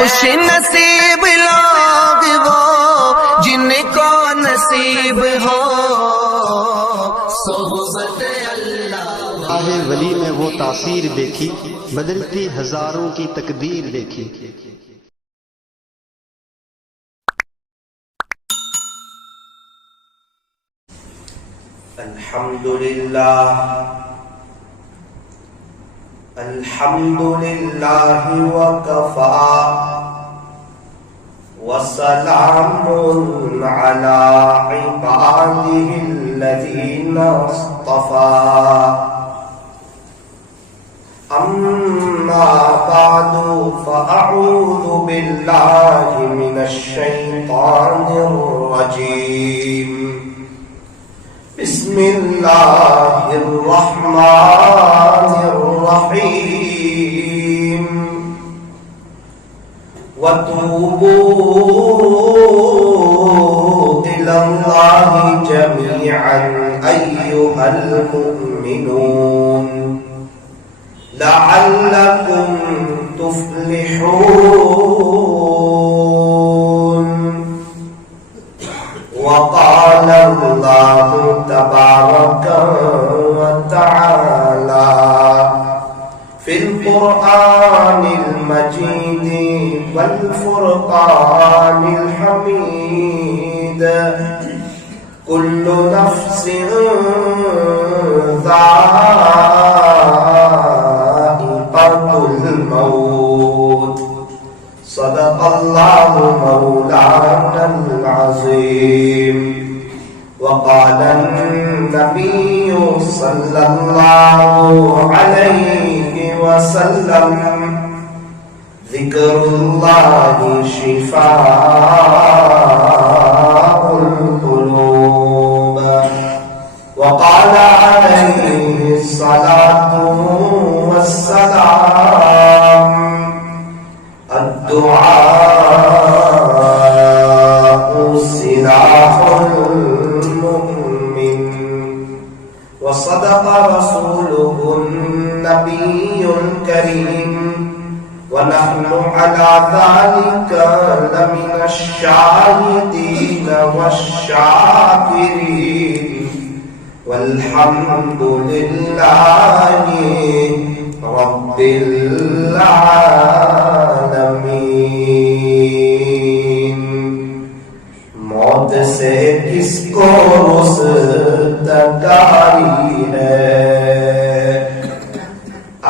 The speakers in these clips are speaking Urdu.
خوش نصیب لوگ وہ جن کو نصیب ہو صحبت اللہ۔ راہ ولی میں وہ تاثیر دیکھی، بدلتی ہزاروں کی تقدیر دیکھی۔ الحمد للہ وکفا وسلام علی عبادہ الذین اصطفى اما بعد فاعوذ باللہ من الشیطان الرجیم بسم اللہ الرحمن الرحیم وَتُوبُوا إِلَى اللَّهِ جَمِيعًا أَيُّهَا الْمُؤْمِنُونَ لَعَلَّكُمْ تُفْلِحُونَ وقال الله تبارك وتعالى في القرآن المجيد والفرقان الحميد كل نفس ذائقة الموت صدق الله مولانا العظيم وقال النبي صلى الله عليه وسلم ذكر الله شفاء القلوب وقال عليه الصلاة والسلام الدعاء سلاح المؤمن وصدق رسوله النبي الكريم ونحن على ذلك لمن الشاهدين والشاكرين والحمد لله رب العالمین۔ موت سے کس کو رستگاری ہے،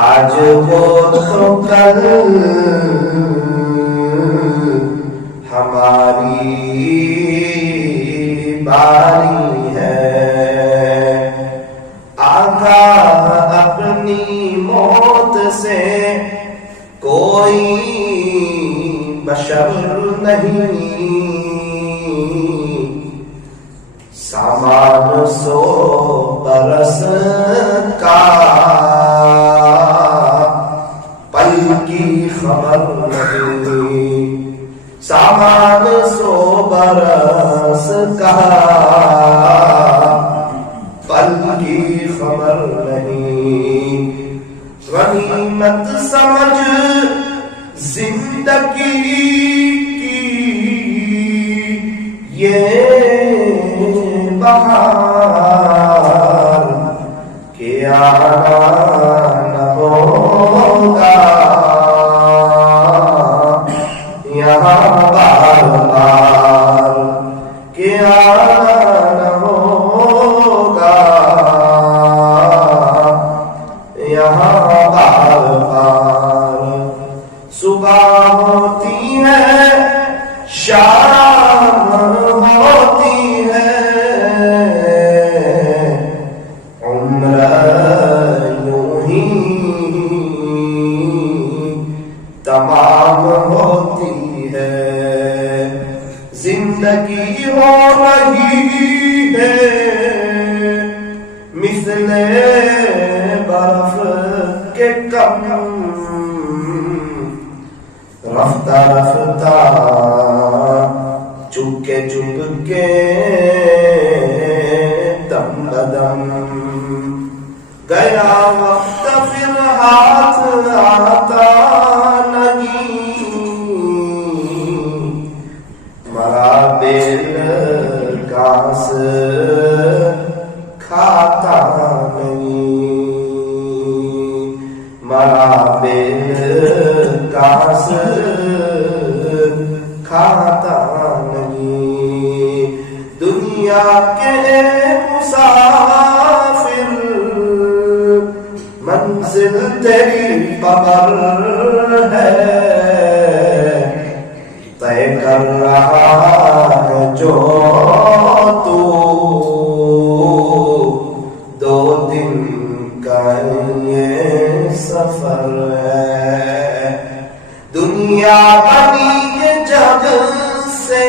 آج وہ تو کل ہماری باری ہے۔ آقا اپنی موت سے کوئی بشر نہیں، سامان 100 برس کا پل کی خبر نہیں، سامان 100 برس کا پل کی خبر نہیں۔ غنیمت سمجھ زندگی کی یہ بہار کہ آنا نہ ہوگا یہاں بار بار، کہ آنا نہ ہوگا یہاں بار بار۔ صبح ہوتی ہے شام ہوتی ہے، عمر یوں ہی تمام ہوتی ہے۔ زندگی ہو رہی ہے مثل برف کے کم، رفتہ رفتہ چپکے چپکے دم بدم، گیا وقت پھر ہاتھ آتا نہیں، گھاس کھاتا نہیں، دنیا کے مسافر منزل تیری قبر ہے، طے کر رہا ہے جو تو 2 دن کا یہ سفر ہے، دنیا بنی ہے جب سے،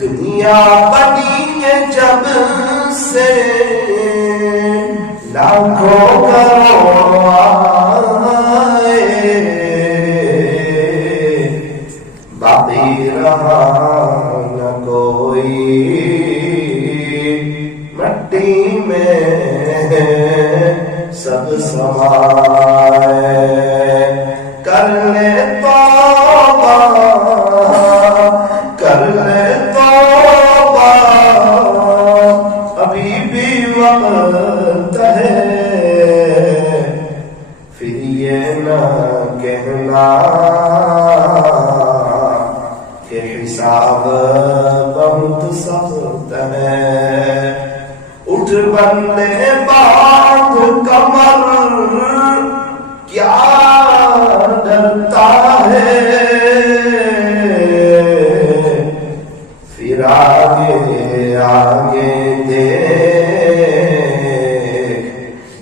دنیا بنی ہے جب سے، لاکھوں کروڑ آئے، باقی رہا نہ کوئی، مٹی میں سب سمائے، کر لے توبہ، کر لے توبہ، ابھی بھی وقت ہے، پھر یہ نہ کہنا کہ حساب بہت سخت ہے، اٹھ بندے باندھ کمر، کیا ڈرتا ہے، پھر آگے آگے دیکھ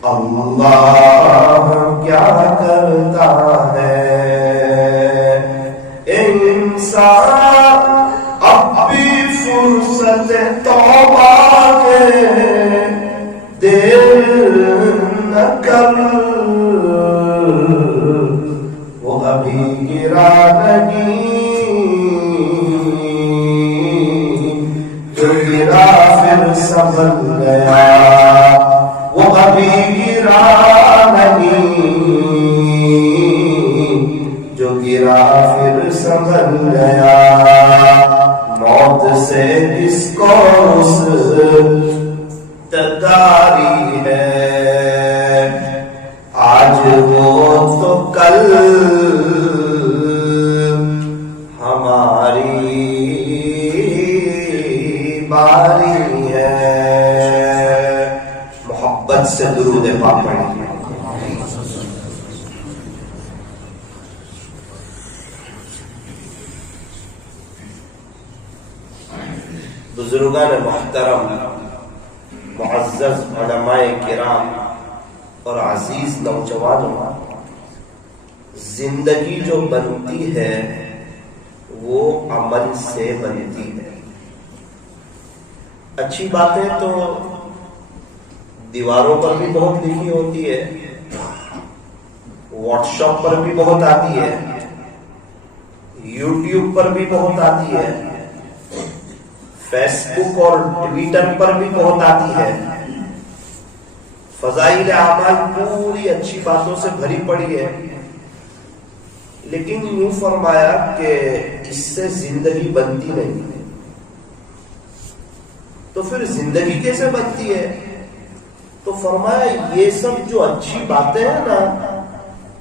اللہ کیا کرتا ہے، اے انسان اب بھی فرصت توبہ کے دیر نہ کر، وہ ابھی گرا نہیں، جو گرا پھر سنبھل گیا، وہ ابھی گرا نہیں، جو گرا پھر سنبھل گیا، موت سے کس کو تداری ہے، آج وہ تو کل ہماری باری ہے، محبت سے درود پاک پڑھیں۔ بزرگان محترم، معزز علماء کرام اور عزیز نوجوانوں، زندگی جو بنتی ہے وہ عمل سے بنتی ہے۔ اچھی باتیں تو دیواروں پر بھی بہت لکھی ہوتی ہے، واٹس ایپ پر بھی بہت آتی ہے، یوٹیوب پر بھی بہت آتی ہے، فیس بک اور ٹویٹر پر بھی بہت آتی ہے، فضائل اعمال پوری اچھی باتوں سے بھری پڑی ہے، لیکن یوں فرمایا کہ اس سے زندگی بنتی نہیں، تو پھر زندگی کیسے بنتی ہے؟ تو فرمایا یہ سب جو اچھی باتیں ہیں نا،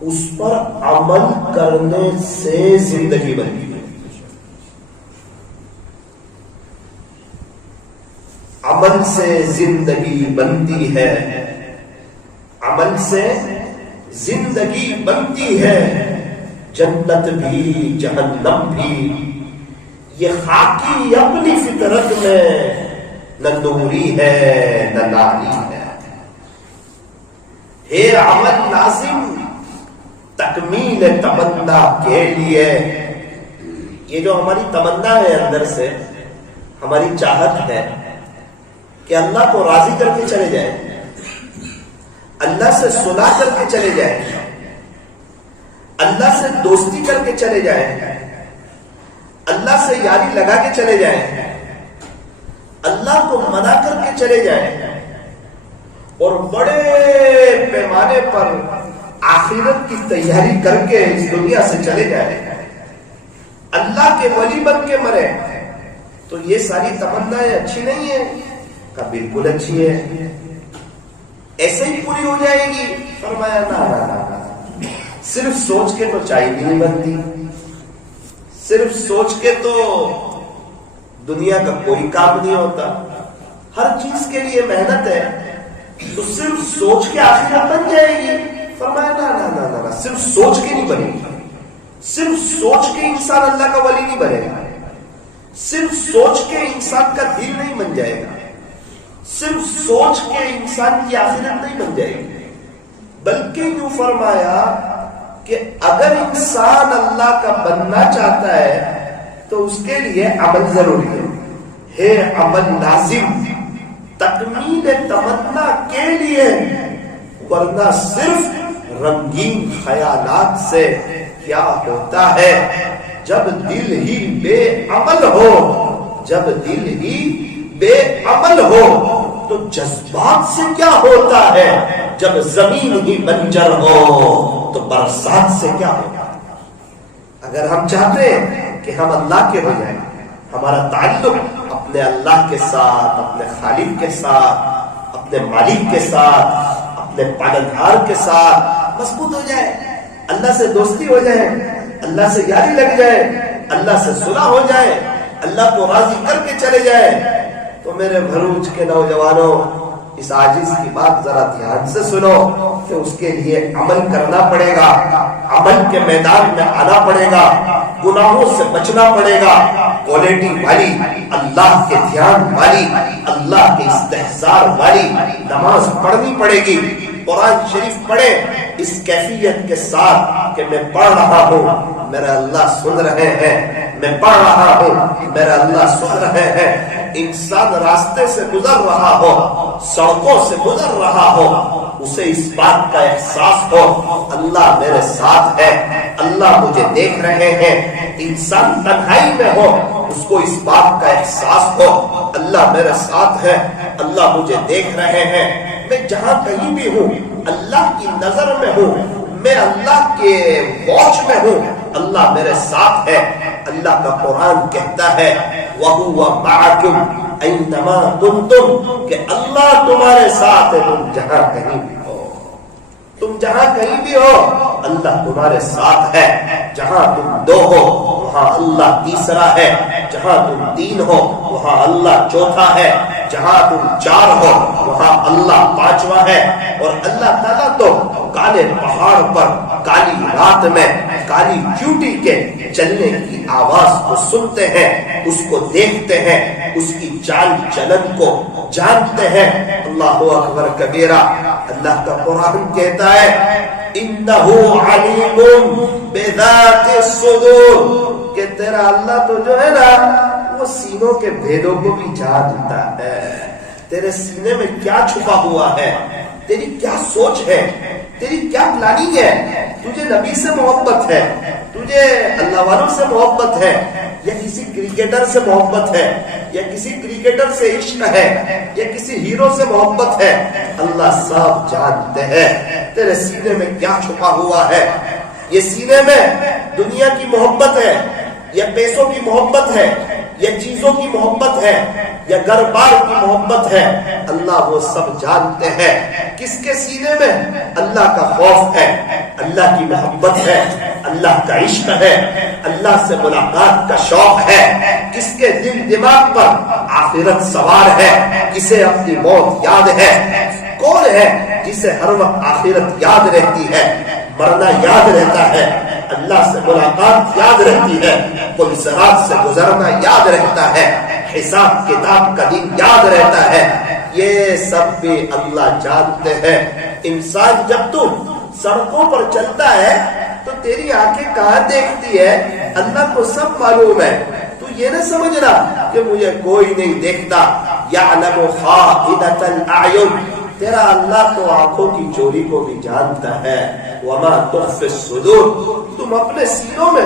اس پر عمل کرنے سے زندگی بنتی ہے۔ عمل سے زندگی بنتی ہے، عمل سے زندگی بنتی ہے، جنت بھی جہنم بھی، یہ خاکی اپنی فطرت میں نہ نوری ہے نہ لالی ہے، ہے عمل لازم تکمیل تمنا کے لیے۔ یہ جو ہماری تمنا ہے اندر سے، ہماری چاہت ہے کہ اللہ کو راضی کر کے چلے جائیں، اللہ سے صلح کر کے چلے جائیں، اللہ سے دوستی کر کے چلے جائیں، اللہ سے یاری لگا کے چلے جائیں، اللہ کو منا کر کے چلے جائیں، اور بڑے پیمانے پر آخرت کی تیاری کر کے اس دنیا سے چلے جائیں، اللہ کے ولی بن کے مرے، تو یہ ساری تمنائیں اچھی نہیں ہیں؟ کہا بالکل اچھی ہے، ایسے ہی پوری ہو جائے گی؟ فرمایا نا، صرف سوچ کے تو چائے بھی نہیں بنتی، صرف سوچ کے تو دنیا کا کوئی کام نہیں ہوتا، ہر چیز کے لیے محنت ہے، تو صرف سوچ کے آخرت بن جائے گی؟ فرمایا نا نا نا نا نا، صرف سوچ کے نہیں بنے گی، صرف سوچ کے انسان اللہ کا ولی نہیں بنے گا، صرف سوچ کے انسان کا دل نہیں بن جائے گا، صرف سوچ کے انسان کی آخرت نہیں بن جائے گی، بلکہ یوں فرمایا کہ اگر انسان اللہ کا بننا چاہتا ہے تو اس کے لیے عمل ضروری ہے عمل لازم تکمیل تمنا کے لیے، ورنہ صرف رنگین خیالات سے کیا ہوتا ہے؟ جب دل ہی بے عمل ہو، جب دل ہی بے عمل ہو تو جذبات سے کیا ہوتا ہے؟ جب زمین ہی بنجر ہو تو برسات سے کیا ہوگا؟ اگر ہم چاہتے ہیں کہ ہم اللہ کے ہو جائیں، ہمارا تعلق اپنے اللہ کے ساتھ، اپنے خالق کے ساتھ، اپنے مالک کے ساتھ، اپنے پالنہار کے ساتھ مضبوط ہو جائے، اللہ سے دوستی ہو جائے، اللہ سے یاری لگ جائے، اللہ سے صلح ہو جائے، اللہ کو راضی کر کے چلے جائے، تو میرے بھروچ کے نوجوانوں اس عاجز کی بات ذرا دھیان سے سنو کہ اس کے لیے عمل کرنا پڑے گا، عمل کے میدان میں آنا پڑے گا، گناہوں سے بچنا پڑے گا، کوالٹی والی، اللہ کے دھیان والی، اللہ کے استحضار والی نماز پڑھنی پڑے گی، قرآن شریف پڑھے اس کیفیت کے ساتھ کہ میں پڑھ رہا ہوں میرا اللہ سن رہے ہیں، میں پڑھ رہا ہوں میرا اللہ سن رہے ہیں، انسان راستے سے گزر رہا ہو، سڑکوں سے گزر رہا ہو، اسے اس بات کا احساس ہو اللہ میرے ساتھ ہے، اللہ مجھے دیکھ رہے ہیں، انسان تنہائی میں ہو اس کو اس بات کا احساس ہو اللہ میرے ساتھ ہے، اللہ مجھے دیکھ رہے ہیں، میں جہاں کہیں بھی ہوں اللہ کی نظر میں ہوں، میں اللہ کے واچ میں ہوں، اللہ میرے ساتھ ہے۔ اللہ کا قرآن کہتا ہے وَهُوَ مَعَكُمْ أَيْنَمَا كُنتُمْ کہ اللہ تمہارے ساتھ ہے، تم جہاں کہیں بھی ہو، تم جہاں کہیں بھی ہو اللہ تمہارے ساتھ ہے، جہاں تم دو ہو وہاں اللہ تیسرا ہے، جہاں تم تین ہو وہاں اللہ چوتھا ہے، جہاں تم چار ہو وہاں اللہ پانچواں ہے، اور اللہ تعالیٰ تو کالے پہاڑ پر کالی رات میں کالی چوٹی کے چلنے کی آواز کو سنتے ہیں، اس کو دیکھتے ہیں، اس کی چال چلن کو جانتے ہیں۔ اللہ اکبر کبیرہ، اللہ کا قرآن کہتا ہے انہ علیم بذات الصدور کہ تیرا اللہ تو جو ہے نا وہ سینوں کے بھیدوں کو بھی جانتا ہے، تیرے سینے میں کیا چھپا ہوا ہے، تیری کیا سوچ ہے، تیری کیا پلاننگ ہے، تجھے نبی سے محبت ہے، تجھے اللہ والوں سے محبت ہے، یا کسی کرکٹر سے محبت ہے، یا کسی کرکٹر سے عشق ہے، یا کسی ہیرو سے محبت ہے، اللہ صاحب جانتے ہیں تیرے سینے میں کیا چھپا ہوا ہے۔ یہ سینے میں دنیا کی محبت ہے یا پیسوں کی محبت ہے یا چیزوں کی محبت ہے یا گھر بار کی محبت ہے، اللہ وہ سب جانتے ہیں۔ کس کے سینے میں اللہ کا خوف ہے، اللہ کی محبت ہے، اللہ کا عشق ہے، اللہ سے ملاقات کا شوق ہے، کس کے دل دماغ پر آخرت سوار ہے، کسے اپنی موت یاد ہے، کون ہے جسے ہر وقت آخرت یاد رہتی ہے، مرنا یاد رہتا ہے، اللہ سے ملاقات یاد رہتی ہے، پل صراط سے گزرنا یاد رہتا ہے، حساب کتاب کا دن یاد رہتا ہے، یہ سب بھی اللہ جانتے ہیں۔ انسان جب تو سڑکوں پر چلتا ہے تو تیری آنکھیں کہاں دیکھتی ہے اللہ کو سب معلوم ہے، تو یہ نہ سمجھنا کہ مجھے کوئی نہیں دیکھتا، یعلم خائنۃ الاعین، تیرا اللہ تو آنکھوں کی چوری کو بھی جانتا ہے، وما تخفی الصدور، تم اپنے سینوں میں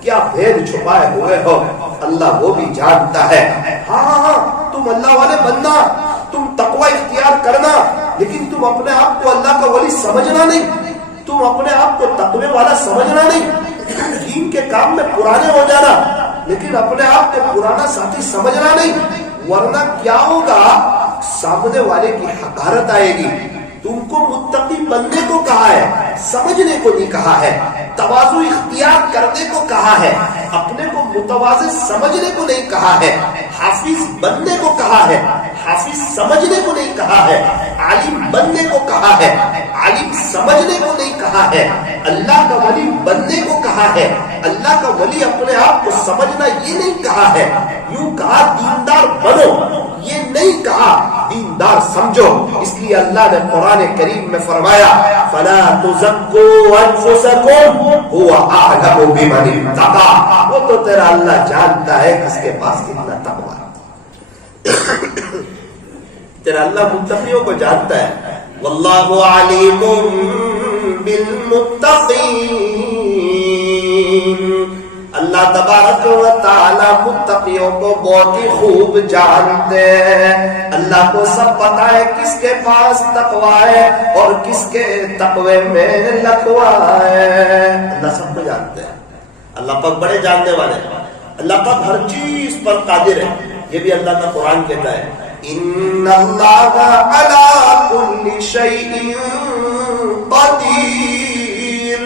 کیا بھید چھپائے ہوئے ہو اللہ وہ بھی جانتا ہے۔ ہاں ہاں ہاں تم اللہ والے بننا، تم تقوی اختیار کرنا، لیکن تم اپنے آپ کو اللہ کا ولی سمجھنا نہیں، تم اپنے آپ کو تقوی والا سمجھنا نہیں، دین کے کام میں پرانے ہو جانا لیکن اپنے آپ کو پرانا ساتھی سمجھنا نہیں، ورنہ کیا ہوگا، سامنے والے کی حقارت آئے گی، تم کو متقی بننے کو کہا ہے، سمجھنے کو نہیں کہا ہے، تواضع اختیار کرنے کو کہا ہے، اپنے کو متواضع سمجھنے کو نہیں کہا ہے، حافظ بننے کو کہا ہے، حافظ سمجھنے کو نہیں کہا ہے، عالم بننے کو کہا ہے، عالم سمجھنے کو نہیں کہا ہے، اللہ کا ولی بننے کو کہا ہے، اللہ کا ولی اپنے آپ کو سمجھنا یہ نہیں کہا ہے، یوں کہا دیندار بنو، یہ نہیں کہا دیندار سمجھو۔ اس لیے اللہ نے قرآن کریم میں فرمایا فَلَا تُزَكُّوا أَنفُسَكُمْ هُوَ أَعْلَمُ بِمَنِ اتَّقَىٰ، وہ تو تیرا اللہ جانتا ہے کس کے پاس کتنا تقویٰ ہے، تیرا اللہ متقیوں کو جانتا ہے، وَاللَّهُ عَلِيمٌ بِالْمُتَّقِينَ، اللہ تبارک و تعالی متقیوں کو بہت ہی خوب جانتے ہیں، اللہ کو سب پتہ ہے کس کے پاس تقویٰ ہے اور کس کے تقوی میں لقوہ ہے، اللہ سب کو جانتے ہیں، اللہ پاک بڑے جاننے والے ہیں، اللہ پاک ہر چیز پر قادر ہے، یہ بھی اللہ کا قرآن کہتا ہے ان اللہ علی کل شیء قدیر،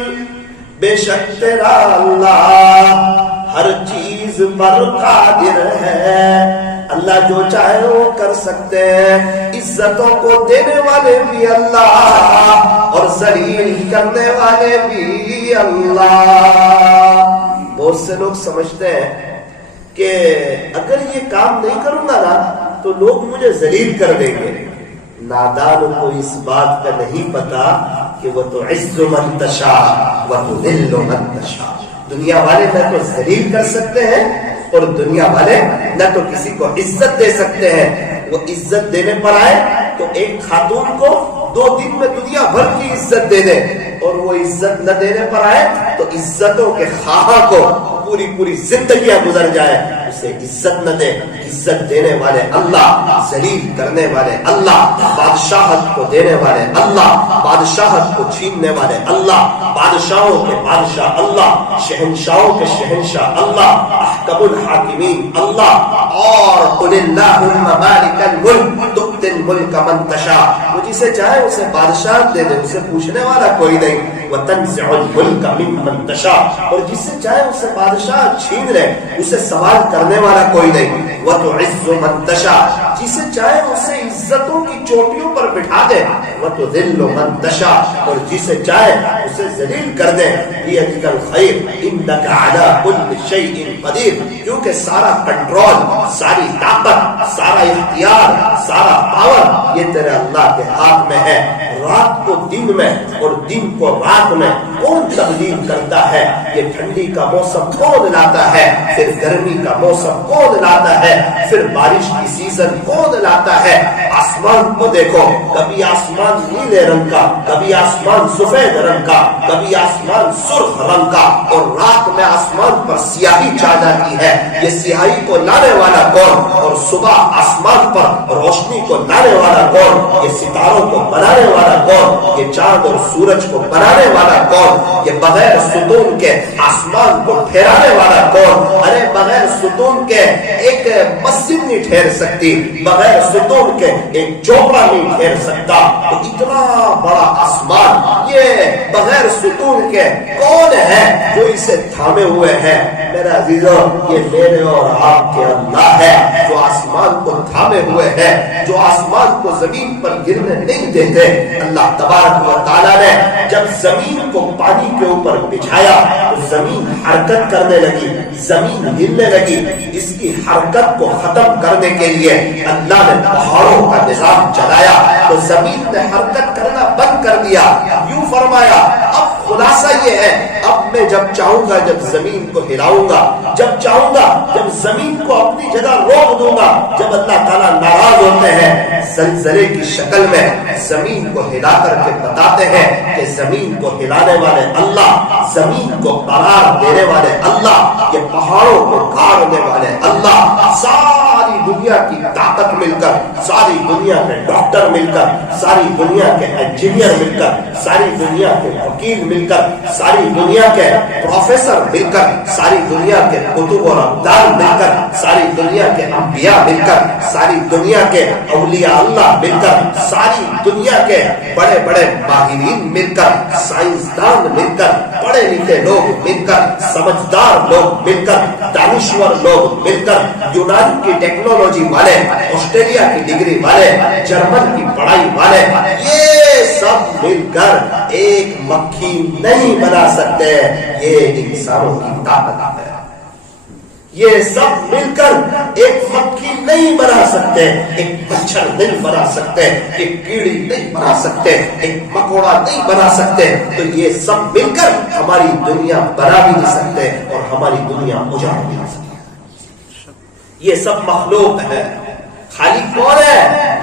بے شک تیرا اللہ ہر چیز پر قادر ہے، اللہ جو چاہے وہ کر سکتے ہیں، عزتوں کو دینے والے بھی اللہ اور ذلیل کرنے والے بھی اللہ۔ بہت سے لوگ سمجھتے ہیں کہ اگر یہ کام نہیں کروں گا نا تو لوگ مجھے ذلیل کر دیں گے، نادان کو اس بات کا نہیں پتا کہ وہ تو عز من تشاء وتذل من تشاء، دنیا والے نہ تو ذلیل کر سکتے ہیں اور دنیا والے نہ تو کسی کو عزت دے سکتے ہیں، وہ عزت دینے پر آئے تو ایک خاتون کو 2 دن میں دنیا بھر کی عزت دے دے، اور وہ عزت نہ دینے پر آئے تو عزتوں کے خواہاں کو پوری زندگیاں گزر جائے، اسے عزت نہ دے، عزت دینے والے اللہ، ذلیل کرنے والے اللہ، بادشاہت کو دینے والے اللہ، بادشاہت کو چھیننے والے اللہ، بادشاہوں کے بادشاہ اللہ، شہنشاہوں کے شہنشاہ اللہ، احکم الحاکمین اللہ، اور قل اللہم مالک الملک تؤتی الملک من تشاء، وہ جسے چاہے اسے بادشاہ دے دے، اسے پوچھنے والا کوئی نہیں، وتنزع الملک ممن تشاء، اور جسے چاہے اسے بادشاہ چھین لے، اسے سوال کرنے والا کوئی نہیں، وتعز من تشاء، جسے چاہے اسے عزتوں کی چوٹیوں پر بٹھا دے، وتذل من تشاء، اور جسے چاہے اسے ذلیل کر دے، بیدک الخیر انک علی کل شیء قدیر، کیونکہ سارا کنٹرول، ساری طاقت، سارا اختیار، سارا پاور یہ تیرے اللہ کے ہاتھ میں ہے، رات کو دن میں اور دن کو رات میں کون تبدیل کرتا ہے، یہ ٹھنڈی کا موسم کون لاتا ہے، پھر گرمی کا موسم کون لاتا ہے، پھر بارش کی سیزن کون لاتا ہے، آسمان کو دیکھو، کبھی آسمان نیلے رنگ کا، کبھی آسمان سفید رنگ کا، کبھی آسمان سرخ رنگ کا، اور رات میں آسمان پر سیاہی چھا جاتی ہے، یہ سیاہی کو لانے والا کون، اور صبح آسمان پر روشنی کو لانے والا کون، یہ ستاروں کو بنانے والا کون، یہ چاند اور سورج کو بنانے والا کون، یہ بغیر ستون کے آسمان کو ٹھہرانے والا کون، ارے بغیر ستون کے ایک مسجد نہیں ٹھہر سکتی، بغیر ستون کے ایک چوپڑا نہیں ٹھہر سکتا، تو اتنا بڑا آسمان یہ بغیر ستون کے کون ہے جو اسے تھامے ہوئے ہے؟ میرے عزیزوں، یہ میرے اور آپ کے اللہ ہے جو آسمان کو تھامے ہوئے ہے، جو آسمان کو زمین پر گرنے نہیں دیتے۔ اللہ تبارک و تعالیٰ نے جب زمین کو پانی کے اوپر بچھایا تو زمین حرکت کرنے لگی، زمین ہلنے لگی، اس کی حرکت کو ختم کرنے کے لیے اللہ نے پہاڑوں کا نظام چلایا تو زمین نے حرکت کرنا بند کر دیا، یوں فرمایا اب خلاصہ یہ ہے، اب میں جب چاہوں گا جب زمین کو ہلاؤں گا، جب چاہوں گا جب زمین کو اپنی جگہ روک دوں گا، جب اللہ تعالیٰ ناراض ہوتے ہیں زلزلے کی شکل میں زمین کو ہلا کر کے بتاتے ہیں کہ زمین کو ہلانے والے اللہ، زمین کو قرار دینے والے اللہ، یہ پہاڑوں کو گاڑنے والے اللہ، ساری دنیا کی طاقت مل کر، ساری دنیا کے ڈاکٹر مل کر، ساری دنیا کے انجینئر مل کر، ساری دنیا کے وکیل مل کر، ساری دنیا کے پروفیسر مل کر، ساری دنیا کے کتب اور ابدال مل کر، ساری دنیا کے انبیاء مل کر، ساری دنیا کے اولیاء اللہ مل کر، ساری دنیا کے بڑے بڑے ماہرین مل کر، سائنسدان مل کر، پڑھے لکھے لوگ مل کر، سمجھدار لوگ مل کر، دانشور لوگ مل کر، یونان کی ٹیکنالوجی والے، آسٹریلیا کی ڈگری والے، جرمن کی پڑھائی والے، یہ سب مل کر ایک مکھی نہیں بنا سکتے. یہ انسانوں کی طاقت ہے. یہ سب مل کر ایک مکھی نہیں بنا سکتے، ایک مچھر نہیں بنا سکتے، ایک کیڑی نہیں بنا سکتے، ایک مکوڑا نہیں بنا سکتے. تو یہ سب مل کر ہماری دنیا بنا بھی نہیں سکتے اور ہماری دنیا اجاڑ بھی نہیں سکتے. یہ سب مخلوق ہے. خالق کون ہے؟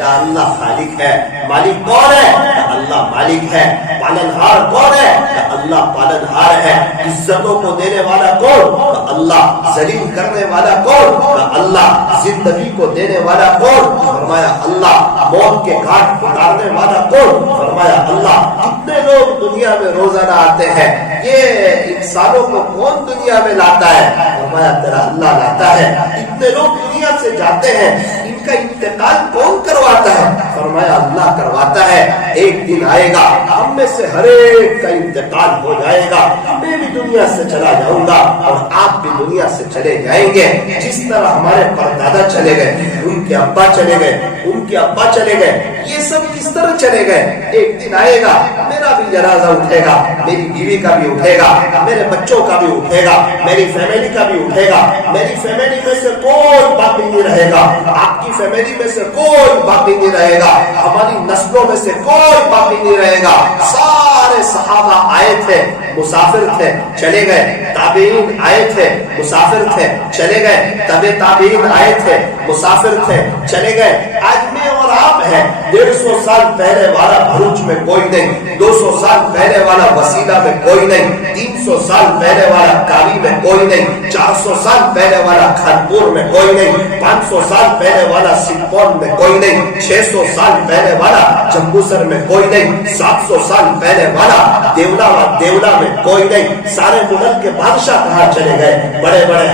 اللہ خالق ہے. مالک کون ہے؟ اللہ مالک ہے. پالنہار کون ہے؟ اللہ پالنہار ہے. عزتوں کو دینے والا کون؟ اللہ. ذلیل کرنے والا کون؟ اللہ. زندگی کو دینے والا کون؟ فرمایا اللہ. موت کے گھاٹ اتارنے والا کون؟ فرمایا اللہ. کتنے لوگ دنیا میں روزانہ آتے ہیں، یہ انسانوں کو کون دنیا میں لاتا ہے؟ فرمایا تیرا اللہ لاتا ہے. اتنے لوگ دنیا سے جاتے ہیں، ان کا انتقال کون کرواتا ہے؟ فرمایا اللہ کرواتا ہے. ایک دن آئے گا ہم میں سے ہر ایک کا انتقال ہو جائے گا. میں بھی دنیا سے چلا جاؤں گا اور آپ بھی دنیا سے چلے جائیں گے. جس طرح ہمارے پردادا چلے گئے، ان کے ابا چلے گئے، ان کے ابا چلے گئے، یہ سب کس طرح چلے گئے. ایک دن آئے گا میرا بھی جنازہ اٹھے گا، میری بیوی کا بھی اٹھے گا، میرے بچوں کا بھی اٹھے گا، میری فیملی کا بھی اٹھے گا. میری فیملی میں سے کوئی باقی نہیں رہے گا، آپ کی فیملی میں سے کوئی باقی نہیں رہے گا، ہماری نسلوں میں سے کوئی باقی نہیں رہے گا. سارے صحابہ آئے تھے، مسافر تھے، چلے گئے. تابعین آئے تھے، مسافر تھے، چلے گئے. تابعین آئے تھے، مسافر تھے، چلے گئے. آج میں اور آپ ہیں. 150 سال پہلے والا بھروچ میں کوئی نہیں، 200 سال پہلے والا وسیلہ میں کوئی نہیں، 300 سال پہلے والا کاوی میں کوئی نہیں، 400 سال پہلے والا کھنپور میں کوئی نہیں، 500 سال پہلے والا سپول میں کوئی نہیں، 600 سال پہلے والا جمبوسر میں کوئی نہیں، 700 سال پہلے والا دیولا میں کوئی نہیں. سارے ملک کے بادشاہ کہاں چلے گئے؟ بڑے بڑے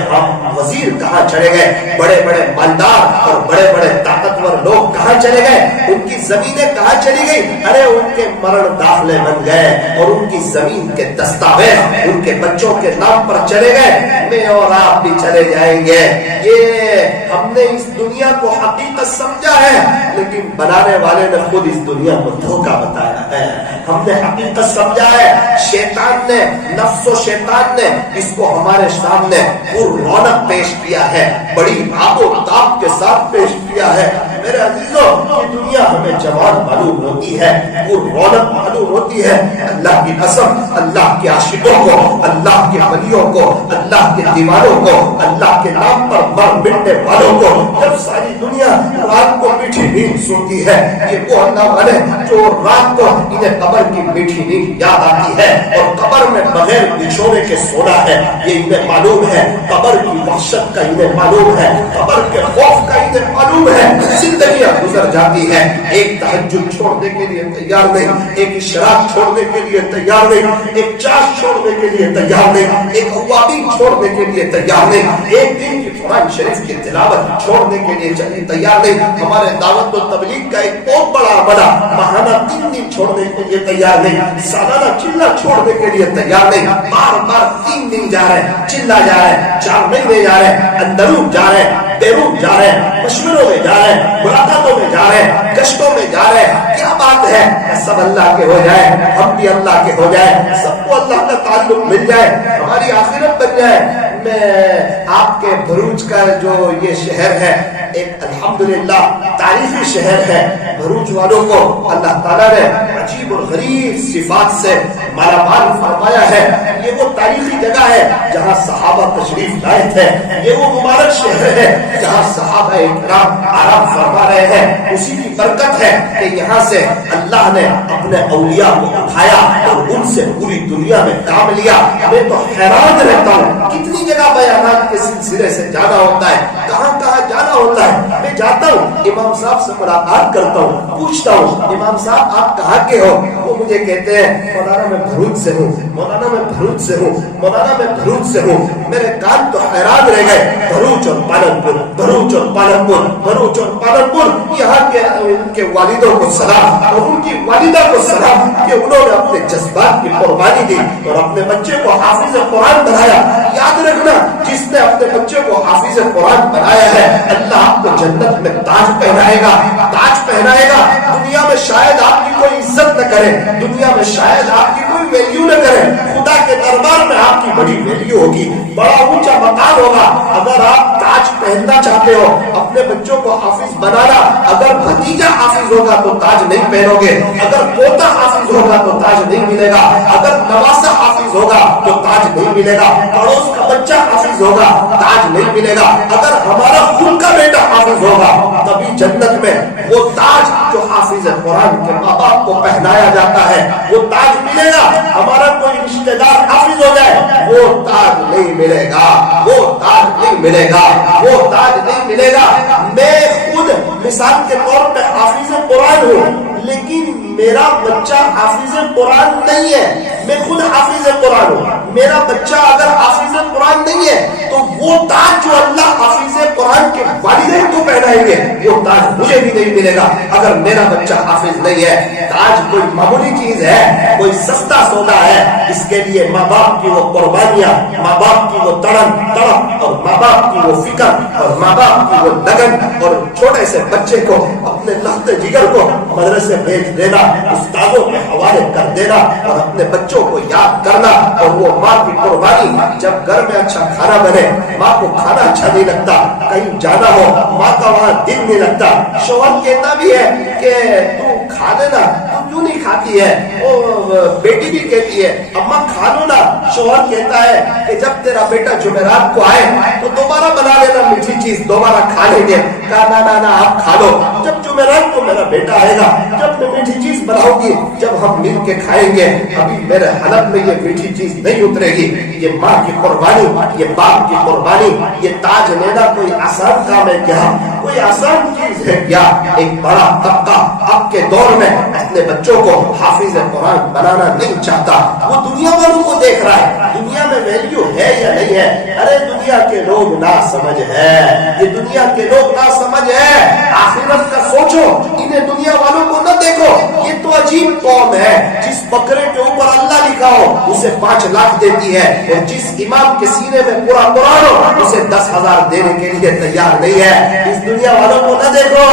وزیر کہاں چلے گئے؟ بڑے بڑے مالدار اور بڑے بڑے طاقتور لوگ کہاں چلے گئے؟ ان کی زمینیں کہاں چلی گئی؟ ارے ان کے مرن داخلے بن گئے اور ان کی زمین کے دستاویز ان کے بچوں کے نام پر چلے گئے. میں اور آپ بھی چلے جائیں گے. یہ ہم نے اس دنیا کو حقیقت سمجھا ہے، لیکن بنانے والے نے خود اس دنیا کو دھوکہ بتایا ہے. ہم نے حقیقت سمجھا ہے، شیطان نے، نفس و شیطان نے اس کو ہمارے سامنے پر رونق پیش کیا ہے، بڑی آب و تاب کے ساتھ پیش کیا ہے. میرے عزیزوں، یہ دنیا ہمیں جوان معلوم ہوتی ہے، پر رونق معلوم ہوتی ہے. اللہ کی قسم، اللہ کے عاشقوں کو، اللہ کے ولیوں کو، اللہ کے دیوانوں کو، اللہ کے نام پر مر مٹنے والوں کو جب ساری دنیا رات کو میٹھی نیند سنتی ہے، یہ وہ اللہ والے جو رات کو انہیں قبر کی میٹھی نیند یاد آتی ہے اور قبر میں بغیر بچھونے کے سونا ہے، یہ انہیں معلوم ہے. قبر کی وحشت کا انہیں معلوم ہے، قبر کے خوف کا انہیں معلوم ہے. زندگیاں گزر جاتی ہے، ایک تہجد چھوڑنے کے لیے تیار نہیں، ایک اشراق چھوڑنے کے لیے تیار نہیں، ایک چاش چھوڑنے کے لیے تیار نہیں، ایک اوابین چھوڑنے کے لیے تیار نہیں، ایک دن کی قرآن شریف کی تلاوت چھوڑنے کے لیے تیار نہیں. ہمارے دعوت و تبلیغ کا ایک بہت بڑا عملہ ماہانہ 3 دن چھوڑنے کے لیے تیار نہیں، سالانہ چلہ چھوڑنے کے لیے تیار نہیں. بار بار 3 دن جا رہے ہیں، چلہ جا رہے ہیں، 4 مہینے جا رہے ہیں، اندرون جا رہے ہیں، بیرون جا رہے ہیں، مشوروں میں جا رہے ہیں، ملاقاتوں میں جا رہے ہیں، گشتوں میں جا رہے ہیں. کیا بات ہے؟ سب اللہ کے ہو جائے، ہم بھی اللہ کے ہو جائے، سب کو اللہ کا تعلق مل جائے، ہماری آخرت بن جائے. میں آپ کے بھروچ کا جو یہ شہر ہے، ایک الحمدللہ تاریخی شہر ہے. بھروچ والوں کو اللہ تعالیٰ نے عجیب اور غریب صفات سے مالا مال فرمایا ہے. یہ وہ تاریخی جگہ ہے جہاں صحابہ تشریف لائے تھے، یہ وہ مبارک شہر ہے جہاں صحابہ اکرام آرام فرما رہے ہیں. اسی کی برکت ہے کہ یہاں سے اللہ نے اپنے اولیاء کو اٹھایا اور ان سے پوری دنیا میں کام لیا. میں تو حیران رہتا ہوں، کتنی جگہ بیانات کے سلسلے سے جانا ہوتا ہے، کہاں کہاں جانا ہوتا ہے، میں جاتا ہوں، امام صاحب سے ملاقات کرتا ہوں، پوچھتا ہوں امام صاحب آپ کہاں کے ہو؟ وہ مجھے کہتے ہیں مولانا میں بھروچ سے ہوں، مولانا میں بھروچ سے ہوں، مولانا میں بھروچ سے ہوں۔ میرے کان تو حیران رہ گئے، بھروچ اور پالنپور، بھروچ اور پالنپور، بھروچ اور پالنپور۔ یہاں کے ان کے والدوں کو سلام اور ان کی والدہ کو سلام کہ انہوں نے اپنے جذبات کی قربانی دی اور اپنے بچے کو حافظ قرآن بنایا۔ یاد رکھنا، جس نے اپنے بچے کو حافظ قرآن بنایا ہے، اللہ آپ کو جنت میں تاج پہنائے گا، تاج پہنائے گا۔ دنیا میں شاید آپ کی کوئی عزت نہ کرے، دنیا میں شاید آپ کی کوئی ویلیو نہ کرے، خدا کے دربار میں آپ کی بڑی ویلیو ہوگی، بڑا اونچا مقام ہوگا۔ اگر آپ تاج پہننا چاہتے ہو، اپنے بچوں کو حافظ بنانا، اگر بھتیجا حافظ ہوگا تو تاج نہیں پہنو گے، اگر پوتا حافظ ہوگا تو تاج نہیں ملے گا، اگر نواسا حافظ ہوگا تو تاج نہیں ملے گا، پڑوس کا بچہ حافظ ہوگا تاج نہیں ملے گا، اگر ہمارا خود کا بیٹا حافظ ہوگا تبھی جنت میں وہ تاج جو حافظ قرآن کے ماں باپ کو پہنایا جاتا ہے وہ تاج ملے گا۔ ہمارا کوئی رشتہ دار حافظ ہو جائے وہ تاج نہیں ملے گا، وہ تاج نہیں ملے گا، وہ تاج نہیں ملے گا۔ میں خود مثال کے طور پہ حافظ قرآن ہوں، لیکن میرا بچہ حافظ قرآن نہیں ہے، میں خود حافظ قرآن ہوں، میرا بچہ اگر حافظ قرآن نہیں ہے تو وہ تاج جو اللہ حافظ قرآن کے والدین کو پہنائیں گے وہ تاج مجھے بھی نہیں ملے گا اگر میرا بچہ حافظ نہیں ہے۔ تاج کوئی معمولی چیز ہے، کوئی سستا سودا ہے، اس کے لیے ماں باپ کی وہ قربانیاں، ماں باپ کی وہ تڑپ اور ماں باپ کی وہ فکر اور ماں باپ کی وہ لگن اور چھوٹے سے بچے کو اپنے لخت جگر کو مدرسے بھیج دینا، استادوں کے حوالے کر دینا اور اپنے بچوں کو یاد کرنا، اور وہ ماں کی قربانی۔ جب گھر میں اچھا کھانا بنے، ماں کو کھانا اچھا نہیں لگتا، کہیں جانا ہو ماں کا وہاں دل نہیں لگتا، شوہر کہتا بھی ہے کہ تو کھا لینا، تو کیوں نہیں کھاتی ہے؟ بیٹی بھی کہتی ہے اماں کھا لو نا، شوہر کہتا ہے کہ جب تیرا بیٹا جمعرات کو آئے تو دوبارہ بنا لینا میٹھی چیز، دوبارہ کھا لیں گے۔ کہا نا آپ کھا لو، جب جمعرات کو میرا بیٹا آئے گا جب میں میٹھی چیز بناؤں گی، جب ہم مل کے کھائیں گے، ابھی میرے حلق میں یہ میٹھی چیز نہیں اترے گی۔ یہ ماں کی قربانی، یہ باپ کی قربانی، یہ تاج لینا کوئی آسان کام ہے کیا؟ کوئی آسان چیز ہے کیا؟ ایک بڑا طبقہ اب کے دور میں اپنے بچوں کو حافظ قرآن بنانا نہیں چاہتا، وہ دنیا والوں کو دیکھ رہا ہے، دنیا میں ویلیو ہے یا نہیں ہے؟ ارے دنیا کے لوگ نا سمجھ ہے، یہ دنیا کے لوگ نا سمجھ ہے۔ آخرت کا سوچو، انہیں دنیا والوں کو نہ دیکھو۔ یہ تو عجیب قوم ہے، جس بکرے کے اوپر اللہ لکھا ہو اسے 5 لاکھ دیتی ہے، اور جس امام کے سینے میں پورا قرآن ہو اسے 10,000 دینے کے لیے تیار نہیں ہے۔ اس دنیا والوں کو نہ دیکھو،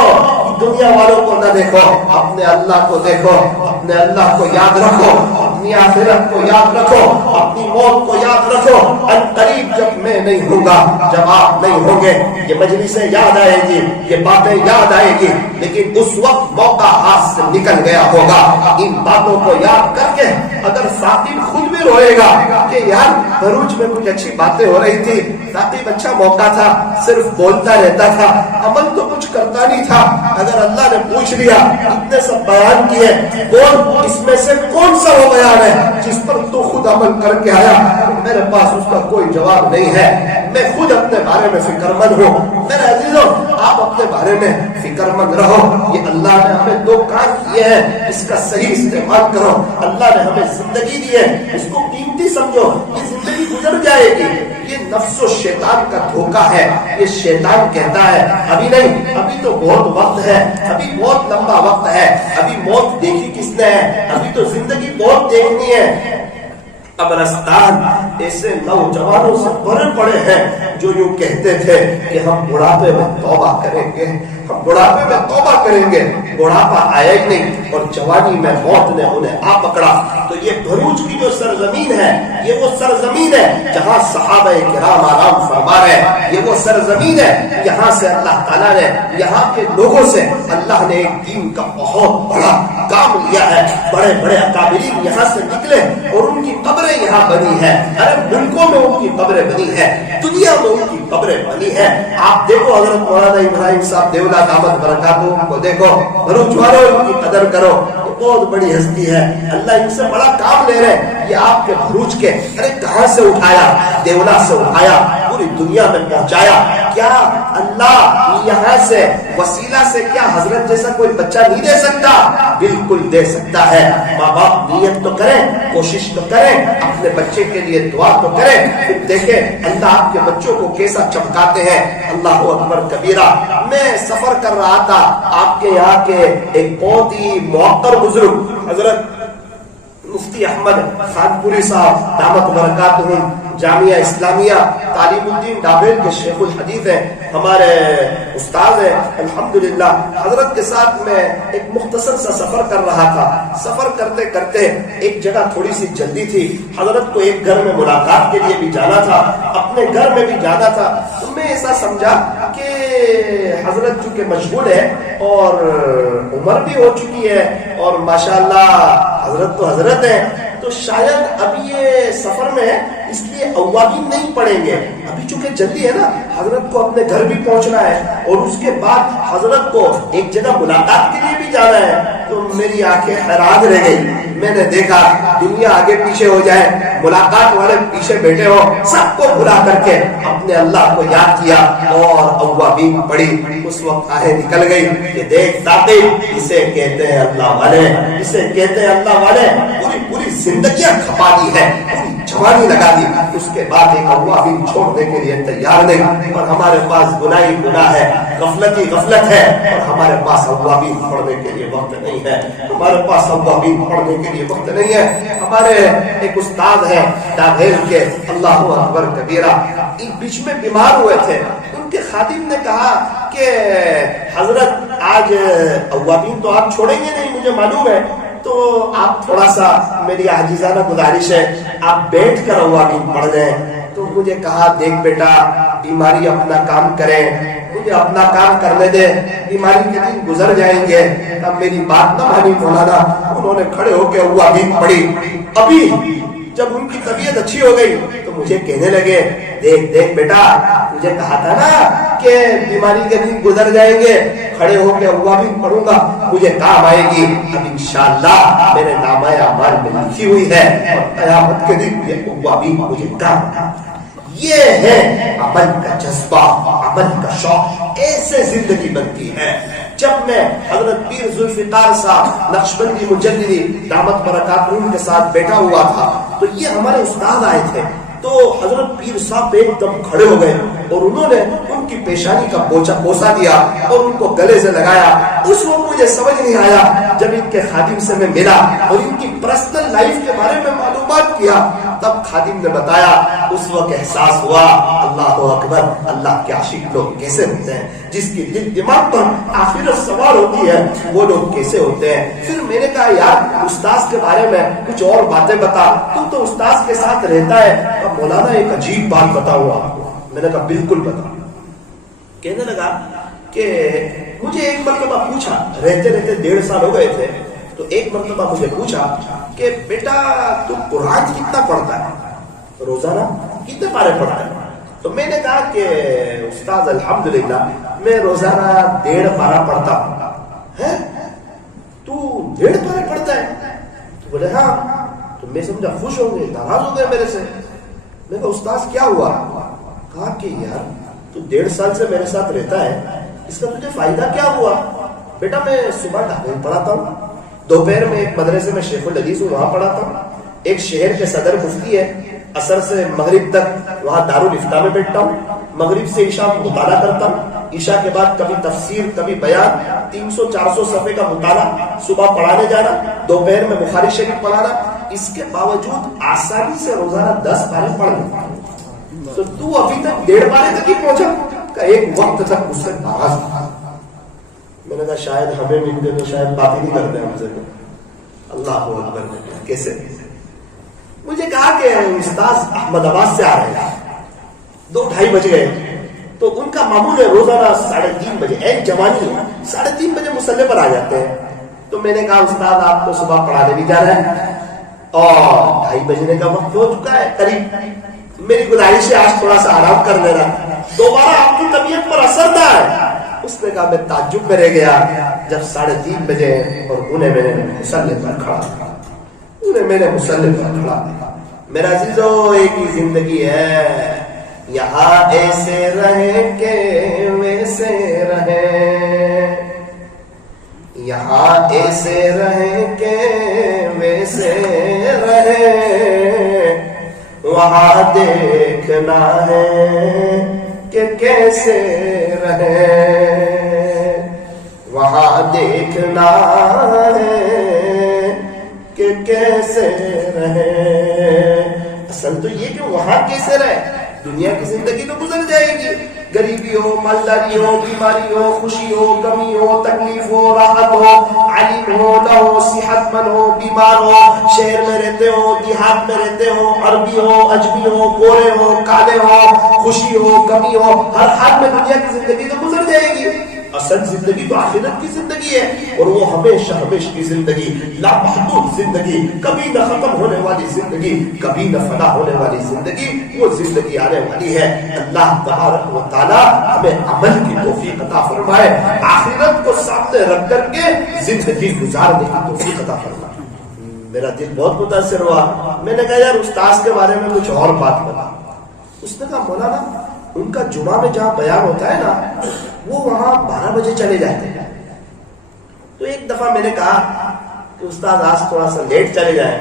دنیا والوں کو نہ دیکھو، اپنے اللہ کو دیکھو، اپنے اللہ کو یاد رکھو، اپنی آخرت کو یاد رکھو، اپنی موت کو یاد رکھو۔ ان قریب جب میں نہیں ہوں گا، جب آپ نہیں ہوں گے، یہ مجلسیں یاد آئے گی، یہ باتیں یاد آئے گی، لیکن اس وقت موقع ہاتھ سے نکل گیا ہوگا۔ ان باتوں کو یاد کر کے اگر ثاقب خود بھی روئے گا کہ یار بھروچ میں کچھ اچھی باتیں ہو رہی تھی، ثاقب اچھا موقع تھا، صرف بولتا رہتا تھا، عمل تو کچھ کرتا نہیں تھا، اگر اللہ نے پوچھ لیا اتنے سب بیان کیے، بول اس میں سے کون سا وہ بیان ہے جس پر تو خود عمل کر کے آیا؟ میرے پاس اس کا کوئی جواب نہیں ہے۔ میں خود اپنے بارے میں فکر مند ہوں۔ میرے عزیزوں، آپ اپنے بارے میں فکر مند رہو۔ یہ اللہ نے ہمیں 2 کام کیے ہیں، اس کا صحیح استعمال کرو۔ اللہ نے ہمیں زندگی دی ہے، اس کو قیمتی سمجھو۔ یہ زندگی گزر جائے گی، یہ نفس و شیطان کا دھوکہ ہے۔ یہ شیطان کہتا ہے ابھی نہیں، ابھی تو بہت وقت ہے، ابھی بہت لمبا وقت ہے، ابھی موت دیکھی کس نے ہے، ابھی تو زندگی بہت دیکھنی ہے۔ قبرستان ایسے نوجوانوں سے بھرے پڑے ہیں جو یوں کہتے تھے کہ ہم بڑھاپے میں توبہ کریں گے، ہم بڑھاپے میں توبہ کریں گے۔ بڑھاپا آیا ہی نہیں اور جوانی میں موت نے انہیں آ پکڑا۔ تو یہ بھروچ کی جو سرزمین ہے، یہ وہ سرزمین ہے جہاں صحابہ کرام آرام فرما رہے ہیں، یہ وہ سرزمین ہے یہاں سے اللہ تعالیٰ نے یہاں کے لوگوں سے اللہ نے ایک دین کا بہت بڑا کام لیا ہے۔ بڑے بڑے اکابرین یہاں سے نکلے اور ان کی قبریں یہاں بنی ہے۔ ارے ملکوں میں ان کی قبریں بنی ہے، دنیا میں ان کی قبریں بنی ہے۔ آپ دیکھو حضرت مولانا ابراہیم صاحب دیولہ دامت برکاتہ کو دیکھو، بھروچ والوں ان کی قدر کرو، بہت بڑی ہستی ہے، اللہ ان سے بڑا کام لے رہے ہیں۔ یہ آپ کے بھروچ کے ارے کہاں سے اٹھایا؟ دیولہ سے اٹھایا، پوری دنیا میں پہنچایا۔ کیا اللہ یہاں سے وسیلہ سے کیا حضرت جیسا کوئی بچہ نہیں دے سکتا؟ بالکل دے سکتا ہے. ماں باپ نیت تو کریں، کوشش تو کریں، اپنے بچے کے لیے دعا تو کریں. پھر دیکھیں اللہ آپ کے بچوں کو کیسا چمکاتے ہیں. اللہ اکبر کبیرہ. میں سفر کر رہا تھا، آپ کے یہاں کے ایک بہت ہی معطر بزرگ حضرت مفتی احمد خانپوری صاحب دامت برکاتہم جامعہ اسلامیہ تعلیم الدین ڈابیل کے شیخ الحدیث ہیں، ہمارے استاد ہیں الحمدللہ. حضرت کے ساتھ میں ایک مختصر سا سفر کر رہا تھا. سفر کرتے کرتے ایک جگہ تھوڑی سی جلدی تھی. حضرت کو ایک گھر میں ملاقات کے لیے بھی جانا تھا، اپنے گھر میں بھی جانا تھا. تو میں ایسا سمجھا کہ حضرت چونکہ مشغول ہے اور عمر بھی ہو چکی ہے اور ماشاءاللہ حضرت تو حضرت ہیں، تو شاید ابھی یہ سفر میں ہے اس لیے اوابین نہیں پڑیں گے. ابھی چونکہ جلدی ہے نا، حضرت کو اپنے گھر بھی پہنچنا ہے اور اس کے بعد حضرت کو ایک جگہ ملاقات کے لیے بھی جانا ہے. تو میری آنکھیں حیران رہ گئی. میں نے دیکھا دنیا آگے پیچھے ہو جائے، ملاقات والے پیچھے بیٹھے ہو، سب کو بلا کر کے اپنے اللہ کو یاد کیا اور اوابین پڑھی. اس وقت آہیں نکل گئی کہ دیکھ تاقی، اسے کہتے ہیں اللہ والے، اسے کہتے ہیں اللہ والے. پوری زندگیاں کھپا دی ہے، پوری جوانی لگا دی، اس کے بعد ایک اوابین چھوڑنے کے لیے تیار نہیں. اور ہمارے پاس گناہ ہی گناہ ہے، غفلت ہی غفلت ہے، اور ہمارے پاس اوابین پڑھنے کے لیے وقت نہیں ہے. ہمارے پاس اوابین پڑھنے کے لیے وقت نہیں ہے. ہمارے ایک استاد ہیں ڈابیل کے، اللہ اکبر کبیرہ، ایک بیچ میں بیمار ہوئے تھے. ان کے خادم نے کہا کہ حضرت آج اوابین تو آپ چھوڑیں گے نہیں مجھے معلوم ہے، تو آپ تھوڑا سا، میری عاجزانہ گزارش ہے آپ بیٹھ کر اوابین پڑھ لیں. تو مجھے کہا دیکھ بیٹا، بیماری اپنا کام کرے، مجھے اپنا کام کرنے دے، بیماری کے دن گزر جائیں گے. اب میری بات نہ مانی مولانا. انہوں نے کھڑے ہو کے اوابین پڑھی. ابھی جب ان کی طبیعت اچھی ہو گئی تو مجھے کہنے لگے دیکھ بیٹا، مجھے کہا تھا نا کہ بیماری کے دن گزر جائیں گے، کھڑے ہو کے اوابین پڑھوں گا، مجھے کام آئے گی. اب انشاءاللہ میرے نامہ اعمال میں لکھی ہوئی ہے اور قیامت کے دن یہ اوابین مجھے کام آئے. یہ ہے عمل کا جذبہ، عمل کا شوق. ایسے زندگی بنتی ہے. جب میں حضرت پیر ذوالفقار صاحب نقشبندی مجددی دامت برکاتہم کے ساتھ بیٹھا ہوا تھا تو یہ ہمارے استاد آئے تھے. تو حضرت پیر صاحب ایک دم کھڑے ہو گئے اور انہوں نے ان کی پیشانی کا بوسہ دیا اور ان کو گلے سے لگایا. اس وقت مجھے سمجھ نہیں آیا. جب ان کے خادم سے میں ملا اور ان کی پرسنل لائف کے بارے میں معلومات کیا تب خادم نے بتایا. اس وقت احساس ہوا اللہ اکبر، اللہ کے عاشق لوگ کیسے ہوتے ہیں، جس کی دل دماغ پر آخرت سوار ہوتی ہے وہ لوگ کیسے ہوتے ہیں. پھر میں نے کہا یار استاذ کے بارے میں کچھ اور باتیں بتا، تو استاذ کے ساتھ رہتا ہے. اب مولانا ایک عجیب بات بتاؤں آپ کو. میں نے کہا بالکل بتا. کہنے لگا کہ مجھے ایک مرتبہ پوچھا، رہتے 1.5 سال ہو گئے تھے، تو ایک مرتبہ مجھے پوچھا کہ بیٹا تو قرآن کتنا پڑھتا ہے، روزانہ کتنے پارے پڑھتا ہے؟ تو میں نے کہا کہ استاد الحمدللہ میں روزانہ 1.5 پارہ پڑھتا ہوں. ہے تو 1.5 پارے پڑھتا ہے؟ تو بولے ہاں. تو میں سمجھا خوش ہوں گے، ناراض ہو گئے میرے سے. میں کہا استاذ کیا ہوا؟ کہا کہ یار تو 1.5 سال سے میرے ساتھ رہتا ہے، اس کا تجھے فائدہ کیا ہوا؟ بیٹا میں صبح ڈھابے پڑھاتا ہوں، دوپہر میں ایک مدرسے میں شیخ الحدیث ہوں وہاں پڑھاتا ہوں، ایک شہر کے صدر مفتی ہے، عصر سے مغرب تک وہاں دارالفتہ میں بیٹھتا ہوں، مغرب سے عشاء مطالعہ کرتا ہوں، عشاء کے بعد کبھی تفسیر کبھی بیان، 300-400 صفحے کا مطالعہ، صبح پڑھانے جانا، دوپہر میں بخاری شریف پڑھانا. اس کے باوجود آسانی سے روزانہ 10 پارے پڑھ لیتا ہوں. تو ابھی تک 1.5 پارے تک ہی پہنچا؟ کہ ایک وقت تک مجھ سے ناراض تھا. میں نے کہا شاید ہمیں ملتے تو شاید بات ہی نہیں کرتے ہم سے. اللہ اکبر. کیسے؟ مجھے کہا کہ استاد احمد آباد سے آ رہے ہیں، 2-2:30 بج گئے. تو ان کا معمول ہے روزانہ 3:30 بجے، ایک جوانی ہے 3:30 بجے مصلی پر آ جاتے ہیں. تو میں نے کہا استاد آپ کو صبح پڑھانے بھی جانا ہے اور 2:30 بجنے کا وقت ہو چکا ہے قریب، میری گزارش ہے آج تھوڑا سا آرام کر لینا، دوبارہ آپ کی طبیعت پر اثر نہ ہے. اس نے کہا میں تعجب میں رہ گیا جب 3:30 بجے اور انہیں میں نے مصلی پر کھڑا تھا. میں نے مصلی پر کھڑا تھا. میرا عزیزو ایک ہی زندگی ہے، یہاں ایسے رہیں کہ ہاں ایسے رہیں کہ ویسے رہے، وہاں دیکھنا ہے کہ کیسے رہے، وہاں دیکھنا ہے کہ کیسے رہے۔ اصل تو یہ کہ وہاں کیسے رہے، دنیا کی زندگی تو گزر جائے گی، غریبی ہو، مالداری ہو، بیماری ہو، خوشی ہو، غمی ہو، تکلیف ہو، راحت ہو، عالم ہو نہ ہو، صحت مند ہو، بیمار ہو، شہر میں رہتے ہو، دیہات میں رہتے ہو، عربی ہو، اجمی ہو، گورے ہو، کالے ہو، خوشی ہو، غمی ہو، ہر حال میں دنیا کی زندگی تو گزر جائے گی۔ اصل زندگی تو آخرت کی زندگی ہے، اور وہ ہمیشہ ہمیشہ کی زندگی، لامحدود زندگی، کبھی نہ ختم ہونے والی زندگی، کبھی نہ فنا ہونے والی زندگی، وہ زندگی آنے والی ہے۔ اللہ تبارک و تعالی ہمیں عمل کی توفیق عطا فرمائے، آخرت کو سامنے رکھ کر کے زندگی گزارنے کی توفیق عطا فرمائے۔ میرا دل بہت متاثر ہوا، میں نے کہا یار استاذ کے بارے میں کچھ اور بات بتا۔ اس نے کہا مولانا ان کا جمعہ میں جہاں بیان ہوتا ہے نا، وہ وہاں 12 بجے چلے جاتے ہیں۔ تو ایک دفعہ میں نے کہا کہ استاد آج تھوڑا سا لیٹ چلے جائیں،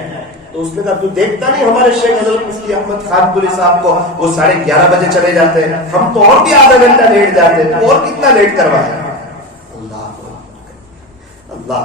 تو اس نے کہا تو دیکھتا نہیں ہمارے شیخ حضرت مفتی احمد خان پوری صاحب کو، وہ 11:30 بجے چلے جاتے ہیں، ہم تو اور بھی آدھا گھنٹہ لیٹ جاتے ہیں، تو اور کتنا لیٹ کروائے۔ اللہ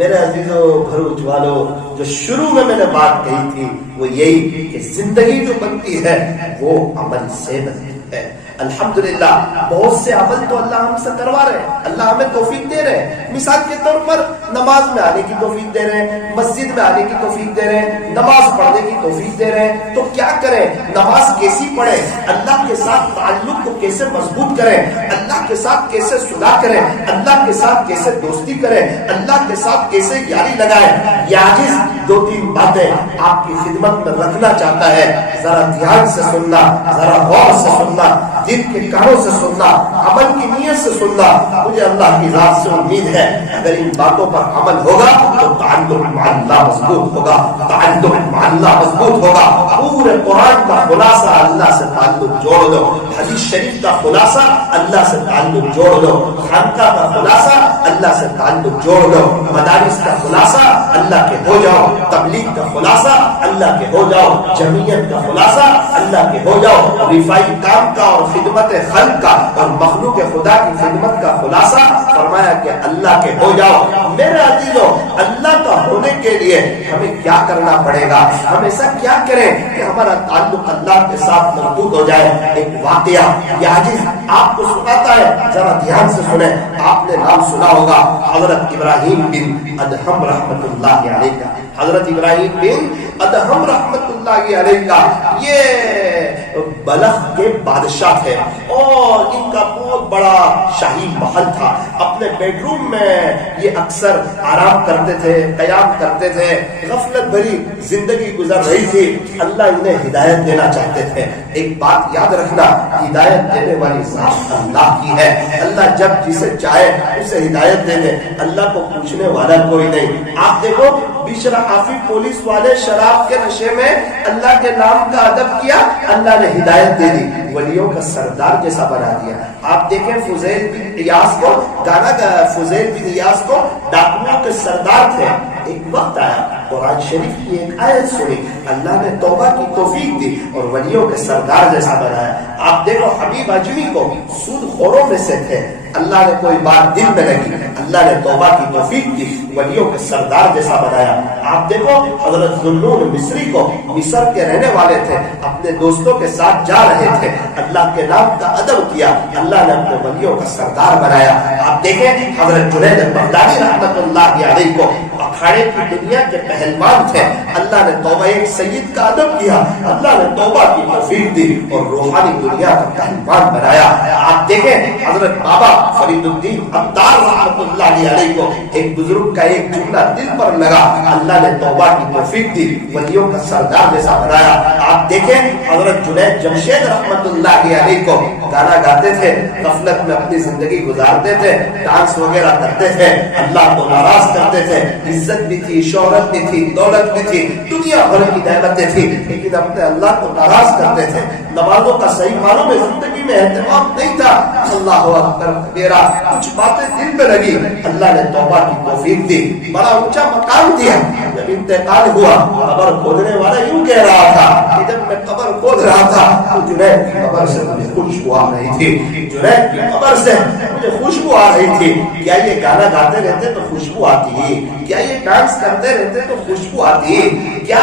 میرے عزیزوں بھروچ والوں، جو شروع میں نے بات کہی تھی وہ یہی کہ زندگی جو بنتی ہے وہ عمل سے بنتی ہے۔ الحمدللہ بہت سے عمل تو اللہ ہم سے کروا رہے ہیں، اللہ ہمیں توفیق دے رہے ہیں۔ مثال کے طور پر نماز میں آنے کی توفیق دے رہے ہیں، مسجد میں آنے کی توفیق دے رہے ہیں، نماز پڑھنے کی توفیق دے رہے ہیں۔ تو کیا کریں، نماز کیسی پڑھیں، اللہ کے ساتھ تعلق کو کیسے مضبوط کریں، اللہ کے ساتھ کیسے صلح کریں، اللہ کے ساتھ کیسے دوستی کریں، اللہ کے ساتھ کیسے یاری لگائیں۔ یہ عاجز 2-3 باتیں آپ کی خدمت میں رکھنا چاہتا ہے، ذرا دھیان سے سننا، ذرا غور سے سننا، دل کے کانوں سے سننا، عمل کی نیت سے سننا۔ مجھے اللہ کی ذات سے امید ہے اگر ان باتوں پر عمل ہوگا تو تعلق مع اللہ مضبوط ہوگا، تعلق مع اللہ مضبوط ہوگا۔ پورے قرآن کا خلاصہ اللہ سے تعلق جوڑ دو، حدیث شریف کا خلاصہ اللہ سے تعلق جوڑ دو، خانقاہ کا خلاصہ اللہ سے تعلق جوڑ دو، مدارس کا خلاصہ اللہ کے ہو جاؤ، تبلیغ کا خلاصہ اللہ کے ہو جاؤ، جمعیت کا خلاصہ اللہ کے ہو جاؤ، رفائی کام کا اور خدمت خلق کا اور مخلوق خدا کی خدمت کا خلاصہ فرمایا کہ اللہ کے ہو جاؤ۔ میرے عزیزوں اللہ کا ہونے کے لیے ہمیں کیا کرنا پڑے گا، ہم ایسا کیا کریں کہ ہمارا تعلق اللہ کے ساتھ مضبوط ہو جائے۔ ایک واقعہ یہ عزیز آپ کو سناتا ہے، ذرا دھیان سے سنیں۔ آپ نے نام سنا ہوگا حضرت ابراہیم بن ادہم رحمت اللہ علیہ کا، حضرت ابراہیم بن ادہم رحمت اللہ علیہ کا یہ بلخ کے بادشاہ تھے، اور ان کا بہت بڑا شاہی محل تھا۔ اپنے بیڈ روم میں یہ اکثر آرام کرتے تھے، قیام کرتے تھے، غفلت بھری زندگی گزر رہی تھی۔ اللہ انہیں ہدایت دینا چاہتے تھے۔ ایک بات یاد رکھنا، ہدایت دینے والی ذات اللہ کی ہے۔ اللہ جب جسے چاہے اسے ہدایت دے دے، اللہ کو پوچھنے والا کوئی نہیں۔ آپ دیکھو بشرا حافظ پولیس والے شراب کے نشے میں اللہ کے نام کا ادب کیا، اللہ نے ہدایت دے دی، ولیوں کا سردار جیسا بنا دیا۔ آپ دیکھیں فضیل بن ایاس کو، گانا فضیل بن ایاس کو ڈاکوؤں کے سردار تھے۔ ایک وقت آیا قرآن شریف کی ایک آیت سنی، اللہ نے توبہ کی توفیق دی اور ولیوں کے سردار جیسا بنایا۔ آپ دیکھو حبیب اجمی کو سود خوروں میں سے تھے، اللہ نے کوئی بات دل میں لگی، اللہ نے توبہ کی توفیق دی، ولیوں کے سردار جیسا بنایا۔ آپ دیکھو حضرت ذوالنون مصری کو، مصر کے رہنے والے تھے، اپنے دوستوں کے ساتھ جا رہے تھے، اللہ کے نام کا ادب کیا، اللہ نے اپنے ولیوں کا سردار بنایا۔ آپ دیکھیں حضرت جنید بغدادی رحمت اللہ علیہ کو اکھاڑے کی دنیا کے پہلوان تھے، اللہ نے توبہ ایک سید کا ادب کیا، اللہ نے توبہ کی توفیق دی اور روحانی دنیا کا پہلوان بنایا۔ آپ دیکھیں حضرت بابا فرید الدین عطار رحمت اللہ علیہ کو ایک بزرگ کا ایک جملہ دل پر لگا، اللہ نے توبہ کی توفیق دی، ولیوں کا سردار جیسا بنایا۔ آپ دیکھیں حضرت جنید جمشید رحمت اللہ علیہ کو گانا گاتے تھے، غفلت میں اپنی زندگی گزارتے تھے، ڈانس وغیرہ کرتے تھے، اللہ کو ناراض کرتے تھے، عزت بھی تھی, شہرت بھی تھی, دولت بھی تھی, دنیا بھر کی نعمتیں تھی, لیکن اپنے اللہ کو ناراض کرتے تھے. نمازوں کا صحیح معنوں میں زندگی میں اہتمام نہیں تھا. اللہ اکبر کبیرہ, کچھ باتیں دل میں لگی, اللہ نے توبہ کی توفیق دی, بڑا اونچا مقام دیا. جب انتقال ہوا, قبر کھودنے والا یوں کہہ رہا تھا کہ جب میں قبر کھود رہا تھا تو جنید کی قبر سے مجھے خوشبو آ رہی تھی, جنید کی قبر سے مجھے خوشبو آ رہی تھی. کیا یہ گانا گاتے رہتے تو خوشبو آتی؟ کیا یہ ڈانس کرتے رہتے تو خوشبو آتی؟ کیا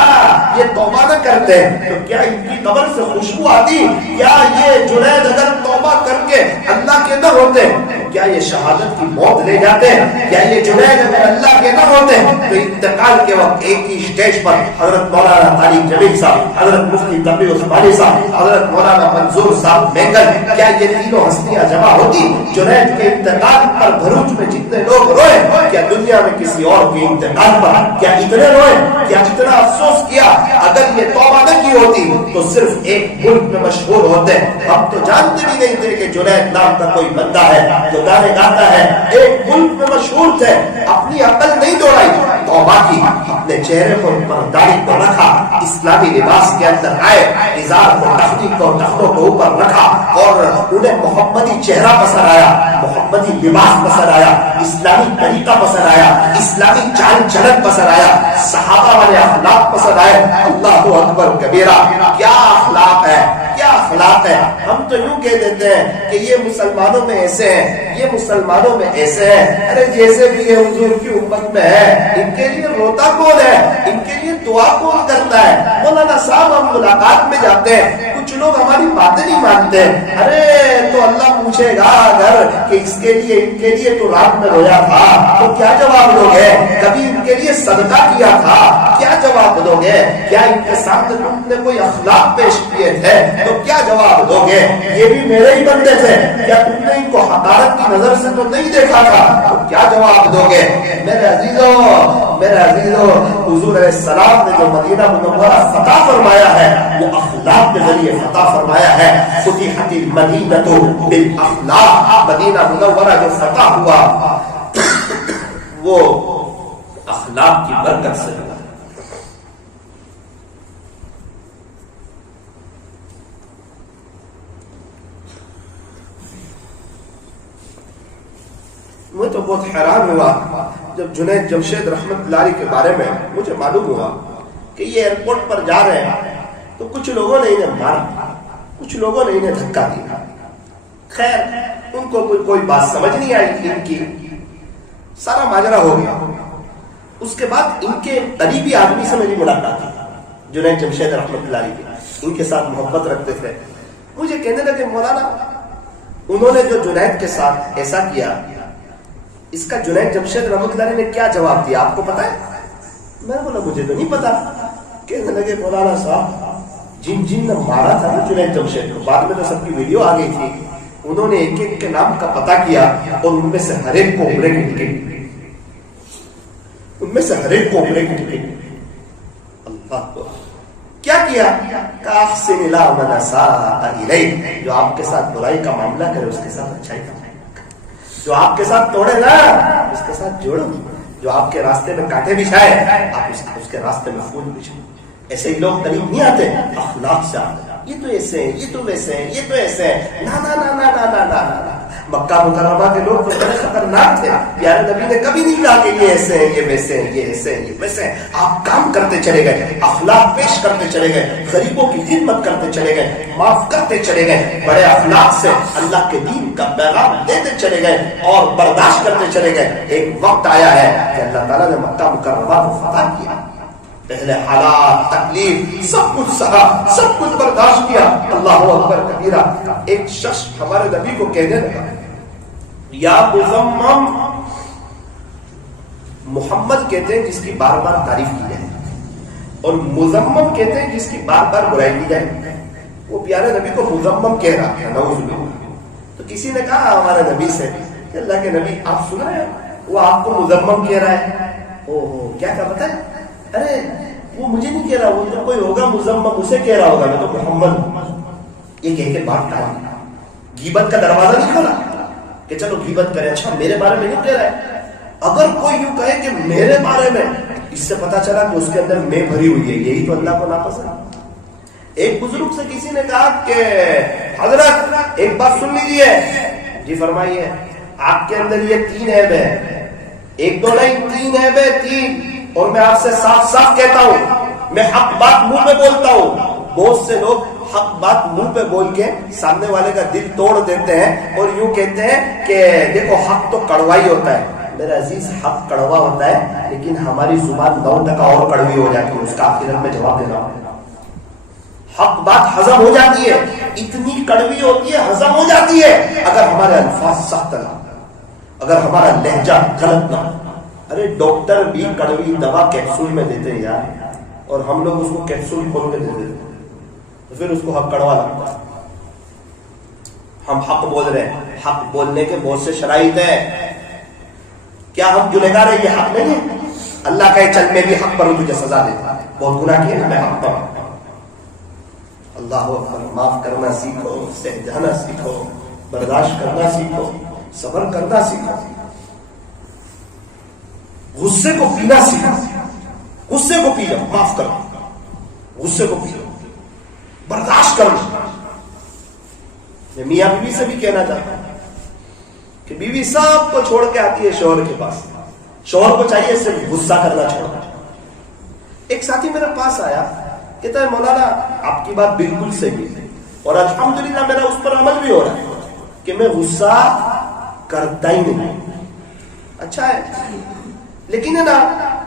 یہ توبہ نہ کرتے تو کیا ان کی قبر سے خوشبو آتی؟ کیا یہ جنید اگر توبہ کر کے اللہ کے نہ ہوتے, کیا یہ شہادت کی موت لے جاتے؟ کیا یہ جنید اگر اللہ کے نہ ہوتے تو انتقال کے وقت ایک ہی سٹیج پر حضرت مولانا طارق جمیل صاحب, حضرت مفتی تقی عثمانی صاحب, حضرت مولانا منظور صاحب مینگل, کیا یہ تینوں ہستیاں جمع ہوتی؟ جنید کے انتقال پر بھروچ میں جتنے لوگ روئے, کیا دنیا میں کسی اور کے انتقال پر کیا اتنے روئے؟ کیا اتنا افسوس کیا؟ اگر یہ توبہ نہ کی ہوتی تو صرف ایک ملک میں مشہور ہوتے. ہم تو جانتے بھی نہیں تھے کہ جنید نام کا کوئی بندہ ہے جو گانے گاتا ہے. ایک ملک میں مشہور تھے, اپنی عقل نہیں دوڑائی, توبہ کی, اپنے چہرے پر داڑھی کو رکھا, اسلامی لباس کے اندر آئے, ازار کو تختی کو تختوں کو اوپر رکھا اور انہیں محمدی چہرہ پسند آیا, محمدی لباس پسند آیا, اسلامی طریقہ پسند آیا, اسلامی چال چلن پسند آیا, صحابہ والے اخلاق پسند آئے. اللہ اکبر کبیرہ, کیا اخلاق ہے, کیا اخلاق ہے. ہم تو یوں کہہ دیتے ہیں کہ یہ مسلمانوں میں ایسے ہیں, یہ مسلمانوں میں ایسے ہیں. ارے جیسے بھی یہ حضور کی امت میں ہے, ان کے لیے روتا کون ہے, ان کے لیے دعا کون کرتا ہے؟ مولانا صاحب ہم ملاقات میں جاتے ہیں, کچھ لوگ ہماری باتیں نہیں مانتے. ارے تو اللہ پوچھے گا اگر کہ اس کے لیے ان کے لیے تو رات میں رویا تھا تو کیا جواب دو گے؟ کبھی ان کے لیے صدقہ کیا تھا, کیا جواب دو گے؟ کیا ان کے سامنے تم نے کوئی اخلاق پیش کیے تھے تو کیا جواب دو گے؟ یہ بھی میرے ہی بندے تھے, کیا تم نے ان کو حقارت کی نظر سے تو نہیں دیکھا تھا تو کیا جواب دو گے؟ میرے عزیزو, حضور علیہ السلام نے جو مدینہ منورہ فتح فرمایا ہے وہ اخلاق کے ذریعے فتح فرمایا ہے. فتحت المدینہ بالاخلاق, مدینہ منورہ جو فتح ہوا وہ اخلاق کی برکت سے ہوا. میں تو بہت حیران ہوا جب جنید جمشید رحمت اللہ علیہ کے بارے میں مجھے معلوم ہوا کہ یہ ایئرپورٹ پر جا رہے ہیں تو کچھ لوگوں نے انہیں مارا, کچھ لوگوں نے انہیں دھکا دیا. خیر ان کو کوئی بات سمجھ نہیں آئی ان کی, سارا ماجرا ہو گیا. اس کے بعد ان کے قریبی آدمی سے میری ملاقات ہوئی, جنید جمشید رحمت اللہ علیہ کے, ان کے ساتھ محبت رکھتے تھے. مجھے کہنے لگے مولانا انہوں نے جو جنید کے ساتھ ایسا کیا, اس کا جنید جمشید رحمت اللہ علیہ نے کیا جواب دیا آپ کو پتا ہے؟ میں بولا مجھے تو نہیں پتا. کہنے لگے مولانا صاحب جن نے مارا تھا نا جنید جمشید کو, بعد میں تو سب کی ویڈیو آ گئی تھی, انہوں نے ایک ایک کے نام کا پتہ کیا اور ان میں سے ہر ایک کو عمرے کی ٹکٹ, ان میں سے ہر ایک کو عمرے کی ٹکٹ. اللہ کو کیا کیا؟ کاحسن الی من اساء الیک, جو آپ کے ساتھ برائی کا معاملہ کرے اس کے ساتھ اچھائی کا, جو آپ کے ساتھ توڑے نا اس کے ساتھ جوڑو, جو آپ کے راستے میں کانٹے بچھائے آپ اس کے راستے میں پھول بچھائے. ایسے ہی لوگ قریب نہیں آتے, اخلاق سے آتے. یہ تو ایسے ہیں, یہ تو ویسے ہیں, یہ تو ایسے ہیں. نا نا نا نا نا نا نا نا. مکہ مکرمہ کے لوگ تو بڑے خطرناک تھے. پیارے نبی نے کبھی نہیں کہا کہ یہ ایسے ہیں, یہ ویسے ہیں, یہ ایسے ہیں, یہ ویسے ہیں. آپ کام کرتے چلے گئے, اخلاق پیش کرتے چلے گئے, غریبوں کی خدمت کرتے چلے گئے, معاف کرتے چلے گئے, بڑے اخلاق سے اللہ کے دین کا پیغام دیتے چلے گئے اور برداشت کرتے چلے گئے. ایک وقت آیا ہے کہ اللہ تعالیٰ نے مکہ مکرمہ کو فتح کیا. پہلے حالات, تکلیف, سب کچھ سہا, سب کچھ برداشت کیا. اللہ اکبر کبیرہ. ایک شخص ہمارے نبی کو کہنے لگا یا مزمم, محمد کہتے ہیں جس کی بار بار تعریف کی جائے, اور مزمم کہتے ہیں جس کی بار بار برائی کی جائے. وہ پیارے نبی کو مزمم کہہ رہا ہے, نعوذ باللہ. تو کسی نے کہا ہمارے نبی سے کہ اللہ کے نبی آپ سنا ہے وہ آپ کو مزمم کہہ رہا ہے. اوہ کیا کہا پتہ ہے؟ ارے وہ مجھے نہیں کہہ رہا, وہ تو کوئی ہوگا مزمم, اسے کہہ رہا ہوگا, میں تو محمد. یہ کہہ کے بات ٹالی, غیبت کا دروازہ نہیں کھولا کہ چلو غیبت کریں. اچھا میرے بارے میں نہیں کہہ رہا ہے, اگر کوئی یوں کہے کہ میرے بارے میں، اس سے پتا چلا کہ اس کے اندر میں بھری ہوئی ہے، یہی تو اللہ کو ناپسند۔ ایک بزرگ سے کسی نے کہا کہ حضرت ایک بات سن لیجیے۔ جی فرمائیے۔ آپ کے اندر یہ 3 عیب ہے، ایک دو نہیں 3 عیب ہے، 3، اور میں آپ سے صاف صاف کہتا ہوں، میں حق بات منہ پہ بولتا ہوں۔ بہت سے لوگ حق بات منہ پہ بول کے سامنے والے کا دل توڑ دیتے ہیں اور یوں کہتے ہیں کہ دیکھو حق تو کڑوا ہی ہوتا ہے۔ میرا عزیز، حق کڑوا ہوتا ہے لیکن ہماری زبان 9% اور کڑوی ہو جاتی ہے، اس کا آخرت میں جواب دینا ہوتا ہے۔ حق بات ہضم ہو جاتی ہے، اتنی کڑوی ہوتی ہے، ہضم ہو جاتی ہے اگر ہمارے الفاظ سخت نہ، اگر ہمارا لہجہ غلط نہ۔ ارے ڈاکٹر بھی کڑوی دوا کیپسول میں دیتے ہیں یار، اور ہم لوگ اس کو کیپسول کھول کے دیتے ہیں، تو پھر اس کو حق کڑوا لگتا ہے۔ ہم حق بول رہے ہیں، حق بولنے کے بہت سے شرائط ہیں۔ کیا ہم گنہگار ہیں؟ یہ حق نہیں ہے۔ اللہ کہے چل میں بھی حق پر ہوں، تجھے سزا دیتا، بہت گناہ کیے نا، میں حق پر ہوں۔ اللہ اکبر۔ معاف کرنا سیکھو، سہ جانا سیکھو، برداشت کرنا سیکھو، صبر کرنا سیکھو، غصے کو پینا سیکھو۔ غصے کو پی جاؤ، معاف کرو، غصے کو پی جاؤ، برداشت کرو۔ میں میاں بیوی سے بھی کہنا چاہتا ہوں کہ بیوی سب کو چھوڑ کے آتی ہے شوہر کے پاس، شوہر کو چاہیے صرف غصہ کرنا چھوڑنا۔ ایک ساتھی میرے پاس آیا، کہتا ہے مولانا آپ کی بات بالکل صحیح ہے اور الحمدللہ میرا اس پر عمل بھی ہو رہا ہے کہ میں غصہ کرتا ہی نہیں۔ اچھا ہے، لیکن ہے نا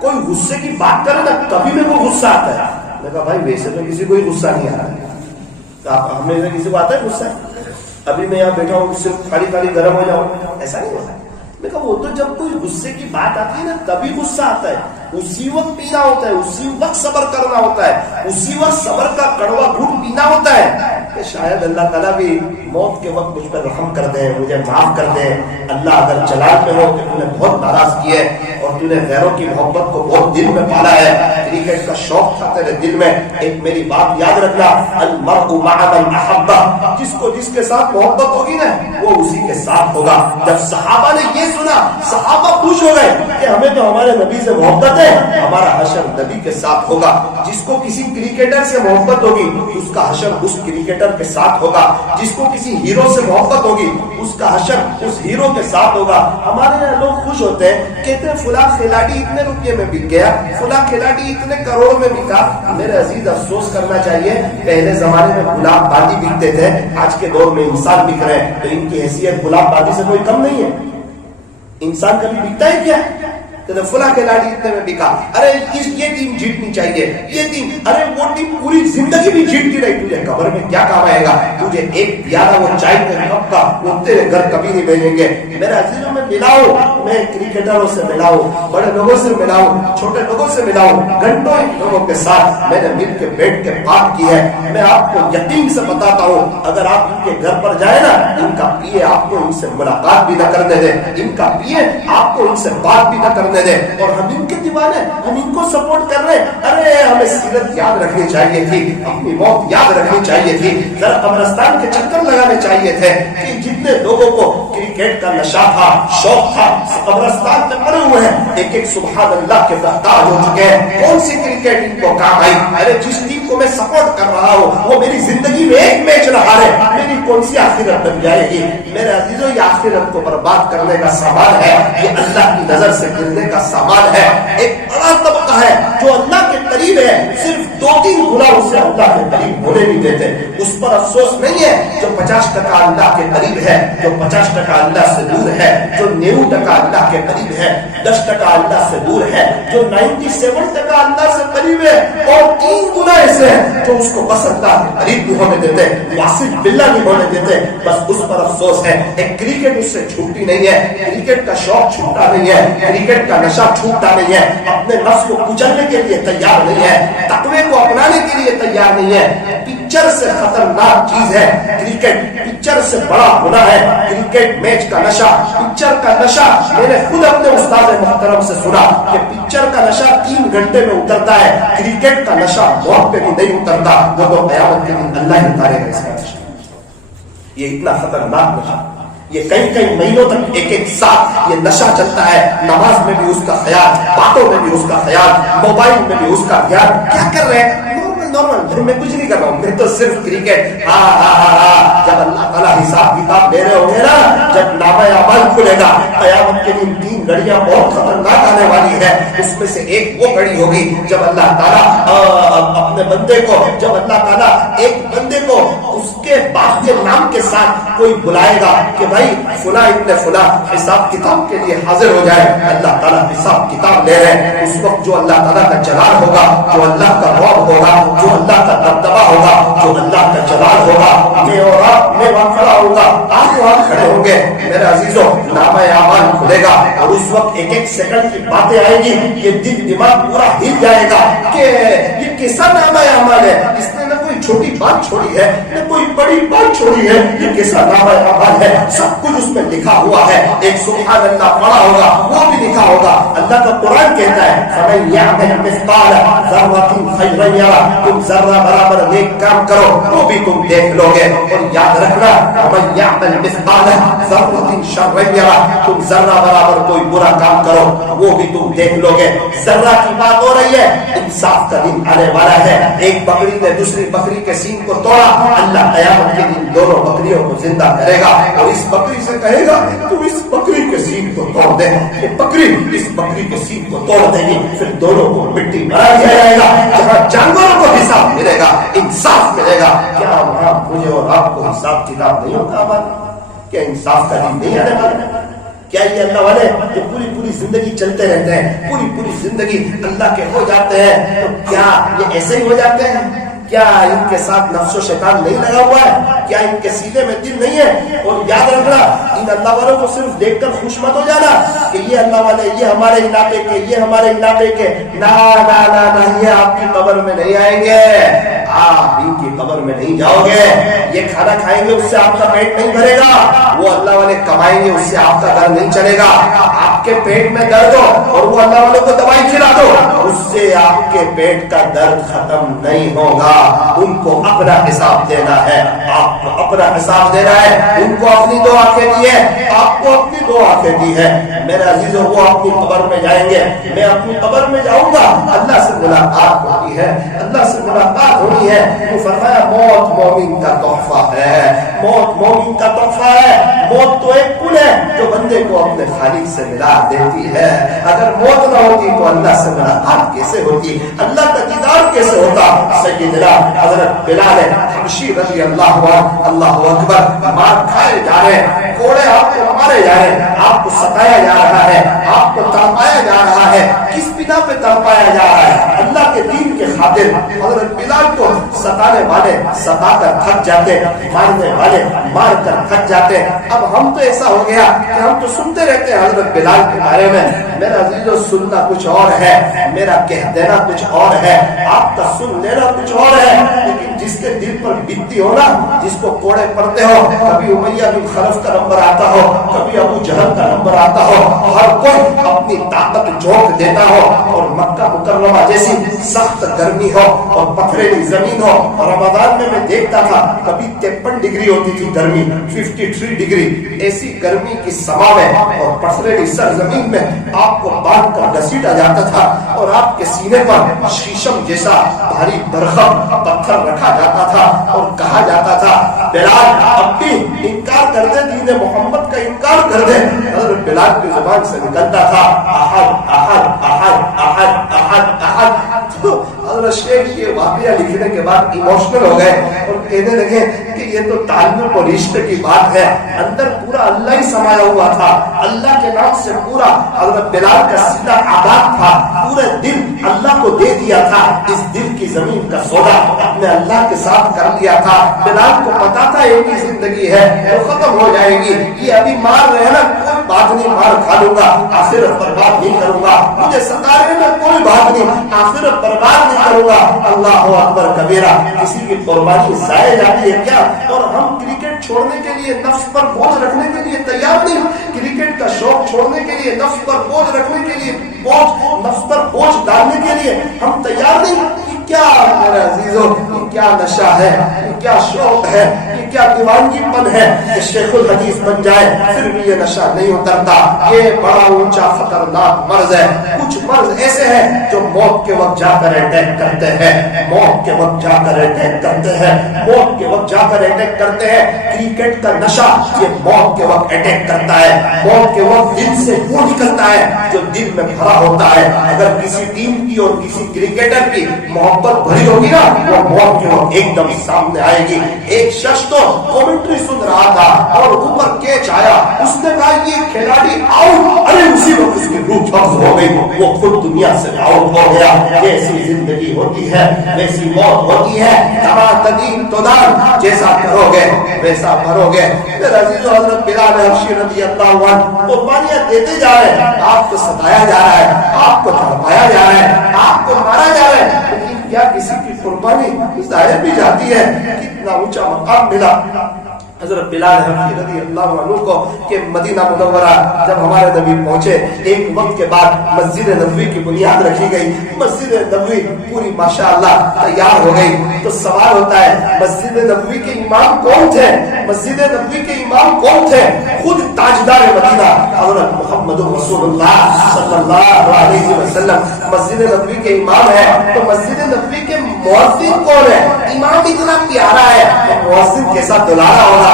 کوئی غصے کی بات کرے نا تبھی میرے کو غصہ آتا ہے۔ میں کہا بھائی ویسے تو کسی کو ہی غصہ نہیں آ رہا، ہمیں سے کسی کو آتا ہے غصہ؟ ابھی میں یہاں بیٹھا ہوں صرف خالی گرم ہو جاؤں، ایسا نہیں ہوتا۔ میں کہا وہ تو جب کوئی غصے کی بات آتی ہے نا تبھی غصہ آتا ہے، اسی وقت پینا ہوتا ہے، اسی وقت صبر کرنا ہوتا ہے، اسی وقت صبر کا کڑوا گھٹ پینا ہوتا ہے کہ شاید اللہ تعالیٰ بھی موت کے وقت مجھ پر رحم کر دے، مجھے معاف کر دے۔ اللہ اگر جلال میں ہو کہ تو نے بہت ناراض کی ہے اور تو نے غیروں کی محبت کو بہت دل میں پالا ہے، کرکٹ کا شوق تھا تیرے دل میں، ایک میری بات یاد رکھنا، المرء مع من احبہ، جس کو جس کے ساتھ محبت ہوگی نا وہ اسی کے ساتھ ہوگا۔ جب صحابہ نے یہ سنا، صحابہ خوش ہو گئے کہ ہمیں تو ہمارے نبی سے محبت ہے، ہمارا حشر نبی کے ساتھ ہوگا۔ جس کو کسی کرکٹر سے محبت ہوگی اس کا حشر اس کرکٹر کے ساتھ ہوگا، جس کو کسی ہیرو سے محبت ہوگی اس کا حشر اس ہیرو کے ساتھ ہوگا۔ ہمارے یہاں لوگ خوش ہوتے ہیں، کہتے ہیں فلاں کھلاڑی اتنے روپے میں بک گیا، فلاں کھلاڑی اتنے کروڑ میں بکا۔ میرے عزیز افسوس کرنا چاہیے، پہلے زمانے میں گلاب بادی بکتے تھے، آج کے دور میں انسان بک رہے ہیں، تو ان کی حیثیت گلاب بادی سے کوئی کم نہیں ہے۔ انسان کبھی بکتا ہے کیا؟ فلاں کھلاڑی اتنے میں بکا، ارے یہ ٹیم جیتنی چاہیے، یہ ٹیم، ارے وہ ٹیم پوری زندگی بھی جیتتی رہی، تجھے قبر میں کیا کام آئے گا؟ تجھے ایک پیالہ وہ چائے کے کپ کا وہ تیرے گھر کبھی نہیں بھیجیں گے۔ میرے عزیزوں میں ملاؤ، میں کرکٹروں سے ملاؤ، بڑے لوگوں سے ملاؤ، چھوٹے لوگوں سے ملاؤ، گھنٹوں ان لوگوں کے ساتھ میں نے مل کے بیٹھ کے بات کی ہے۔ میں آپ کو یقین سے بتاتا ہوں، اگر آپ ان کے گھر پر جائیں نا، ان کا پیے آپ کو ان سے ملاقات بھی نہ کرنے دے، ان کا پیے آپ کو ان سے بات بھی نہ کرنے دے، اور ہم ان کے دیوانے، ہم ان کو سپورٹ کر رہے ہیں۔ ارے ہمیں سیرت یاد رکھنی چاہیے تھی، اپنی موت یاد رکھنی چاہیے تھی، ذرا قبرستان کے چکر لگانے چاہیے تھے کہ جتنے لوگوں کو کرکٹ کا نشہ تھا، شوق تھا، قبرستان میں پڑے ہوئے ہیں، ایک ایک سبحان اللہ کے محتاج ہو چکے ہیں۔ کون سی کرکٹ ان کو کام آئی؟ ارے جس ٹیم کو میں سپورٹ کر رہا ہوں وہ میری زندگی میں ایک میچ نہ ہارے، میری کون سی آخرت بن جائے گی؟ میرے عزیزوں یہ آخرت کو برباد کرنے کا سامان ہے، یہ اللہ کی نظر سے گرنے کا سامان ہے۔ ایک بڑا طبقہ ہے جو اللہ کے قریب ہے، صرف 2-3 گنا اسے اللہ کے قریب ہونے نہیں دیتے۔ اس پر افسوس نہیں ہے جو 50% اللہ کے قریب ہے، جو 50% اللہ سے دور ہے، جو 90% اللہ کے قریب ہے، 10% اللہ سے دور ہے، جو 97% اللہ سے قریب ہے، اور 3 گنا ایسے ہیں جو اس کو بس اللہ کے قریب نہیں ہونے دیتے، واصل باللہ نہیں ہونے دیتے۔ بس اس پر افسوس ہے۔ ایک کرکٹ اس سے چھوٹتی نہیں ہے، کرکٹ کا شوق چھوٹتا نہیں ہے، کرکٹ کا نشہ چھوٹتا نہیں ہے، اپنے نفس کو کچلنے کے لیے تیار نہیں ہے، تقوی کو اپنانے کے لیے تیار نہیں ہے۔ پکچر سے خطرناک چیز ہے کرکٹ، پکچر سے بڑا گناہ ہے کرکٹ میچ کا نشہ، پکچر کا نشہ۔ میں نے خود اپنے استاد محترم سے سنا کہ پکچر کا نشہ 3 گھنٹے میں اترتا ہے، کرکٹ کا نشہ موت پہ بھی نہیں اترتا، وہ تو قیامت کے دن اللہ ہی اتارے گا اس کا نشہ۔ یہ اتنا خطرناک نشہ، یہ کئی مہینوں تک ایک ساتھ یہ نشہ چلتا ہے. نماز میں بھی اس کا خیال, باتوں میں بھی اس کا خیال, موبائل میں بھی اس کا خیال. کیا کر رہے ہیں؟ نارمل, میں کچھ نہیں کر رہا ہوں, میں تو صرف کرکٹ. جب اللہ تعالیٰ حساب کتاب لے رہے ہوں گے نا, جب نامہ اعمال کھلے گا قیامت کے دن, 3 گھڑیاں بہت خطرناک آنے والی ہے. اس میں سے ایک وہ گھڑی ہوگی جب اللہ تعالیٰ اپنے بندے کو, جب اللہ تعالیٰ ایک بندے کو اس کے باپ کے نام کے ساتھ کوئی بلائے گا کہ بھائی فلاں ابن فلاں حساب کتاب کے لیے حاضر ہو جائے. اللہ تعالیٰ حساب کتاب لے رہے ہیں. اس وقت جو اللہ تعالیٰ کا جلال ہوگا, جو اللہ کا رعب ہوگا, جو اللہ کا دبدبہ ہوگا, جو اللہ کا جلال ہوگا, میں اور آپ, میں وہاں کھڑا ہوگا, آپ وہاں کھڑے ہوں گے. میرے عزیزوں, نامہ اعمال کھلے گا اور اس وقت ایک سیکنڈ کی باتیں آئیں گی. یہ دل دماغ پورا ہل جائے گا کہ یہ کیسا نامہ اعمال ہے, اس نے نہ کوئی چھوٹی بات چھوڑی ہے نہ کوئی بڑی بات چھوڑی ہے. یہ کیسا نامہ اعمال ہے, سب کچھ اس میں لکھا ہوا ہے. ایک سبحان اللہ پڑھا ہوگا وہ بھی لکھا ہوگا. اللہ کا قرآن کہتا ہے فَمَن يَعْمَلْ مِثْقَالَ ذَرَّةٍ خَيْرًا يَرَهُ, تم ذرہ برابر نیک کام کرو وہ بھی تم دیکھ لو گے. اور یاد رکھنا وَمَن يَعْمَلْ مِثْقَالَ ذَرَّةٍ شَرًّا يَرَهُ, تم ذرہ برابر کوئی برا کام کرو وہ بھی تم دیکھ لو گے. ذرہ کی بات ہو رہی ہے, انصاف کا دن آنے والا ہے. ایک بکری نے دوسری بکری کے سینگ کو توڑا, اللہ قیامت کے دن دونوں بکریوں کو زندہ کرے گا اور اس بکری سے کہے گا تو اس بکری کے سینگ کو توڑ دے. بکری اس بکری کے سینگ کو توڑ دے گی, پھر دونوں کو مٹی بنا دیا جائے گا. جہاں جانوروں کو حساب ملے گا, انصاف ملے گا, کیا وہاں مجھے اور آپ کو حساب کتاب نہیں ہوتا ہمارا؟ کیا انصاف کا دن نہیں آنے والا؟ کیا یہ اللہ والے جو پوری زندگی چلتے رہتے ہیں, پوری زندگی اللہ کے ہو جاتے ہیں, تو کیا یہ ایسے ہی ہو جاتے ہیں؟ کیا ان کے ساتھ نفس و شیطان نہیں لگا ہوا ہے؟ کیا ان کے سینے میں دل نہیں ہے؟ اور یاد رکھنا, ان اللہ والوں کو صرف دیکھ کر خوش مت ہو جانا کہ یہ اللہ والے, یہ ہمارے علاقے کے, یہ ہمارے علاقے کے. نا یہ آپ کی قبر میں نہیں آئیں گے, آپ ان کی قبر میں نہیں جاؤ گے. یہ کھانا کھائیں گے اس سے آپ کا پیٹ نہیں بھرے گا, وہ اللہ والے کمائیں گے اس سے آپ کا گھر نہیں چلے گا. آپ کے پیٹ میں درد ہو اور وہ اللہ والوں کو دوائی کھلا دو, اس سے آپ کے پیٹ کا درد ختم نہیں ہوگا. ان کو اپنا حساب دینا ہے, آپ کو اپنا حساب دینا ہے. ان کو اپنی 2 آنکھیں دی ہے, آپ کو اپنی 2 آنکھیں دی ہے. میرے عزیزوں, وہ اپنی قبر میں جائیں گے, میں اپنی قبر میں جاؤں گا. اللہ سے ملاقات ہوتی ہے, اللہ سے ملاقات ہونی ہے. تو فرمایا موت مومن کا تحفہ ہے, موت مومن کا تحفہ ہے. موت تو ایک پل ہے جو بندے کو اپنے خالق سے ملا دیتی ہے. اگر موت نہ ہوتی تو اللہ سے ملاقات کیسے ہوتی, اللہ کا دیدار کیسے ہوتا؟ سیدنا حضرت بلال حبشی رضی اللہ عنہ, اللہ اکبر, مار کھائے جا رہے ہیں, کوڑے آپ کو مارے جا رہے ہیں, آپ کو ستایا جا رہا ہے, آپ کو تڑپایا جا رہا ہے. کس بنا پہ تڑپایا جا رہا ہے؟ اللہ کے دین کے خاطر. حضرت بلال کو ستانے والے ستا کر تھک جاتے, مارنے والے مار کر تھک جاتے. اب ہم تو ایسا ہو گیا کہ ہم تو سنتے رہتے ہیں حضرت بلال کے بارے میں. میرا عزیزو, سننا کچھ اور ہے, میرا کہہ دینا کچھ اور ہے, آپ کا سن لینا کچھ اور ہے. لیکن جس کے دل پر بیتتی ہو نا, جس کو کوڑے پڑتے ہو, کبھی امیہ بن خلف کا نمبر آتا ہو, کبھی ابو جہل کا نمبر آتا ہو, ہر کوئی اپنی طاقت جھونک دیتا ہو, اور مکہ مکرمہ جیسی سخت گرمی ہو اور پتھریلی زمین ہو. رمضان میں دیکھتا تھا کبھی 53 ڈگری ہوتی تھی گرمی, 53 ڈگری. ایسی گرمی کی سما میں اور پتھریلی سرزمین میں آپ کو باندھ کر گھسیٹا جاتا تھا, اور آپ کے سینے پر شیشم جیسا بھاری برخم پتھر رکھا جاتا تھا, اور کہا جاتا تھا بلال اب بھی انکار کر دے, دین محمد کا انکار کر دے. حضرت بلال کی زبان سے نکلتا تھا احد احد احد احد احد احد. تو حضرت شیخ یہ واقعہ لکھنے کے بعد ایموشنل ہو گئے اور کہنے لگے کہ یہ تو تعلق اور رشتے کی بات ہے, اندر پورا اللہ ہی سمایا ہوا تھا, اللہ کے نام سے پورا حضرت بلال کا سینہ آباد تھا, پورے دل اللہ کو دے دیا تھا. اس دل کی زمین کا سودا اپنے اللہ کے ساتھ کر لیا تھا. بلال کو پتا تھا ایک ہی زندگی ہے وہ ختم ہو جائے گی, یہ ابھی مار رہے ہیں نا, کوئی بات نہیں, مار کھا لوں گا, آخرت برباد نہیں کروں گا. مجھے ستا رہے ہیں نا, کوئی بات نہیں, آخرت برباد نہیں کروں گا. اللہ اکبر کبیرہ. کسی کی قربانی ضائع جاتی ہے کیا؟ اور ہم کرکٹ چھوڑنے کے لیے, نفس پر بوجھ رکھنے کے لیے تیار نہیں. کرکٹ کا شوق چھوڑنے کے لیے, نفس پر بوجھ رکھنے کے لیے, نفس پر بوجھ ڈالنے کے لیے ہم تیار نہیں. کیا میرے عزیزو, یہ کیا نشہ ہے, یہ کیا شوق ہے, یہ کیا دیوانگی پن ہے کہ شیخ الحدیث بن جائے پھر بھی یہ نشہ نہیں اترتا. یہ بڑا اونچا خطرناک مرض ہے. کچھ مرض ایسے ہیں جو موت کے وقت جا کر اٹیک کرتے ہیں, موت کے وقت جا کر اٹیک کرتے ہیں, موت کے وقت جا کر اٹیک کرتے ہیں. کرکٹ کا نشہ یہ موت کے وقت اٹیک کرتا ہے, موت کے وقت دل سے وہ نکلتا ہے جو دل میں بھرا ہوتا ہے. اگر کسی ٹیم کی اور کسی کرکٹر کی محبت بھری ہوگی نا, وہ موت کے وقت ایک دم سامنے آئے گی. ایک شخص تو کمنٹری سن رہا تھا اور اوپر کیچ آیا, اس نے کہا یہ کھلاڑی آؤٹ, ارے اسی وقت اس کی روح قبض ہو گئی, وہ خود دنیا سے آؤٹ ہو گیا. جیسی زندگی ہوتی ہے ویسی موت ہوتی ہے. کما تدین تدان, جیسا کرو گے ویسا بھرو گے. میرے عزیز و حضرت بلال حبشی رضی اللہ عنہ قربانیاں دیتے جا رہے ہیں, آپ کو ستایا جا رہا ہے, آپ کو تڑپایا جا رہا ہے, آپ کو مارا جا رہا ہے, لیکن کیا کسی کی قربانی ظاہر بھی جاتی ہے؟ کتنا اونچا مقام ملا حضرت بلال حبشی رضی اللہ عنہ کو کہ مدینہ منورہ جب ہمارے نبی پہنچے, ایک وقت کے بعد مسجد نبوی کی بنیاد رکھی گئی. مسجد نبوی پوری ماشاءاللہ تیار ہو گئی. تو سوال ہوتا ہے مسجد نبوی کے امام کون تھے؟ مسجد نبوی کے امام کون تھے؟ خود تاجدار مدینہ حضرت محمد رسول اللہ صلی اللہ علیہ وسلم مسجد نبوی کے امام ہے. تو مسجد نبوی کے مؤذن کون ہے؟ امام اتنا پیارا ہے, مؤذن کیسا دلارا ہوگا.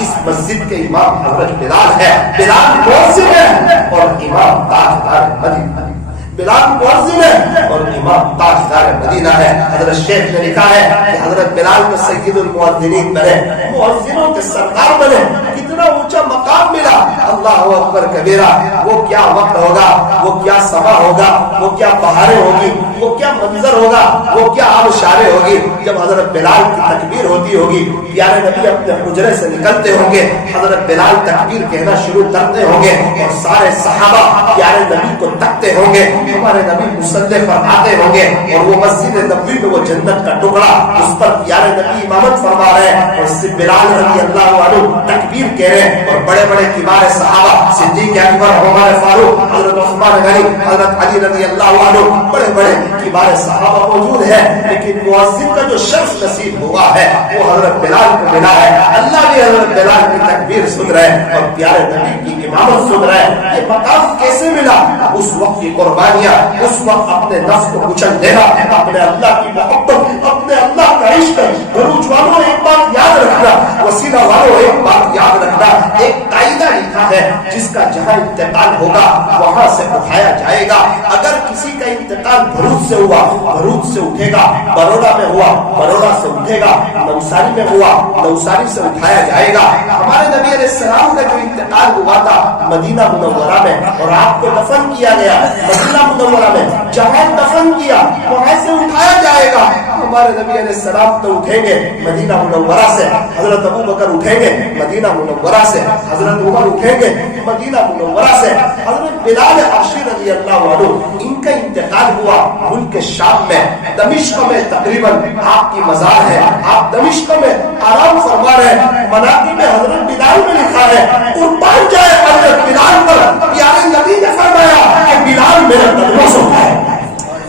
اس مسجد کے امام حضرت بلال ہے. بلال مؤذن ہے اور امام تاجدار مدینہ. بلال مؤذن ہے اور امام تاجدار مدینہ ہے. حضرت شیخ نے لکھا ہے کہ حضرت بلال کو سید المؤذنین بنے, مؤذنوں کے سردار بنے. کتنا اونچا مقام ملا. اللہ اکبر کبیرہ. وہ کیا وقت ہوگا, وہ کیا سما ہوگا, وہ کیا بہاریں ہوگی, وہ کیا منظر ہوگا, وہ کیا آبشاریں ہوگی جب حضرت بلال کی تکبیر ہوتی ہوگی. پیارے نبی اپنے حجرے سے نکلتے ہوں گے, حضرت بلال تکبیر کہنا شروع کرتے ہوں گے اور سارے صحابہ پیارے نبی کو تکتے ہوں گے. ہمارے نبی مصلی پر آتے ہوں گے اور وہ مسجد نبوی میں وہ جنت کا ٹکڑا اس پر پیارے نبی امامت فرما رہے ہیں اور بلال رضی اللہ عنہ تکبیر کہہ رہے ہیں. اور بڑے بڑے کبار صحابہ صدیق اکبر, عمر فاروق, حضرت عثمان غنی, حضرت علی رضی اللہ عنہ, بڑے بڑے کبار صحابہ موجود ہیں. لیکن مؤذن کا جو شخص نصیب ہوا ہے وہ حضرت بلال کو ملا ہے. اللہ بھی حضرت بلال کی تکبیر سن رہے ہیں اور پیارے نبی کی امامت سن رہے ہیں. یہ مقام کیسے ملا؟ اس وقت کی قربانیاں, اس وقت اپنے نفس کو کچل دینا, اپنے اللہ کی محبت, اپنے اللہ کا عشق. بروج والوں ایک بات یاد رکھنا, وسیلہ والوں ایک بات یاد رکھنا, ایک قاعدہ لکھا ہے جس کا جہاں انتقال ہوگا وہاں سے اٹھایا جائے گا. اگر کسی کا انتقال بھروچ سے ہوا, بھروچ سے اٹھے گا. بروڑا میں ہوا, بروڑا سے اٹھے گا. نوساری میں ہوا, نوساری سے اٹھایا جائے گا. ہمارے نبی علیہ السلام کا جو انتقال ہوا تھا مدینہ منورہ میں اور آپ کو دفن کیا گیا مدینہ منورہ میں, جہاں دفن کیا وہاں سے اٹھایا جائے گا. ہمارے نبی علیہ السلام تو اٹھیں گے مدینہ منورہ سے, حضرت ابو بکر اٹھیں گے مدینہ منورہ سے, حضرت عمر اٹھیں گے مدینہ منورہ سے. حضرت بلال حبشی رضی اللہ عنہ ان کا انتقال ہوا ملک شام میں, دمشق میں. تقریباً آپ کی مزار ہے, آپ دمشق میں آرام فرما رہے ہیں. مناقب میں حضرت بلال میں لکھا ہے قربان جائے حضرت بلال پر. پیارے نبی نے فرمایا کہ بلال میرے قدموں سے اٹھائے,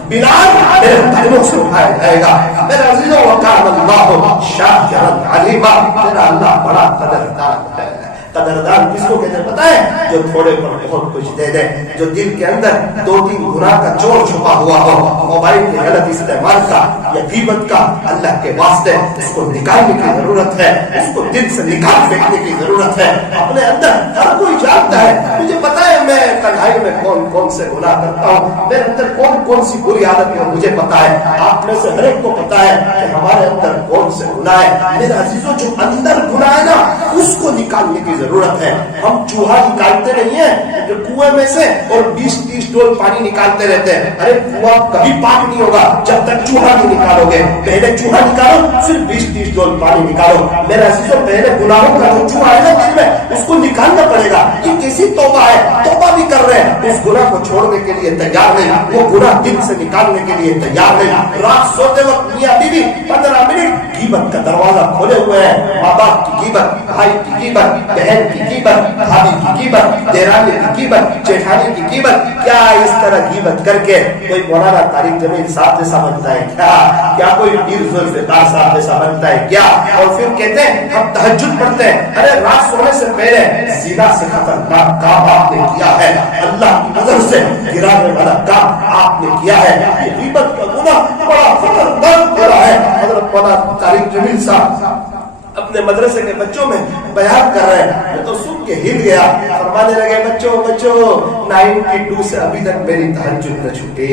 بلال میرے قدموں سے اٹھایا جائے گا. میرے عزیزوں, وکان اللہ شاکرا علیما. میرا اللہ بڑا قدردان ہے. قدردان کس کو کہتے ہیں پتہ ہے؟ جو تھوڑے پر بہت کچھ دے دے, جو دل کے اندر 2-3 گناہ کا چور چھپا ہوا ہو, موبائل کے غلط استعمال کا یا غیبت کا, اللہ کے واسطے اس کو نکالنے کی ضرورت ہے, اس کو دل سے نکال پھینکنے کی ضرورت ہے. اپنے اندر ہر کوئی جانتا ہے, مجھے پتہ ہے میں تنہائی میں کون کون سے گناہ کرتا ہوں, میرے اندر کون کون سی بری عادت ہے, مجھے پتہ ہے. آپ میں سے ہر ایک کو پتہ ہے کہ ہمارے اندر کون سے گناہ ہے. میرے عزیزوں, جو اندر گناہ ہے نا اس کو نکالنے کی ضرورت ہے. ہم چوہا نکالتے نہیں ہیں جو کنویں میں سے اور 20-30 ڈول پانی نکالتے رہتے ہیں. ارے کنواں کبھی پاک نہیں ہوگا جب تک چوہا نہیں نکالو گے. پہلے چوہا نکالو پھر 20-30 ڈول پانی نکالو. میرے عزیزوں, پہلے گناہوں کا جو چوہا ہے نا دل میں اس کو نکالنا پڑے گا. یہ کیسی توبہ ہے؟ توبہ بھی کر کر رہے ہیں اس گناہ کو چھوڑنے کے لیے تیار نہیں، وہ گناہ دل سے نکالنے کے لیے تیار نہیں۔ رات سوتے وقت میاں بیوی 15 منٹ غیبت کا دروازہ کھولے ہوئے ہیں، ماں باپ کی غیبت، بھائی کی غیبت، بہن کی غیبت، بھابھی کی غیبت، دیرانی کی غیبت، جیٹھانی کی غیبت۔ کیا اس طرح غیبت کر کے کوئی مولانا طارق جمیل صاحب جیسا بنتا ہے کیا کوئی پیر ذوالفقار صاحب جیسا بنتا ہے کیا؟ اور پھر کہتے ہیں ہم تہجد پڑھتے ہیں، ارے رات سونے سے پہلے زنا سے خطرناک کام آپ نے کیا ہے، اللہ کی نظر سے گرانے والا کام آپ نے کیا ہے، یہ غیبت کا گناہ بڑا خطرناک گناہ ہے۔ حضرت مولانا طارق جمیل صاحب اپنے مدرسے کے بچوں میں بیان کر رہے ہیں، میں تو سن کے ہل گیا، فرمانے لگے بچوں 92 سے ابھی تک میری تہجد نہ چھوٹے،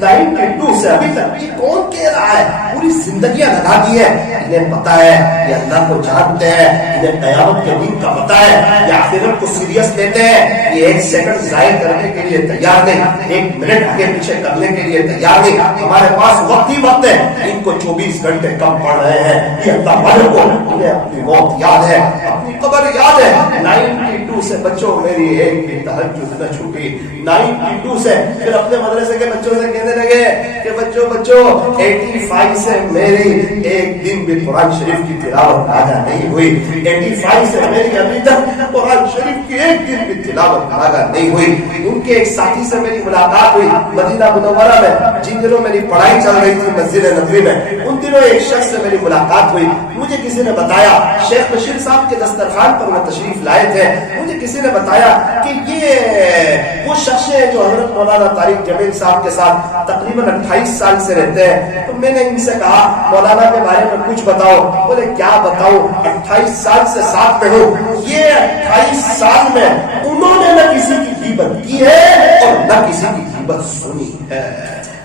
92 سے ابھی تک۔ یہ کون کہہ رہا ہے؟ پوری زندگیاں لگا دی ہے، انہیں پتا ہے یہ اللہ کو جانتے ہیں، انہیں قیامت کے دن کا پتا ہے، یہ آخرت کو سیریس لیتے ہیں، یہ ایک سیکنڈ ضائع کرنے کے لیے تیار نہیں، ایک منٹ آگے پیچھے کرنے کے لیے تیار نہیں۔ ہمارے پاس وقت ہی وقت ہے، ان کو 24 گھنٹے کم پڑ رہے ہیں، یہ اللہ والوں کو اپنی موت یاد ہے، اپنی قبر یاد ہے۔ 92 سے بچوں میری ایک بھی تہجد نہ چھوٹی، 92 سے۔ پھر اپنے مدرسے کے بچوں سے کہنے لگے کہ بچوں 85 سے میری ایک دن بھی قرآن شریف کی تلاوت تازہ نہیں ہوئی، 85 سے میری ابھی تک قرآن شریف کی ایک دن بھی تلاوت تازہ نہیں ہوئی۔ ان کے ایک ساتھی سے میری ملاقات ہوئی مدینہ منورہ میں، جن دنوں میری پڑھائی چل رہی تھی مسجد نبوی میں، ان دنوں ایک شخص سے میری ملاقات ہوئی، مجھے کسی نے بتایا، شیخ بشیر صاحب کے دسترخوان پر وہ تشریف لائے تھے، مجھے کسی نے بتایا کہ یہ وہ شخص ہے جو حضرت مولانا طارق جمیل صاحب کے ساتھ تقریباً 28 سال سے رہتے ہیں۔ تو میں نے ان سے کہا مولانا کے بارے میں کچھ بتاؤ، بولے کیا بتاؤں، 28 سال سے ساتھ میں ہوں، یہ 28 سال میں انہوں نے نہ کسی کی غیبت کی ہے اور نہ کسی کی غیبت سنی ہے،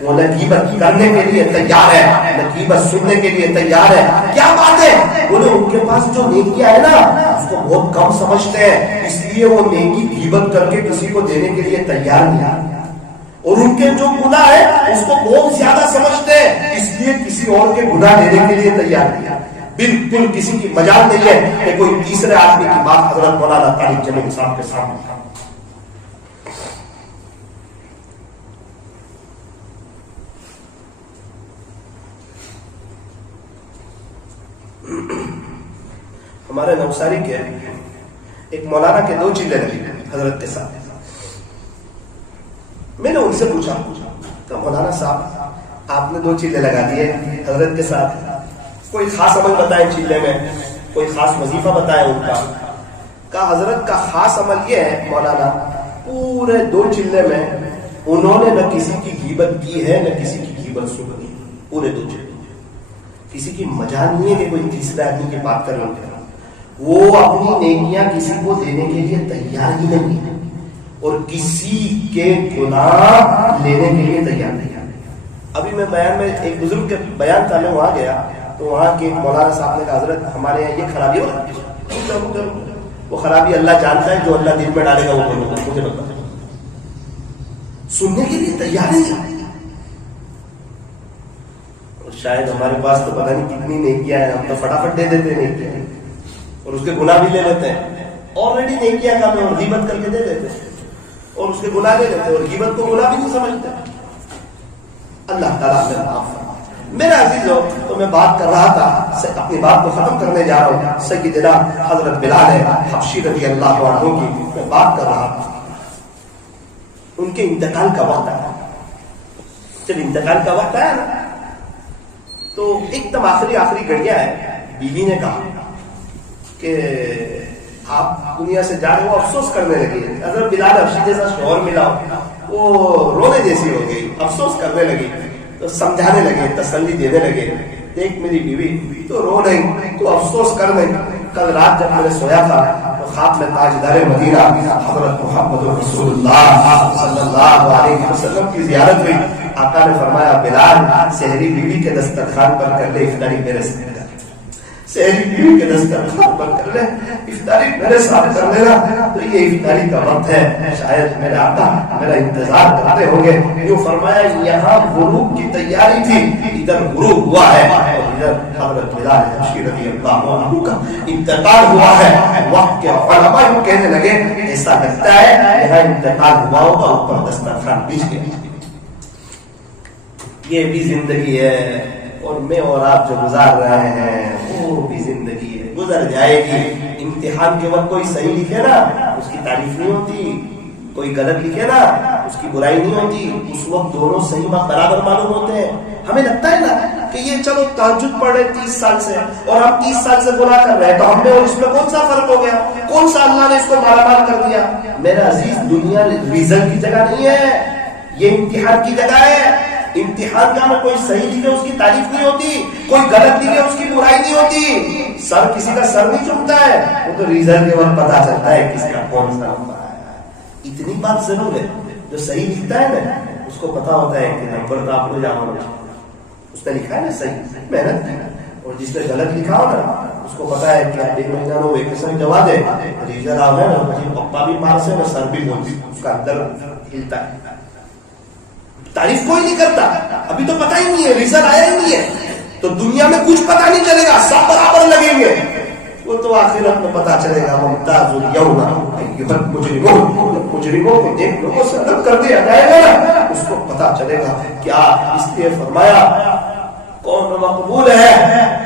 وہ نہ غیبت کرنے کے لیے تیار ہے نہ غیبت سننے کے لیے تیار ہے۔ کیا بات ہے؟ بولے ان کے پاس جو نیکیاں ہے نا اس کو بہت کم سمجھتے ہیں، اس لیے وہ نیکی غیبت کر کے کسی کو دینے کے لیے تیار نہیں، اور ان کے جو گناہ ہے اس کو بہت زیادہ سمجھتے ہیں، اس لیے کسی اور کے گناہ دینے کے لیے تیار نہیں۔ بالکل کسی کی مجال نہیں ہے کہ کوئی تیسرے آدمی کی بات حضرت مولانا طارق جمیل صاحب کے سامنے۔ ہمارے نوساری کے ایک مولانا کے 2 چیلے لگے حضرت کے ساتھ، میں نے ان سے پوچھا کہ مولانا صاحب آپ نے 2 چیلے لگا دیے حضرت کے ساتھ، کوئی خاص عمل بتائیں چیلے میں، کوئی خاص وظیفہ بتائیں ان کا؟ کہا حضرت کا خاص عمل یہ ہے مولانا، پورے 2 چیلے میں انہوں نے نہ کسی کی غیبت کی ہے نہ کسی کی غیبت سنی، پورے 2 چیلے کسی کی مجال نہیں ہے کہ کوئی تیسرے آدمی کی بات کر رہے، وہ اپنی نیکیاں کسی کو دینے کے لیے تیار ہی نہیں ہے اور کسی کے گناہ لینے کے لیے تیار نہیں۔ ابھی میں بیان میں ایک بزرگ کے بیان کرنے وہاں گیا تو وہاں کے مولانا صاحب نے کہا حضرت ہمارے یہاں یہ خرابی ہو، وہ خرابی اللہ جانتا ہے، جو اللہ دل میں ڈالے گا وہ مجھے بتا، سننے کے لیے تیار نہیں۔ شاید ہمارے پاس تو پتہ نہیں کتنی نیکیاں ہیں، ہم تو فٹافٹ دے دیتے ہیں نیکیاں اور اس کے گناہ بھی لے لیتے ہیں، آلریڈی نیکیاں کا میں اور غیبت کر کے دے دیتے ہیں اور اس کے گناہ لے لیتے ہیں اور غیبت کو گناہ بھی نہیں سمجھتے۔ اللہ تعالیٰ نے معاف فرمائے۔ میرا عزیز ہو تو میں بات کر رہا تھا، اپنی بات کو ختم کرنے جا رہا ہوں، سیدنا حضرت بلال حبشی رضی اللہ عنہ کی میں بات کر رہا تھا۔ ان کے انتقال کا وقت آیا، جب انتقال کا وقت آیا نا تو ایک دم آخری گھڑیاں ہے، بیوی نے کہا کہ آپ دنیا سے جا رہے ہو، افسوس کرنے لگی۔ حضرت بلال حبشی جیسا شوہر ملا وہ رونے جیسی ہو گئی، افسوس کرنے لگی، تو سمجھانے لگے، تسلی دینے لگے، دیکھ میری بیوی تو رو نہیں تو افسوس کر نہیں۔ کل رات جب میں نے سویا تھا تو خواب میں تاجدار مدینہ حضرت محمد رسول اللہ صلی اللہ علیہ وسلم کی زیارت ہوئی۔ آقا نے فرمایا بلال سحری بیوی کے دسترخوان پر کر لے، افطاری میرے ساتھ، سحری بیوی کے دسترخوان پر کر لے، افطاری میرے ساتھ کر لینا۔ تو یہ افطاری کا وقت ہے، شاید میرے آقا میرا انتظار کرتے ہوں گے۔ یوں فرمایا یہاں غروب کی تیاری تھی، ادھر غروب ہوا ہے اور ادھر حضرت بلال حبشی رضی اللہ عنہ کا انتقال ہوا ہے۔ وقت کے علماء یوں کہنے لگے ایسا لگتا ہے یہاں انتقال ہوا ہوگا اوپر دسترخوان بچ گیا. یہ بھی زندگی ہے اور میں اور آپ جو گزار رہے ہیں وہ بھی زندگی ہے, گزر جائے گی. امتحان کے وقت کوئی صحیح لکھے نا اس کی تعریف نہیں ہوتی, کوئی غلط لکھے نا اس کی برائی نہیں ہوتی. اس وقت دونوں صحیح برابر معلوم ہوتے ہیں. ہمیں لگتا ہے نا کہ یہ چلو تہجد پڑھ رہے 30 سال سے اور ہم 30 سال سے گناہ کر رہے ہیں, تو ہم میں اور اس میں کون سا فرق ہو گیا؟ کون سا اللہ نے اس کو مالا مال کر دیا؟ میرا عزیز, دنیا ریزلٹ کی جگہ نہیں ہے, یہ امتحان کی جگہ ہے. امتحان کا میں کوئی صحیح لکھے اس کی تعریف نہیں ہوتی, کوئی غلط لکھے اس کی برائی نہیں ہوتی. سر کسی کا سر نہیں چومتا ہے, وہ تو ریزلٹ کے وقت پتا چلتا ہے کس کا کون سا نمبر آیا. اتنی بات ضرور ہے, جو صحیح لکھتا ہے نا اس کو پتا ہوتا ہے کہ نمبر تو آپ کو جانا ہوگا, اس نے لکھا ہے نا صحیح, محنت کی. اور جس نے غلط لکھا ہو نا اس کو پتا ہے کہ ایک مہینہ وہ ویکیشن جوا دے, ریزلٹ آ گیا نا, پپا بھی پاس ہے نا, سر بھی بول, اس کا اندر ہلتا ہے. تعریف کوئی نہیں کرتا, ابھی تو پتا ہی نہیں ہے, ریزلٹ آیا ہی نہیں ہے, تو دنیا میں کچھ پتا نہیں چلے گا, سب برابر لگیں گے. وہ تو آخرت میں پتا چلے گا. ممتاز الیوم ایھا المجرمون کو دیکھ لو, سلام کر دیا جائے گا, اس کو پتا چلے گا. کیا اس لیے فرمایا کون مقبول ہے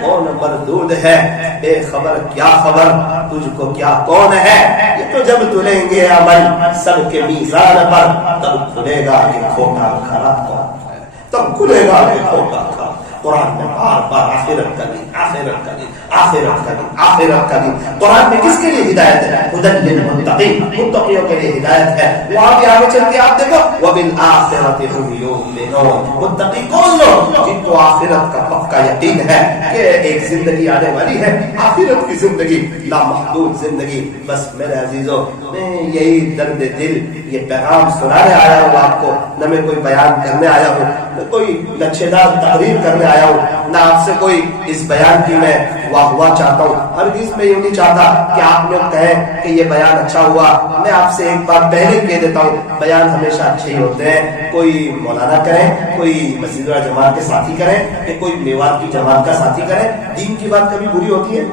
کون مردود ہے, بے خبر کیا خبر تجھ کو کیا کون ہے. یہ تو جب تلیں گے عمل سب کے میزان پر, تب کھلے گا کہ کھوٹا کھرا کون ہے, تب کھلے گا کہ کھوٹا کھرا. قرآن میں بار بار آخرت کا دن, آخرت کا دن, آخرت کا دن, آخرت کا دن. قرآن میں کس کے لیے ہدایت ہے؟ ھدی للمتقین, متقیوں کے لیے ہدایت ہے. وہاں بھی آگے چل کے آپ دیکھو وبالآخرۃ ھم یوقنون. متقی کون لوگ؟ جن کو آخرت کا پکا یقین ہے کہ ایک زندگی آنے والی ہے, آخرت کی زندگی, لامحدود زندگی. بس میرے عزیزوں, میں یہی درد دل, یہ پیغام سنانے آیا ہوں آپ کو, نہ میں کوئی بیان کرنے آیا ہوں, نہ کوئی لچھےدار تقریر کرنے آیا ہوں, نہ آپ سے کوئی اس بیان کی میں واہ واہ چاہتا ہوں. ہرگز میں یہ نہیں چاہتا کہ آپ لوگ کہیں کہ یہ بیان اچھا ہوا. میں آپ سے ایک بات پہلے کہہ دیتا ہوں, بیان ہمیشہ اچھے ہی ہوتے ہیں. کوئی مولانا کریں, کوئی مسجد و جماعت کے ساتھی کریں, کہ کوئی میوات کی جماعت کا ساتھی کریں. دین کی بات کبھی بری ہوتی ہے؟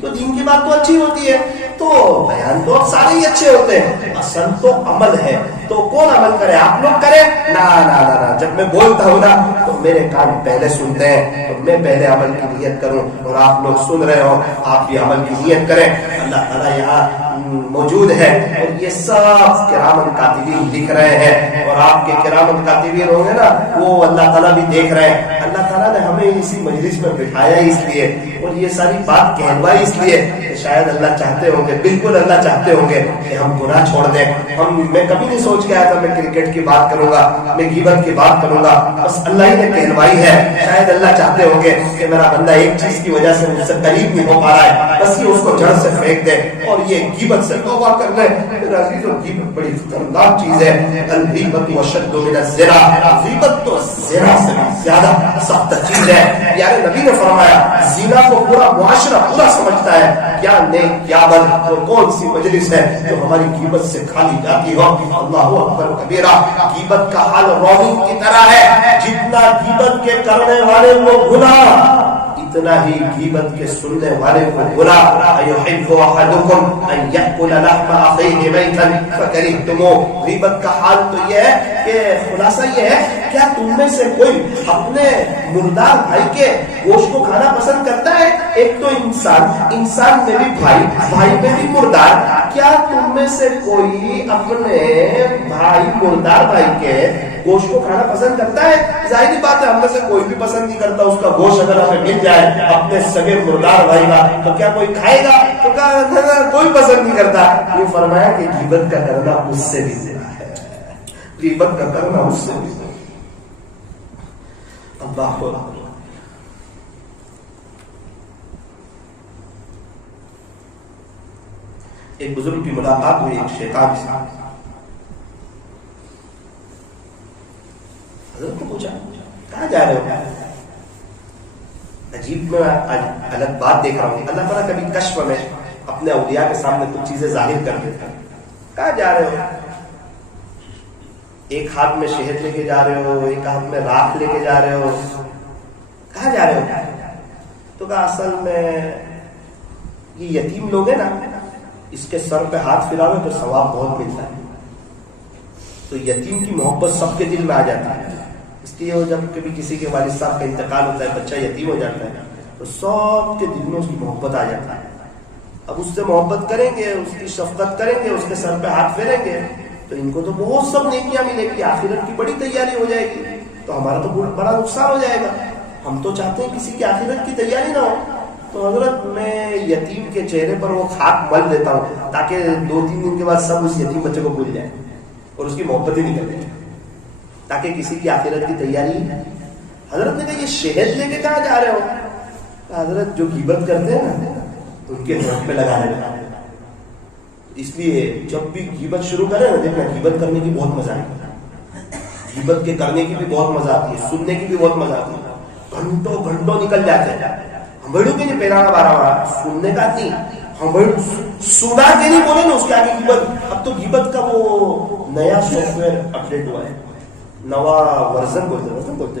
تو دین کی بات تو اچھی ہوتی ہے. تو بیان تو اب سارے ہی اچھے ہوتے ہیں, اصل تو عمل ہے. تو کون عمل کرے؟ آپ لوگ کریں نا. جب میں بولتا ہوں نا تو میرے کان پہلے سنتے ہیں, تو میں پہلے عمل کی نیت کروں, اور آپ لوگ سن رہے ہو, آپ بھی عمل کی نیت کریں. اللہ تعالیٰ یہاں موجود ہے اور یہ سب کرامن کاتبین لکھ رہے ہیں, اور آپ کے کرامن کاتبین ہوں گے نا, وہ اللہ تعالیٰ بھی دیکھ رہے ہیں. اللہ تعالیٰ نے ہمیں اسی مجلس میں بٹھایا اس لیے, اور یہ ساری بات کہلوائی اس لیے کہ شاید اللہ چاہتے ہوں گے, بالکل اللہ چاہتے ہوں گے کہ ہم گناہ چھوڑ دیں. میں کبھی نہیں سوچ کے آیا تھا میں کرکٹ کی بات کروں گا, میں غیبت کی بات کروں گا, بس اللہ ہی نے کہلوائی ہے. شاید اللہ چاہتے ہوں گے کہ میرا بندہ ایک چیز کی وجہ سے مجھ سے قریب نہیں ہو پا رہا ہے, بس یہ اس کو جڑ سے پھینک دے اور یہ غیبت سے توبہ کر لے. میرا عزیزو, غیبت بڑی خطرناک چیز ہے. الغیبت اشد من الزنا, غیبت تو زنا سے بھی زیادہ سخت چیز ہے. یعنی نبی نے فرمایا زنا کو پورا معاشرہ پورا سمجھتا ہے, کیا نیک کیا بد, اور کون سی مجلس ہے جو ہماری غیبت سے خالی جاتی ہو. اللہ اکبر کبیرہ. غیبت کا حال روغن کی طرح ہے, جتنا غیبت کے کرنے والے کو گناہ, اتنا ہی غیبت کے سننے والے کو گناہ. ایحب احدکم ان یاکل لحم اخیہ میتا فکرہتموہ. غیبت کا حال تو یہ ہے کہ خلاصہ یہ ہے, کیا تم میں سے کوئی اپنے مردار بھائی کے گوشت کو کھانا پسند کرتا ہے؟ ایک تو انسان میں بھی بھائی میں بھی مردار. کیا تم میں سے کوئی اپنے مردار بھائی کے گوشت کو کھانا پسند کرتا ہے؟ ظاہری بات ہے, ہم میں سے کوئی بھی پسند نہیں کرتا. اس کا گوشت اگر ہمیں مل جائے اپنے سگے مردار بھائی کا, تو کیا کوئی کھائے گا؟ تو کوئی پسند نہیں کرتا. یہ فرمایا کہ غیبت کا کرنا اس سے بھی زنا ہے, غیبت کا کرنا اس سے بھی. اللہ ایک بزرگ کی ملاقات ہوئی ایک شیطان سے. حضرت کو پوچھا کہاں جا رہے ہو؟ عجیب, میں الگ بات دیکھ رہا ہوں. اللہ تعالیٰ کبھی کشف میں اپنے اولیاء کے سامنے کچھ چیزیں ظاہر کر دیتا ہے. کہاں جا رہے ہو؟ ایک ہاتھ میں شہد لے کے جا رہے ہو, ایک ہاتھ میں راکھ لے کے جا رہے ہو, کہاں جا رہے ہو؟ تو کہا اصل میں یہ یتیم لوگ ہیں نا, اس کے سر پہ ہاتھ پھراوے تو ثواب بہت ملتا ہے. تو یتیم کی محبت سب کے دل میں آ جاتی ہے. اس لیے وہ جب کبھی کسی کے والد صاحب کا انتقال ہوتا ہے, بچہ یتیم ہو جاتا ہے, تو سب کے دل میں اس کی محبت آ جاتی ہے. اب اس سے محبت کریں گے, اس کی شفقت کریں گے, اس کے سر پہ ہاتھ پھیریں گے, تو ان کو تو بہت سب نیکیاں ملے گی, آخرت کی بڑی تیاری ہو جائے گی. تو ہمارا تو بڑا نقصان ہو جائے گا. ہم تو چاہتے ہیں کسی کی آخرت کی تیاری نہ ہو. تو حضرت میں یتیم کے چہرے پر وہ خاک مل دیتا ہوں تاکہ 2-3 دن کے بعد سب اس یتیم بچے کو بھول جائیں اور اس کی محبت ہی نہیں کرتے, تاکہ کسی کی آخرت کی تیاری. حضرت نے کہا یہ شہد لے کے کہاں جا رہے ہو؟ حضرت جو غیبت کرتے ہیں نا ان کے ہاتھ پہ لگانے لگا. اس لیے جب بھی غیبت شروع کریں نا, دیکھنا غیبت کرنے کی بہت مزہ آتی ہے, غیبت کے کرنے کی بھی بہت مزہ آتی ہے, سننے کی بھی بہت مزہ آتی ہے. گھنٹوں گھنٹوں نکل جاتے ہیں. ہم بڑھوں کے نہیں پہلا 12 سننے کا نہیں, ہم سنا کے نہیں بولے نا اس کے آگے غیبت. اب تو غیبت کا وہ نیا سافٹ ویئر اپڈیٹ ہوا ہے, نوا ورژن بولتے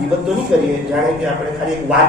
ગીબત તો નહીં કરીએ, જાણે કે આપણે ખાલી એક વાત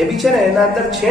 એ બી છે ને એના અંદર છે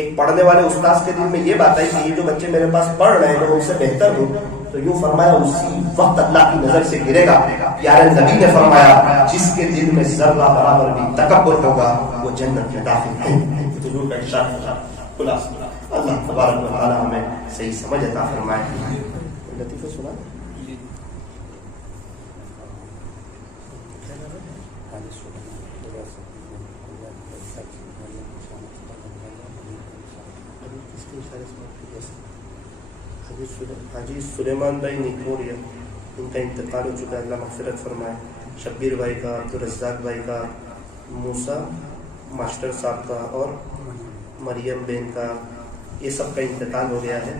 ایک پڑھنے والے استاذ کے دل میں یہ بات آئی کہ یہ جو بچے میرے پاس پڑھ رہے ہیں میں ان سے بہتر ہوں، تو یوں فرمایا اسی وقت اللہ کی نظر سے گرے گا. پیارے نبی نے فرمایا جس کے دل میں ذرہ برابر بھی تکبر ہوگا وہ جنت میں داخل ہے. حضور کا ارشاد تھا. اللہ تبارک و تعالی ہمیں صحیح سمجھ عطا فرمائے. لطیفہ سنا حاجی سلیمان بھائی نیکوریا، ان کا انتقال ہو چکا ہے، اللہ مغفرت فرمائے. شبیر بھائی کا، عبدالرزاق بھائی کا، موسیٰ ماسٹر صاحب کا اور مریم بہن کا، یہ سب کا انتقال ہو گیا ہے.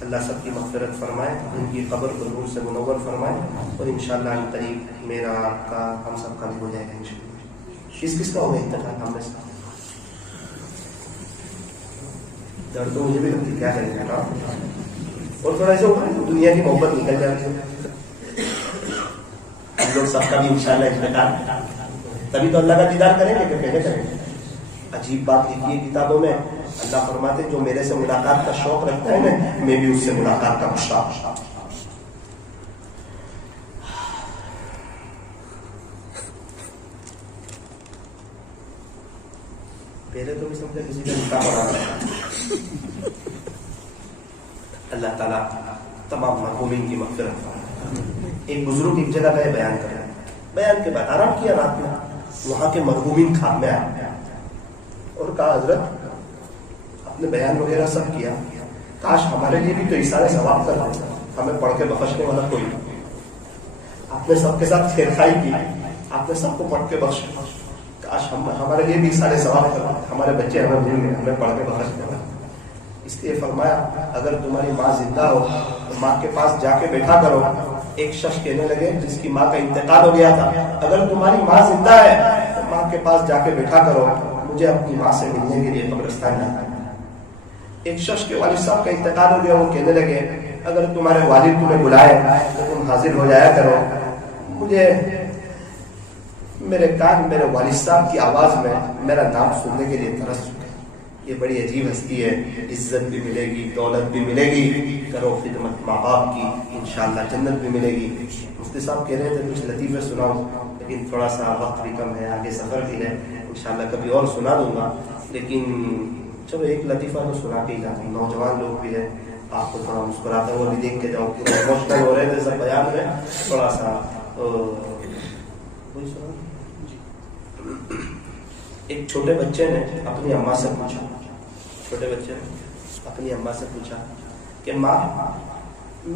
اللہ سب کی مغفرت فرمائے، ان کی قبر کو نور سے منور فرمائے، اور انشاءاللہ ان قریب میرا آپ کا ہم سب کا بھی ہو جائے گا انشاءاللہ. کس کا ہوگا انتقال ہم میں سے؟ درد تو مجھے بھی لگتی کیا کریں گے نا. اور تھوڑا ایسا ہوگا دنیا کی محبت نکل جاتی ہے. ہم لوگ سب کا بھی انشاءاللہ انتقال، تبھی تو اللہ کا دیدار کریں گے کہ پہلے کریں گے. عجیب بات لکھی ہے کتابوں میں، اللہ فرماتے جو میرے سے ملاقات کا شوق رکھتا ہے نا میں بھی اس سے ملاقات کا مشتاق. پہلے تو بھی سمجھا کسی کا نکاح پڑھا رہا ہے. اللہ تعالیٰ تمام مرحومین کی مغفرت فرمائے. ایک بزرگ ایک جگہ گئے بیان کر رہے ہیں، بیان کے بعد آرام کیا رات میں، وہاں کے مرحومین خواب میں آئے اور کہا حضرت آپ نے بیان وغیرہ سب کیا، کاش ہمارے لیے بھی تو اشارے ثواب کر دیں، ہمیں پڑھ کے بخشنے والا کوئی. آپ نے سب کے ساتھ خیر خائی کی، آپ نے سب کو پڑھ کے بخشا، کاش ہمارے لیے بھی اشارے ثواب کر دیں، ہمارے بچے ہمیں بھول گئے، ہمیں پڑھ کے بخشنے والا. اس لیے فرمایا اگر تمہاری ماں زندہ ہو تو ماں کے پاس جا کے بیٹھا کرو. ایک شخص کہنے لگے جس کی ماں کا انتقال ہو گیا تھا، اگر تمہاری ماں زندہ ہے تو ماں کے پاس جا کے بیٹھا کرو، مجھے اپنی ماں سے ملنے کے لیے قبرستان جانا ہے. ایک شخص کے والد صاحب کا انتقال ہو گیا، وہ کہنے لگے اگر تمہارے والد تمہیں بلائے تو تم حاضر ہو جایا کرو، مجھے میرے کان میرے والد صاحب کی آواز میں میرا نام سننے کے لیے ترس چکے. یہ بڑی عجیب ہستی ہے، عزت بھی ملے گی، دولت بھی ملے گی، کرو خدمت ماں باپ کی، انشاءاللہ جنت بھی ملے گی. مفتی صاحب کہہ رہے تھے کچھ لطیفے سناؤ، لیکن تھوڑا سا وقت بھی کم ہے، آگے سفر بھی ہے، انشاءاللہ کبھی اور سنا دوں گا. لیکن چلو ایک لطیفہ تو سنا کے ہی جاتا ہوں. نوجوان لوگ بھی ہیں، آپ کو تھوڑا مسکراتا ہوا بھی دیکھ کے جاؤ، پورا ایموشنل ہو رہے تھے سب بیان میں، تھوڑا سا ایک چھوٹے بچے نے اپنی اماں سے پوچھا، چھوٹے بچے نے اپنی اماں سے پوچھا کہ ماں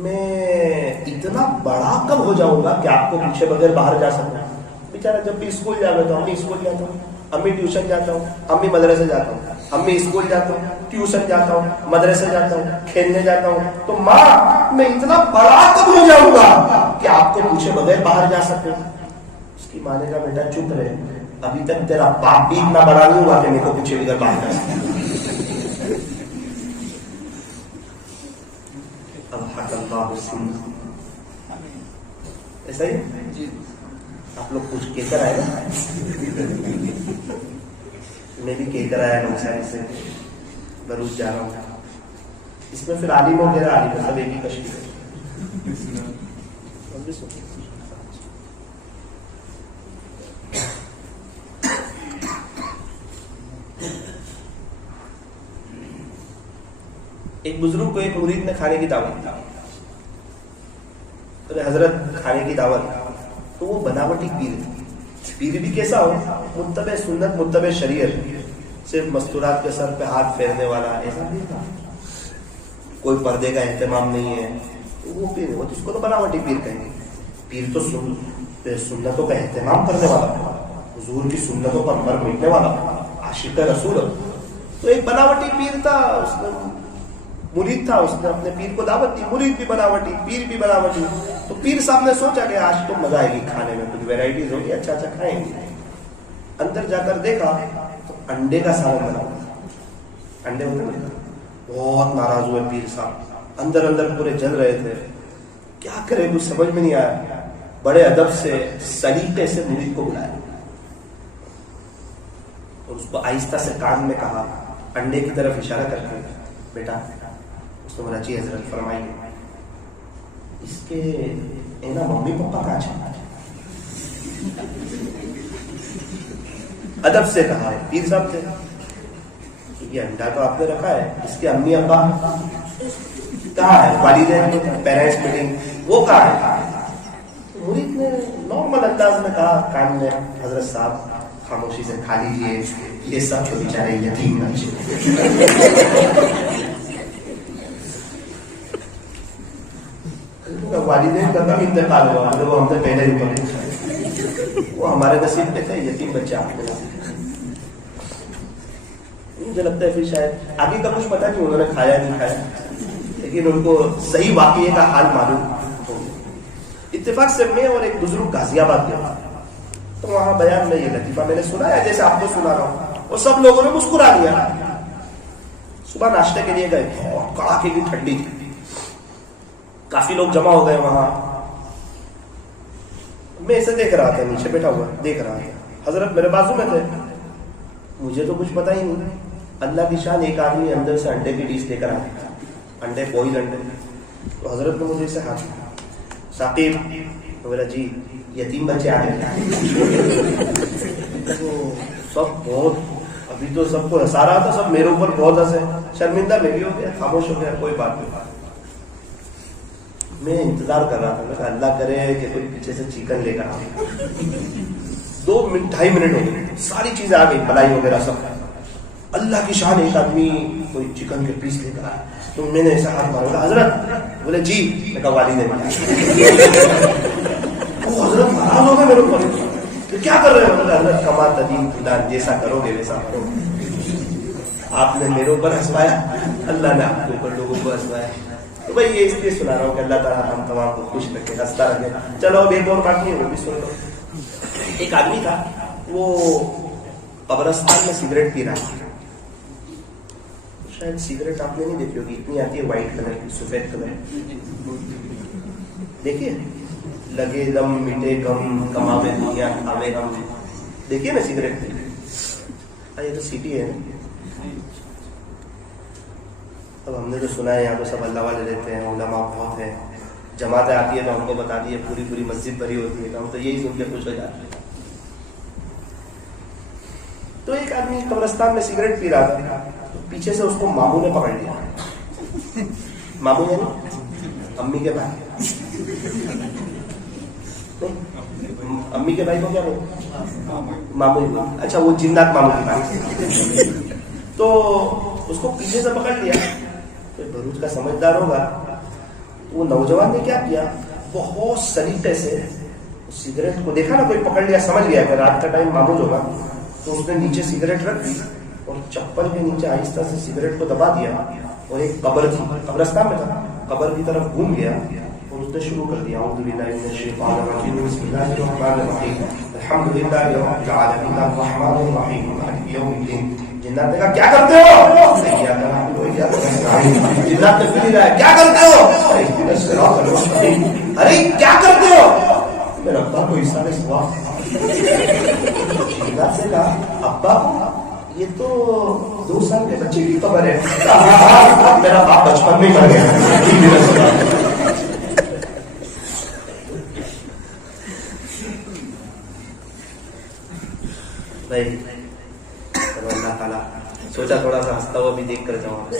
میں اتنا بڑا کب ہو جاؤں گا کہ آپ کو پوچھے بغیر باہر جا سکوں. بیچارہ جب بھی اسکول جاتا تو امی اسکول جاتا ہوں، امی ٹیوشن جاتا ہوں، امی مدرسے جاتا ہوں، امی اسکول جاتا ہوں، ٹیوشن جاتا ہوں، مدرسے جاتا ہوں، کھیلنے جاتا ہوں، تو ماں میں اتنا بڑا کب ہو جاؤں گا کہ آپ کو پوچھے بغیر باہر جا سکوں. اس کی ماں نے کہا بیٹا چپ رہے، ابھی تک تیرا باپ بھی اتنا بڑا نہیں ہوا کہ میرے کو پوچھے بغیر باہر جا سکوں. ایسا ہی آپ لوگ کچھ کہہ کر آئے نا، میں بھی کہہ کر آیا نوساری سے بروچ جا رہا ہوں. اس میں پھر عالم وغیرہ عالم سب ایک ہی کشتی ہے. ایک بزرگ کو ایک مرید نے کھانے کی دعوت دی، تو حضرت کھانے کی دعوت، تو وہ بناوٹی پیر تھی. پیر بھی کیسا ہو؟ متبع سنت، متبع شریعت، صرف مستورات کے سر پہ ہاتھ پھیرنے والا ایسا نہیں تھا، کوئی پردے کا اہتمام نہیں ہے. وہ پیر وہ اس کو تو بناوٹی پیر کہیں گے. پیر تو سنتوں کا اہتمام کرنے والا، حضور کی سنتوں پر مر مٹنے والا، عاشق رسول. تو ایک بناوٹی پیر تھا، اس نے مرید تھا، اس نے اپنے پیر کو دعوت دی، مرید بھی بناوٹی، پیر بھی بناوٹی. تو پیر صاحب نے سوچا کہ آج تو مزہ آئے گی کھانے میں، کچھ ویرائٹیز ہوگی، اچھا اچھا کھائیں گے. اندر جا کر دیکھا تو انڈے کا سالن بنا ہوا، انڈے ہوتے ہیں. بہت ناراض ہوئے پیر صاحب، اندر اندر پورے جل رہے تھے، کیا کرے کچھ سمجھ میں نہیں آیا. بڑے ادب سے سلیقے سے مرید کو بلایا اور اس کو آہستہ سے کان میں کہا انڈے کی طرف اشارہ کر کے بیٹا اس نے بولا جی حضرت فرمائیے اس کے اینا ممی پپا کہاں چھے ادب سے کہا ہے پیر صاحب تھے یہ انڈا تو آپ نے رکھا ہے اس کے امی ابا کہاں ہے والدین پیرنٹس میٹنگ وہ کہاں ہے مرید نے نارمل انداز میں کہا کان میں حضرت صاحب خاموشی سے کھا لیجیے یہ سب جو بیچارے یتیم بچے والدین کا کب انتقال ہوا وہ ہم نے پہلے ہی پڑھا وہ ہمارے نصیب میں تھے یتیم بچے آپ کے نصیب مجھے لگتا ہے پھر شاید آگے کا کچھ پتا کہ انہوں نے کھایا نہیں کھایا لیکن ان کو صحیح واقعے کا حال معلوم ہو اتفاق سے میں اور ایک بزرگ غازی آباد گیا تو وہاں بیان میں یہ لطیفہ میں نے سنا ہے جیسے آپ کو سنا رہا ہوں اور سب لوگوں نے مسکرا دیا صبح ناشتے کے لیے گئے بہت کڑاکے کی ٹھنڈی تھی کافی لوگ جمع ہو گئے وہاں میں اسے دیکھ رہا تھا نیچے بیٹھا ہوا دیکھ رہا تھا حضرت میرے بازو میں تھے مجھے تو کچھ پتا ہی نہیں اللہ کی شان ایک آدمی اندر سے انڈے کی ڈش لے کر آیا انڈے بوائل انڈے تو حضرت نے مجھے اسے ہاتھ ثاقب میرا جی یتیم بچے آ گئے سب بہت ابھی تو سب کو ہنسا رہا تھا سب میرے اوپر بہت ہنسے شرمندہ میں بھی ہو گیا خاموش ہو گیا کوئی بات نہیں میں انتظار کر رہا تھا میں کہا اللہ کرے کہ کوئی پیچھے سے چکن لے کر آئے 2-2.5 منٹ ہو گئے ساری چیزیں آ گئی ملائی وغیرہ سب اللہ کی شان ایک آدمی کوئی چکن کے پیس لے کر آیا تو میں نے ایسا ہاتھ مارا حضرت بولے جی میں کہا والدین وہ حضرت ناراض ہو گئے میرے اوپر کیا کر رہے ہو حضرت کما تدین خدا جیسا کرو گے ویسا کرو آپ نے میرے اوپر ہنسوایا اللہ نے آپ کے اوپر لوگوں کو ہنسوایا تو بھائی یہ اس لیے سنا رہا ہوں کہ اللہ تعالیٰ ہم تمام کو خوش رکھے ہنستا رکھے چلو اب ایک اور بات نہیں وہ بھی سن لو ایک آدمی تھا وہ قبرستان میں سگریٹ پی رہا تھا شاید سگریٹ آپ نے نہیں دیکھی ہوگی اتنی آتی ہے وائٹ کلر کی سفید کلر دیکھیے لگے دم مٹے گم کماوے دنیا کھاوے ہم دیکھیے نا سگریٹ یہ تو سٹی ہے اب ہم نے تو سنا ہے یہاں تو سب اللہ والے رہتے ہیں علماء بہت ہیں جماعتیں آتی ہے تو ہم کو بتا دی ہے پوری پوری مسجد بھری ہوتی ہے ہم تو یہی سن کے خوش ہو جاتے ہیں تو ایک آدمی قبرستان میں سگریٹ پی رہا تھا پیچھے سے اس کو ماموں نے پکڑ لیا ماموں نے امی کے بھائی امی کے بھائی کو کیا بولتے ماموں اچھا وہ جنات ماموں کے بھائی تو اس کو پیچھے سے پکڑ لیا تو بھروچ کا سمجھدار ہوگا وہ نوجوان نے کیا کیا بہت سلیقے سے سگریٹ کو دیکھا نا کوئی پکڑ لیا سمجھ گیا کہ رات کا ٹائم معمول ہوگا تو اس نے نیچے سگریٹ رکھ دی اور چپل کے نیچے آہستہ سے سگریٹ کو دبا دیا اور ایک قبر تھی قبرستان میں تھا قبر کی طرف گھوم گیا اور اس نے شروع کر دیا اعوذ باللہ من الشیطان الرجیم بسم اللہ الرحمن الرحیم الحمد للہ رب العالمین الرحمن الرحیم مالک یوم الدین جنات نے کہا کیا کرتے ہو جنات نے پھر رہا ہے کیا کرتے ہو ارے کیا کرتے ہو میرا ابا کو اشارے سوا جنات سے کہا ابا یہ تو 2 سال کے بچے کی خبر ہے میرا باپ بچپن میں مر گیا بھائی اللہ تعالیٰ سوچا تھوڑا سا ہنستا ہوا بھی دیکھ کر جاؤں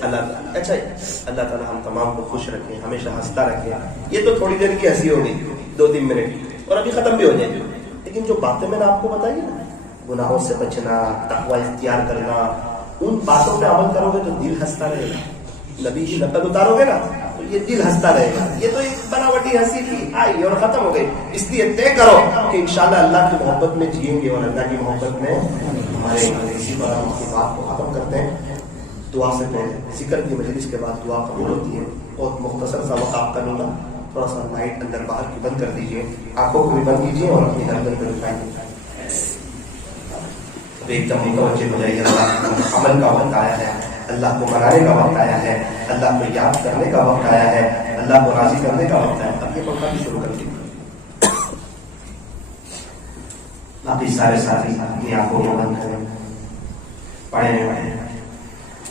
اللہ اچھا اللہ تعالیٰ ہم تمام کو خوش رکھے ہمیشہ ہنستا رکھے یہ تو تھوڑی دیر کی ہنسی ہو گئی 2-3 منٹ اور ابھی ختم بھی ہو جائے لیکن جو باتیں میں نے آپ کو بتائی نا گناہوں سے بچنا تقوی اختیار کرنا ان باتوں پہ عمل کرو گے تو دل ہنستا رہے گا نبی کی نقل اتارو گے نا تو یہ دل ہنستا رہے گا یہ تو ایک بناوٹی ہنسی تھی آئی اور ختم ہو گئی اس لیے طے کرو کہ انشاءاللہ اللہ کی محبت میں جئیں گے اور اللہ کی محبت میں ہمارے اسی پر ہم کی بات کو ختم کرتے ہیں دعا سے پہلے ذکر کی مجلس کے بعد دعا قبول ہوتی ہے بہت مختصر سا وقت آپ کا لوں گا تھوڑا سا لائٹ اندر باہر کی بند کر دیجیے آنکھوں کو بھی بند کیجیے اور اپنی گردن پہ اٹھائیے ایک دم متوجہ ہو جائیے اللہ عمل کا وقت آیا ہے اللہ کو منانے کا وقت آیا ہے اللہ کو یاد کرنے کا وقت آیا ہے اللہ کو راضی کرنے کا وقت آیا ہے اب یہ پڑھنا بھی شروع کر دیجیے باقی سارے ساتھی اپنی آنکھوں کو بند کریں پڑھیں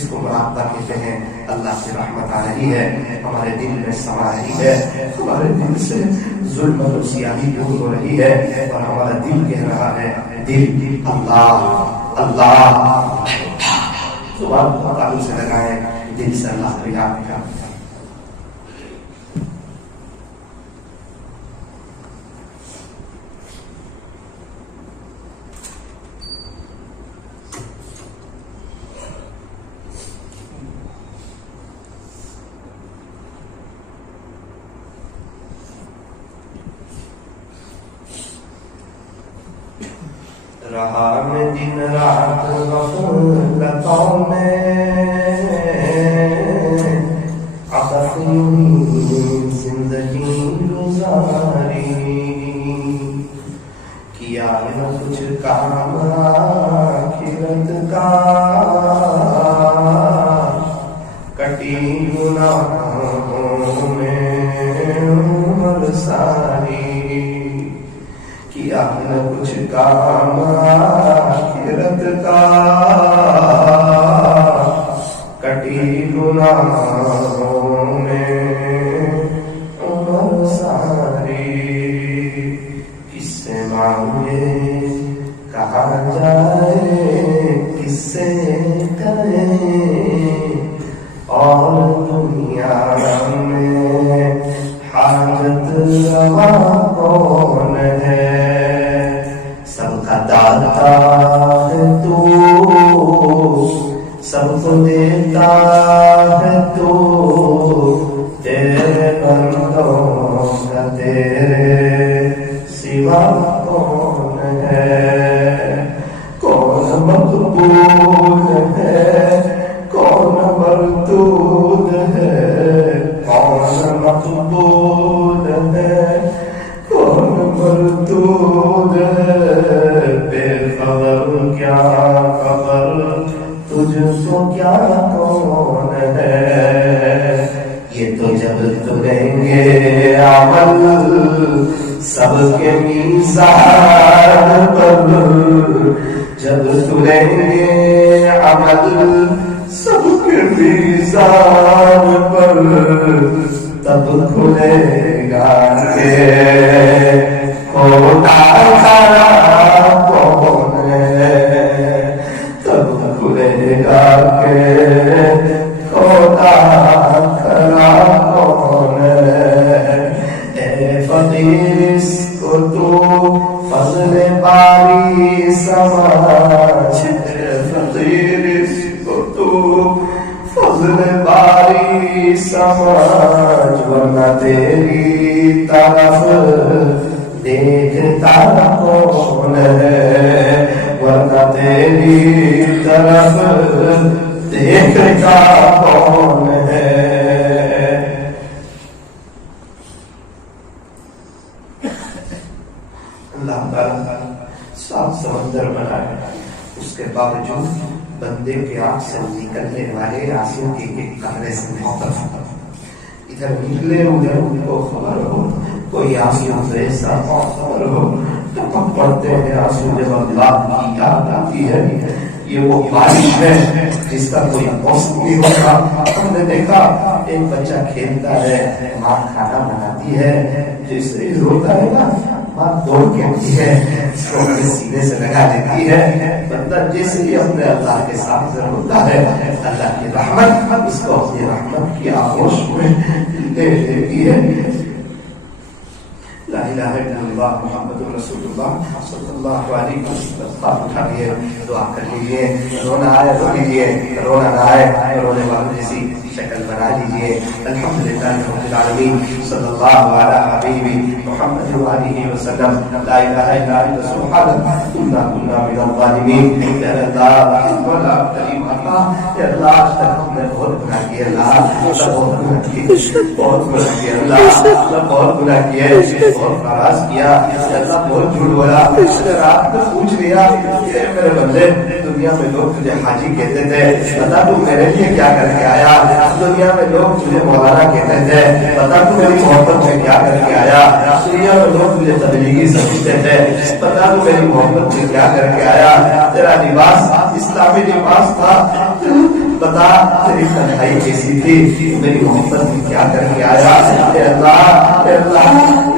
جس کو مراقبہ کہتے ہیں، اللہ کی رحمت آ رہی ہے، ہمارے دل میں سما رہی ہے، ہمارے دل سے ظلم اور سیاہی دور ہو رہی ہے، اور ہمارا دل کہہ رہا ہے، دل اللہ اللہ، زبان کو تعلق سے لگائیں، دل سے اللہ کو یاد کریں۔ رہا میں دن رات غفلتوں میں، عبث یوں زندگی گزاری، کیا نہ کچھ کام آخرت کا، کٹی گناہوں میں عمر ساری، کیا نہ کچھ کام آخرت کا، کٹی گناہوں میں عمر ساری، کس سے مانگے کہاں جائے، کس سے کریں، اور دنیا میں حاجت روا کون ہے، سب کا داتا ہے تو، سب کو دیتا ہے تو، تیرے بندوں کا تیرے سوا کون ہے، کون مقبول ہے، کون مردود ہے، کون مقبول ہے، کون مردود ہے، بے خبر کیا خبر تجھ کو کیا کون ہے، یہ تو جب تلیں گے عمل سب کے میزان پر، جب تلیں گے عمل سب کے میزان پر، تب کھلے گا کہ کھوٹا کھڑا کون ہے، تب کھلے گا کہ کھوٹا کھڑا کون ہے، اے فقیر اس کو تو فضل باری سمجھ، اے فقیر اس کو تو فضل باری سمجھ، ورنہ تیری طرف دیکھتا کون ہے، ورنہ تیری طرف دیکھتا کون ہے۔ اللہ تعالیٰ صاف سمندر بنائے، اس کے باوجود بندے کے آنکھ سے نکلنے والے آنسو کے ایک قطرے سے محبت، ادھر نکلے ادھر ان کو خبر ہو، کوئی آنسو ایسا خبر ہو، ٹپک پڑتے ہیں آنسو جب اللہ کی یاد آتی ہے۔ یہ وہ بارش ہے جس کا کوئی موسم نہیں ہوتا۔ ہم نے دیکھا ایک بچہ کھیلتا ہے، ماں کھانا بناتی ہے، جیسے ہی روتا ہے نا ماں دوڑ کے آتی ہے، اس کو اپنے سینے سے لگا دیتی ہے۔ بندہ جیسے ہی اپنے اللہ کے ساتھ ہوتا ہے، اللہ کی رحمت اس کو اپنی رحمت کی آغوش میں لے لیتی ہے۔ لا الہ الا اللہ محمد رسول اللہ صلی اللہ علیہ وسلم۔ ہاتھ اٹھائیے، دعا کر لیجیے، رونا آئے رو لیجیے، رونا نہ آئے رونے والوں جیسی شکل بنا لیجیے۔ الحمدللہ رب العالمین، صلی اللہ علی حبیب محمد وآلہ وسلم۔ لا الہ الا انت سبحانک انا کنا من الظالمین۔ یا اللہ رحیم والا کریم اللہ، یا اللہ آج تک ہم نے بہت گناہ کیے، اللہ بہت گناہ کیے، بہت گناہ کیے، اللہ بہت گناہ کیے، بہت ناراض کیا، اللہ بہت جھوٹ بولا۔ رات میں پوچھ لیا کہ میرے بندے، دنیا میں لوگ تجھے حاجی کہتے تھے، بتا تو میرے لیے کیا کر کے آیا؟ دنیا میں لوگ تجھے مولانا کہتے تھے، بتا تو میری محبت میں کیا کر کے آیا؟ دنیا میں لوگ تجھے تبلیغی سمجھتے تھے، بتا تو میری محبت میں کیا کر کے آیا؟ تیرا لباس اسلامی لباس تھا، بتا تیری تنہائی کیسی تھی، میری محبت میں کیا کر کے آیا؟ اے اللہ، اے اللہ،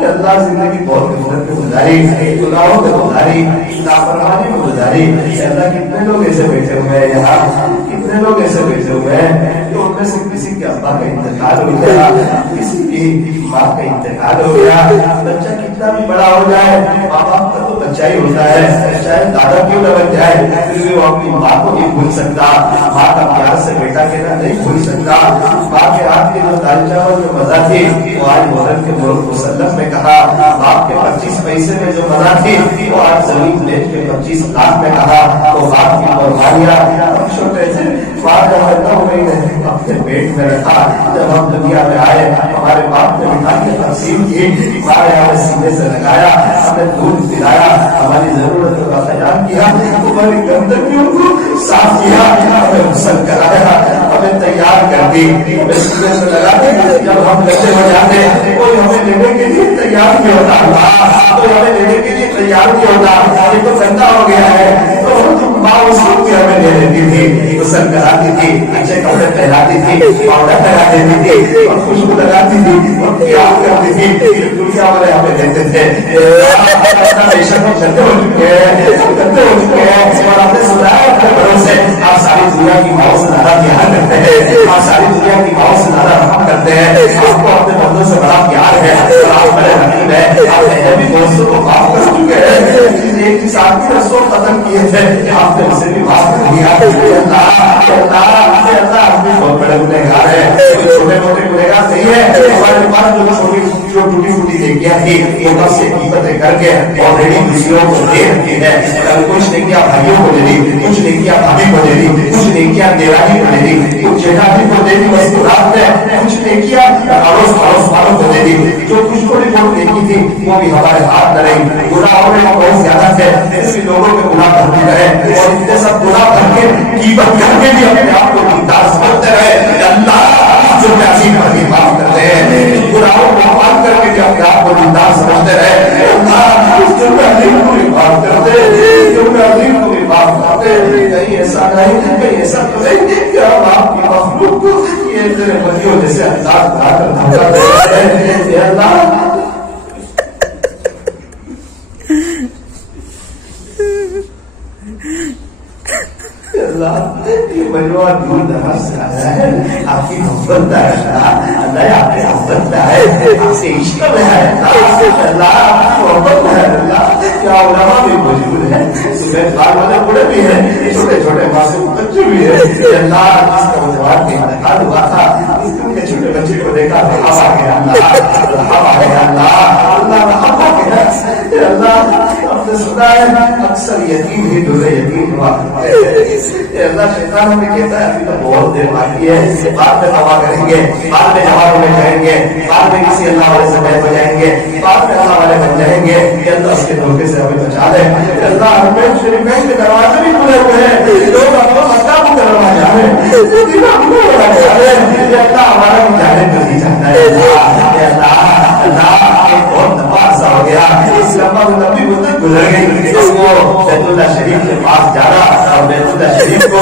اے اللہ، زندگی بہت محنت میں گزاری، گناہوں میں گزاری، لاپرواہی میں گزاری۔ اے اللہ، کتنے لوگ ایسے بیٹھے ہوئے ہیں یہاں، کتنے لوگ ایسے بیٹھے ہوئے ہیں کہ ان میں سے کسی کے ابا کا انتقال ہو گیا، کسی کی ماں کا انتقال ہو گیا۔ بچہ کتنا بھی بڑا ہو جائے، ماں باپ کا تو بچہ ہی ہوتا ہے، چاہے دادا کیوں نہ بن جائے، پھر بھی وہ اپنی ماں کو نہیں بھول سکتا، ماں کا پیار سے بیٹا کہنا نہیں بھول سکتا۔ ماں کے ہاتھ کی جو دال چاول میں مزہ تھی وہ آج محرم کے مسلم میں کہا، باپ کے 25 پیسے میں جو مزہ تھی وہ آج زمین بیچ کے 25 لاکھ میں کہا۔ تو باپ کی قربانیاں چھوٹے سے بات نہ ہوئی اپنے پیٹ میں رکھا۔ جب ہم دنیا میں آئے ہمارے باپ نے مٹھائی کی تقسیم کی، ہمارے ہمیں سینے سے لگایا، ہمیں دودھ پلایا، ہماری ضرورتوں کا خیال کیا، ہماری گندگیوں کو صاف کیا، ہمیں غسل کرایا، ہمیں تیار کر دی، ہمیں سینے سے لگا دی۔ جب ہم گندے ہو جاتے کوئی ہمیں لینے کے لیے تیار نہیں ہوتا، کوئی ہمیں لینے کے لیے تیار نہیں ہوتا، یہ تو گندا ہو گیا ہے، تو ماں اس کو بھی ہمیں لے لیتی تھی، غسل کراتی تھی، اچھے کپڑے پہناتی تھی، پاؤڈر لگا دیتی تھی، اور خوشبو لگاتی تھی، اور پیار کرتی تھی، دنیا والے ہمیں دیتے تھے۔ بے شک ہم گندے ہو چکے ہیں، گندے ہو چکے ہیں، اور ہم نے سنا ہے اپنے بڑوں سے آپ ساری دنیا کی ماؤں سے زیادہ پیار کرتے ہیں، آپ ساری دنیا کی ماؤں سے زیادہ رحم کرتے ہیں، آپ کو اپنے بندوں سے بڑا پیار ہے، اور آپ بڑے حکیم ہیں، آپ نے بھی دوستوں کو معاف کر چکے ہیں، ایک ہی ساتھ کی رسول ختم کیے تھے، آپ نے اسے بھی معاف کر دیا۔ اللہ ہم بھی بہت بڑے گنہگار ہیں، چھوٹے موٹے گنہگار نہیں ہے، ہمارے پاس جو چھوٹی ٹوٹی پھوٹی نیکیاں تھی وہ کب سے قیمتیں کر کے آلریڈی دوسروں کو دے رکھی ہے۔ کچھ نیکیاں بھائیوں کو دے دی، کچھ نیکیاں بھابھی کو دے دی، کچھ نیکیاں دیوانی کو دے دی، کچھ جیٹھانی کو دے دی مسکرات میں، کچھ نیکیاں اڑوس پڑوس والوں کو دے دی۔ جو کچھ تھوڑی بہت نیکی تھی وہ بھی ہمارے ہاتھ نہ رہی، گناہوں میں ہم بہت زیادہ تھے، ایسے لوگوں کے گناہ بھرتے رہے، اور اتنے سب گناہ بھر کے غیبت کر کے بھی اپنے آپ کو دیندار سمجھتے رہے۔ اللہ جو عظیم حکیم معاف کرتے ہیں، گناہوں کو معاف کر کے بھی اپنے آپ کو دیندار سمجھتے رہے۔ اللہ جو عظیم کو بھی معاف کرتے، جو عظیم کو بھی معاف کرتے، کہیں ایسا نہیں، کہیں ایسا تو نہیں کہ ہم آپ کی مخلوق کو یہ تیرے بندیوں جیسے انداز بنا کر دھوکہ دے رہے ہیں۔ اللہ یہ مجموعہ دور دراز سے آیا ہے، آپ کی محبت کا ہے اللہ، آپ کی محبت کا ہے، آپ سے عشق میں ہے اللہ، آپ کی محبت میں ہے اللہ۔ کیا علماء بھی موجود ہیں، صبح بال والے بڑے بھی ہیں، چھوٹے چھوٹے معصوم بچے بھی ہیں اللہ۔ جس کا نوجوان کا انتقال ہوا تھا، اس کے چھوٹے بچے کو دیکھا رحم آ گیا اللہ، رحم آ گیا اللہ، اللہ رحم آ گیا اللہ۔ ہم نے سنا ہے اکثر یتیم ہی دور یتیم ہوا کرتے ہیں، اللہ شیطان ہمیں کہتا ہے ابھی تو بہت دیر باقی ہے، بعد میں دعا کریں گے، بعد میں جواب میں جائیں گے، بعد میں کسی اللہ والے سے بیٹھ ہو جائیں گے، بعد میں اللہ والے بن جائیں گے، اللہ اس کے دھوکے سے ہمیں بچا لے اللہ۔ ہمیں شریفین کے دروازے بھی کھلے ہوئے ہیں، لوگ اپنا مکہ کو کروا جا رہے ہیں، اللہ ہمارا بھی جانے کو نہیں چاہتا ہے اللہ۔ اللہ ایک بہت لمبا عرصہ ہو گیا، اس لمبی مدت گزر گئی، اس کو بیت اللہ شریف کے پاس جانا اور بیت اللہ شریف کو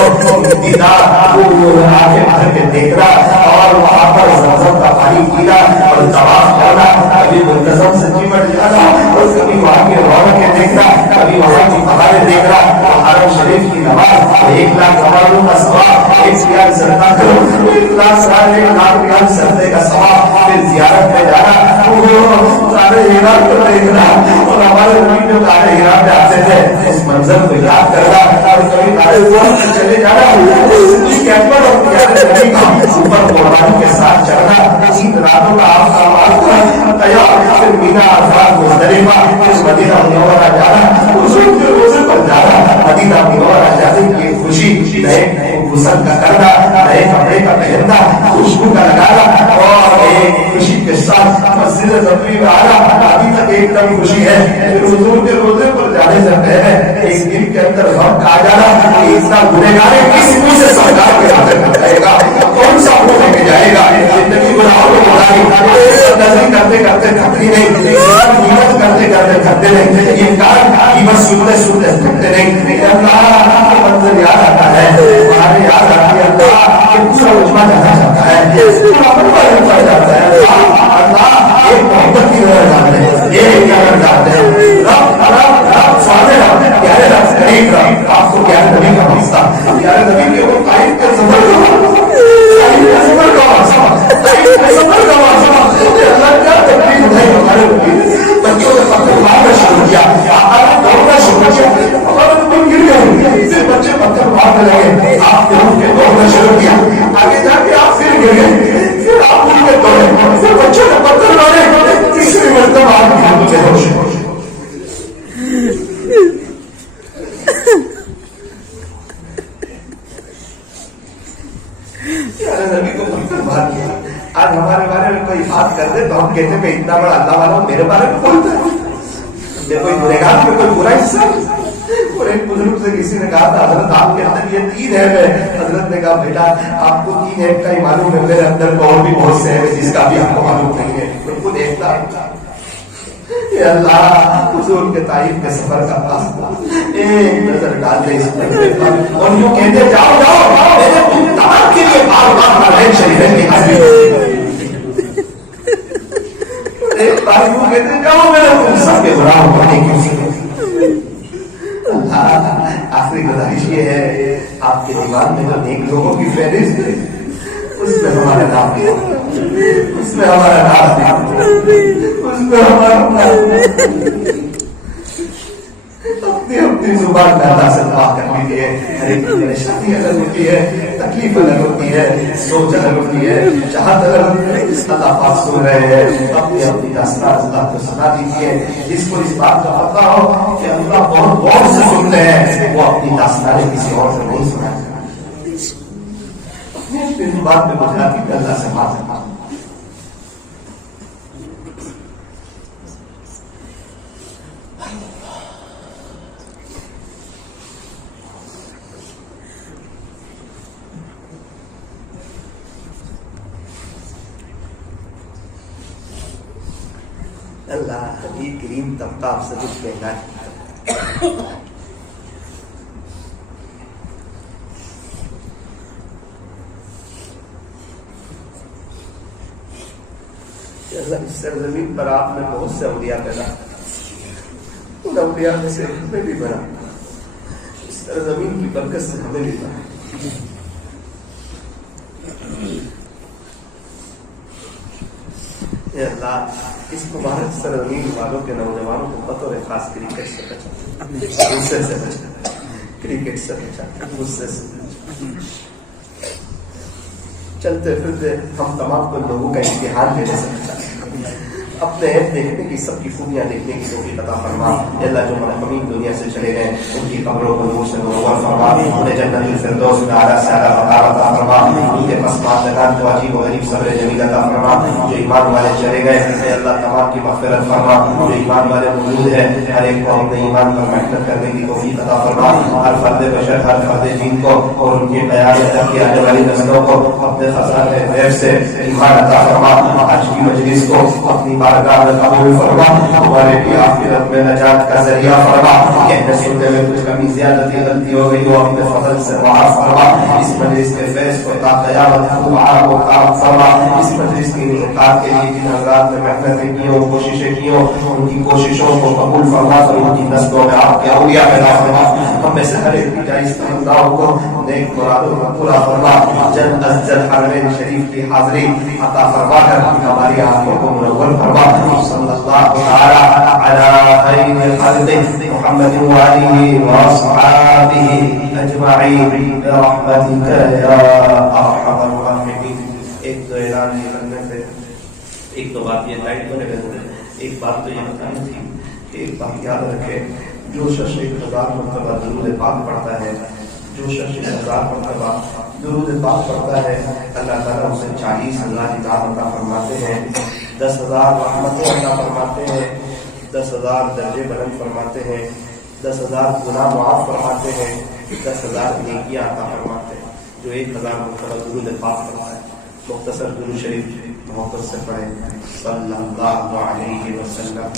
دیدار آنکھیں بھر کے دیکھنا اور وہاں پر زمزم کا پانی پینا اور طواف کرنا، کبھی منتظم سے چمٹ جانا اور کبھی وہاں کی رونقیں دیکھنا، کبھی وہاں کی پہاڑیں دیکھنا، حرم شریف کی نماز 1 لاکھ نمازوں کا ثواب، 1 ریال صدقہ کرو 1 لاکھ ریال صدقے کا ثواب، پھر زیارت میں جانا، سارے ہیرا کو دیکھنا اور ہمارے نبی جو سارے ہیرا پہ آتے تھے اس منظر کو یاد کرنا اور کبھی سارے چلے جانا اوپر قربانی کے ساتھ چڑھنا، 3 راتوں کا آپ کا پھر مینا عرفات مزدلفہ، پھر مدینہ منورہ جانا، حضور کے روزے پر جانا، مدینہ منورہ جانے کی خوشی، نئے غسل کا کرنا، نئے کپڑے کا پہننا، خوشبو کا لگانا اور ایک خوشی کے ساتھ مسجد نبوی میں آنا، ابھی تک ایک دم خوشی ہے۔ پھر حضور کے روزے پر جانے سے پہلے ایک دن کے اندر وقت آ جانا، اتنا گنہگار ہے کس منہ سے سرکار کے حاضر کر جائے گا، کون سا منہ لے کے جائے گا؟ زندگی گناہوں کو بڑھائی نظری کرتے کرتے تھکتی نہیں، قیمت کرتے کرتے تھکتے نہیں، یہ کار قیمت سنتے سنتے تھکتے نہیں۔ اللہ کا منظر یاد آتا ہے، ہمارے یاد آتی ہے اللہ پورا مجمع جانا چاہتا ہے، پورا مجمع جانا چاہتا ہے. اللہ ایک محبت کی نظر ڈالتے ہیں، ایک نظر ڈالتے ہیں. رب سامنے رب پیارے رب کریم رب آپ کو پیارے نبی کا واسطہ، پیارے نبی کے وہ قائم کے زبر کا اللہ کیا تکلیف اٹھائی ہمارے بچوں نے پتھر مارنا شروع کیا، دوڑنا شروع کیا، ہمارے اوپر گر گئے، بچے پتھر مارنے لگے، آپ نے ان کے دوڑنا شروع کیا، آگے جا کے آپ پھر گر گئے، پھر آپ ان کے دوڑے، پھر بچوں نے پتھر مارے، تیسری مرتبہ آپ کی مجھے ہوش نبی کو پتھر مار دیا. آج ہمارے بارے میں کوئی بات کر دے تو ہم کہتے ہیں اتنا بڑا اللہ والا میرے بارے میں بولتا ہے، کوئی گنہگار میں کوئی برا حصہ. اور ایک بزرگ سے کسی نے کہا تھا حضرت آپ کے اندر یہ 3 ہے. حضرت نے کہا بیٹا آپ کو 3 ہے کا ہی معلوم ہے، میرے اندر تو اور بھی بہت سے ہیں جس کا بھی آپ کو معلوم نہیں ہے. ان کو دیکھتا اللہ حضور کے تعریف کے سفر کا راستہ ایک نظر ڈال دے اس پر اور یوں کہتے جاؤ جاؤ میرے تمام کے لیے بار بار حرمین شریفین کی حاضری ایک بار یوں کہتے جاؤ میرے سب کے غلام ہونے کی. آخری گزارش یہ ہے آپ کے دماغ میں جو نیک لوگوں کی فہرست ہے اس میں ہمارا نام ہے، اس میں ہمارا نام ہے، اس میں ہمارا نام اپنی زبان میں اللہ سے دعا کر لیجیے. ہر ایک کی پریشانی الگ ہوتی ہے، تکلیف الگ ہوتی ہے، سوچ الگ ہوتی ہے، چاہت الگ ہوتی ہے. اللہ پاک سن رہے ہیں، اپنی داستان اللہ کو سنا دیجیے. جس کو اس بات کا پتا ہو کہ اللہ بہت غور سے سنتے ہیں وہ اپنی داستانیں کسی اور سے نہیں سنا سکتا. اپنی بات میں بجاتی کہ اللہ سے بات ہے. اللہ نبی کریم طبقہ آپ سے کچھ کہنا ہے. اس سرزمین پر آپ نے بہت سے اولیاء پیدا، ان اولیاء میں سے ہمیں بھی بنا، اس سرزمین کی برکت سے ہمیں بھی بنا. اے اللہ اس مبارک سرزمین والوں کے نوجوانوں کو بطور خاص کرکٹ سے بچا، غصے سے بچا، کرکٹ سے بچا، غصے سے چلتے پھرتے ہم تمام کو لوگوں کا امتحان لینے سے بچا، اپنے عیب دیکھنے کی، سب کی خوبیاں دیکھنے کی توفیق عطا فرما. اللہ جو مرحومین دنیا سے چلے گئے ان کی قبروں کو نور سے منور فرما، انہیں جنت الفردوس میں اعلیٰ سے اعلیٰ مقام عطا فرما. ان کے پسماندگان کو عجیب و غریب صبر جمیل عطا فرما. جو ایمان والے چلے گئے اے اللہ تمام کی مغفرت فرما. جو ایمان والے موجود ہیں ہر ایک کو اپنے ایمان پر محنت کرنے کی توفیق عطا فرما. ہر فرد بشر، ہر فرد جن کو اور ان کے قیام تک کی آنے والی نسلوں کو اپنے خزانے غیب سے ایمان عطا فرما. آج کی مجلس کو اپنی بارگاہ میں قبول فرما، ہمارے بھی آخرت میں نجات کا ذریعہ فرما. کہنے سننے میں کچھ کمی زیادتی غلطی ہو گئی ہو اپنے فضل سے معاف فرما. اس مجلس کے فیض کو تا قیامت دعا کو کام فرما. اس مجلس کی انعقاد کے لیے جن حضرات نے محنتیں کی ہوں، کوششیں کی ہوں، ان کی کوششوں کو قبول فرما کر ان کی نسلوں میں آپ کے اولیاء پیدا فرما. ہم میں سے ہر ایک کی جائز تمناؤں کو نیک مرادوں کا پورا فرما. جنت افضل حرمین شریف کی حاضری عطا فرما کر ہماری آنکھوں کو منور فرما. صلی اللہ تعالی علی خیر خلق محمد وآلہ واصحابہ اجمعین برحمتک یا ارحم الراحمین. ایک تو اعلان یہ کرنے سے ایک تو بات یہ لائٹ کرنے سے ایک بات تو یہ بتانی تھی کہ ایک بات یاد رکھے، جو شخص 1000 مرتبہ درود پاک پڑھتا ہے، جو شخص 1000 مرتبہ درود پاک پڑھتا ہے اللہ تعالیٰ اسے 40,000 انعام عطا فرماتے ہیں، 10,000 رحمتیں عطا فرماتے ہیں، 10,000 درجے بلند فرماتے ہیں، 10,000 گناہ معاف فرماتے ہیں، 10,000 نیکیاں عطا فرماتے ہیں. جو 1000 مرتبہ درود پاک پڑھتا ہے مختصر درود شریف محبت سے پڑھیں. صلی اللہ علیہ وسلم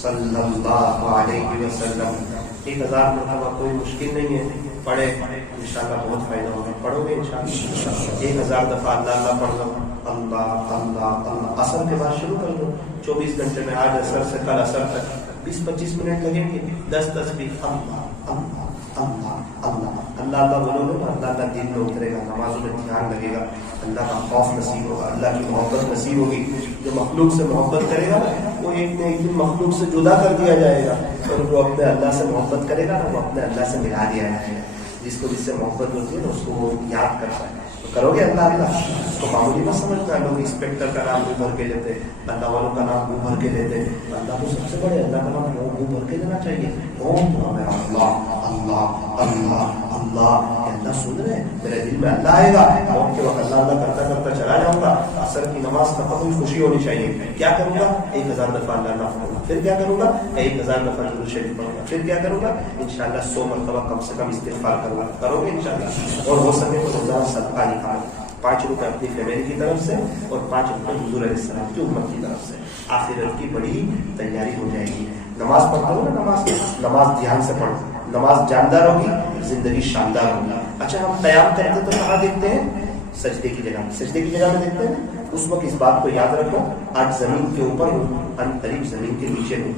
صلی اللہ علیہ وسلم. 1000 مرتبہ کوئی مشکل نہیں ہے, پڑھے انشاءاللہ بہت فائدہ ہوگا. پڑھو گے انشاءاللہ 1000 دفعہ اللہ اللہ پڑھ لو. اللہ اللہ اللہ. اثر کے بعد شروع کر دو. 24 گھنٹے میں آج اثر سے کل اثر تک 20-25 منٹ لگیں گے. 10 تسبیح اللہ اللہ اللہ اللہ اللہ اللہ بولو گے نا, اللہ اللہ دل میں اترے گا, نمازوں میں دھیان لگے گا, اللہ کا خوف نصیب ہوگا, اللہ کی محبت نصیب ہوگی. جو مخلوق سے محبت کرے گا وہ ایک نہ ایک دن مخلوق سے جدا کر دیا جائے گا, اور جو اپنے اللہ سے محبت کرے گا نا وہ اپنے اللہ سے ملا دیا جائے گا. جس کو جس سے محبت ہوتی ہے نا اس کو وہ یاد کرتا ہے. تو کرو گے اللہ اللہ. اس کو معمولی مت سمجھنا. لوگ انسپیکٹر کا نام منہ بھر کے لیتے, اللہ والوں کا نام منہ بھر کے لیتے. اللہ کو سب سے بڑے اللہ کا نام منہ بھر کے لینا چاہیے. اللہ اللہ اللہ اللہ. اللہ سن رہے ہیں, میرے دل میں اللہ آئے گا, موت کے وقت اللہ اللہ کرتا کرتا چلا جاؤں گا. اثر کی نماز کا کوئی خوشی ہونی چاہیے. کیا کروں گا؟ 1000 دفعہ اللہ اللہ پڑھوں گا. پھر کیا کروں گا؟ 1000 دفعہ درود شریف پڑھوں گا. پھر کیا کروں گا؟ انشاءاللہ 100 مرتبہ کم سے کم استغفار کروں گا. کرو گے انشاءاللہ. اور ہو سکے تو روزانہ صدقہ نکالو. 5 روپے اپنی فیملی کی طرف سے اور 5 روپے حضور علیہ السلام کی امت کی طرف سے. آخرت کی بڑی تیاری ہو جائے گی. نماز پڑھتا ہوں نا, نماز دھیان سے پڑھو. نماز جاندار ہوگی, زندگی شاندار ہوگی. اچھا ہم قیام کرتے تو کہاں دیکھتے ہیں؟ سجدے کی جگہ. سجدے کی جگہ میں دیکھتے ہیں. اس وقت اس بات کو یاد رکھو, آج زمین کے اوپر ہوں, ان قریب زمین کے نیچے ہوں.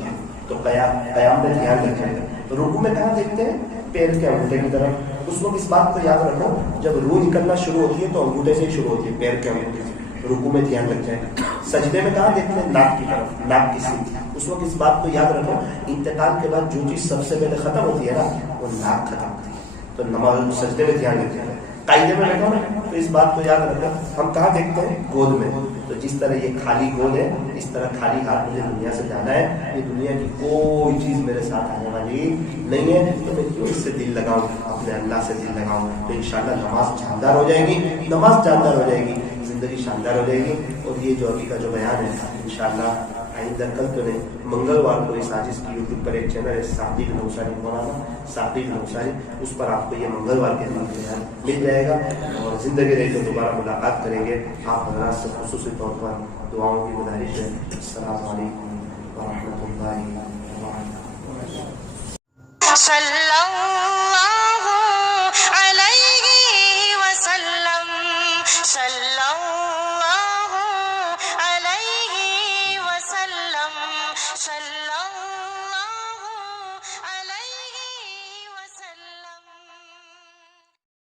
تو قیام میں دھیان رکھے گا. رکوع میں کہاں دیکھتے ہیں؟ پیر کے انگوٹھے کی طرف. اس وقت اس بات کو یاد رکھو, جب روح نکلنا شروع ہوتی ہے تو انگوٹھے سے ہی شروع ہوتی ہے, پیر کے انگوٹھے سے. رکوع میں دھیان رکھ جائے. سجدے میں کہاں دیکھتے ہیں؟ ناک کی طرف, ناک کی سیدھی. اس وقت اس بات کو یاد رکھو, انتقال کے بعد جو چیز سب سے پہلے ختم ہوتی ہے نا وہ ناک ختم ہوتی ہے. تو نماز سجدے میں دھیان رکھتے ہیں. قاعدے میں بیٹھو نا تو اس بات کو یاد رکھو, ہم کہاں دیکھتے ہیں؟ گود میں. تو جس طرح یہ خالی گود ہے, اس طرح خالی ہاتھ مجھے دنیا سے جانا ہے. یہ دنیا کی کوئی چیز میرے ساتھ آنے والی نہیں ہے, تو میں کیوں اس سے دل لگاؤں, اپنے اللہ سے دل لگاؤں. تو انشاءاللہ نماز جاندار ہو جائے گی. نماز جاندار ہو جائے گی, زندگی شاندار ہو جائے گی. اور یہ جو ابھی کا جو بیان ہے انشاءاللہ آئندہ کل تو نہیں, منگلوار کو اس آجز کی یوٹیوب پر ایک چینل ہے صادق نوشاری, مولانا صادق نوشاری, اس پر آپ کو یہ منگلوار کے دن بیان مل جائے گا. اور زندگی رہی تو دوبارہ ملاقات کریں گے. آپ حضرات سے خصوصی طور پر دعاؤں کی گزارش ہے. السلام علیکم ورحمۃ اللہ وبرکاتہ.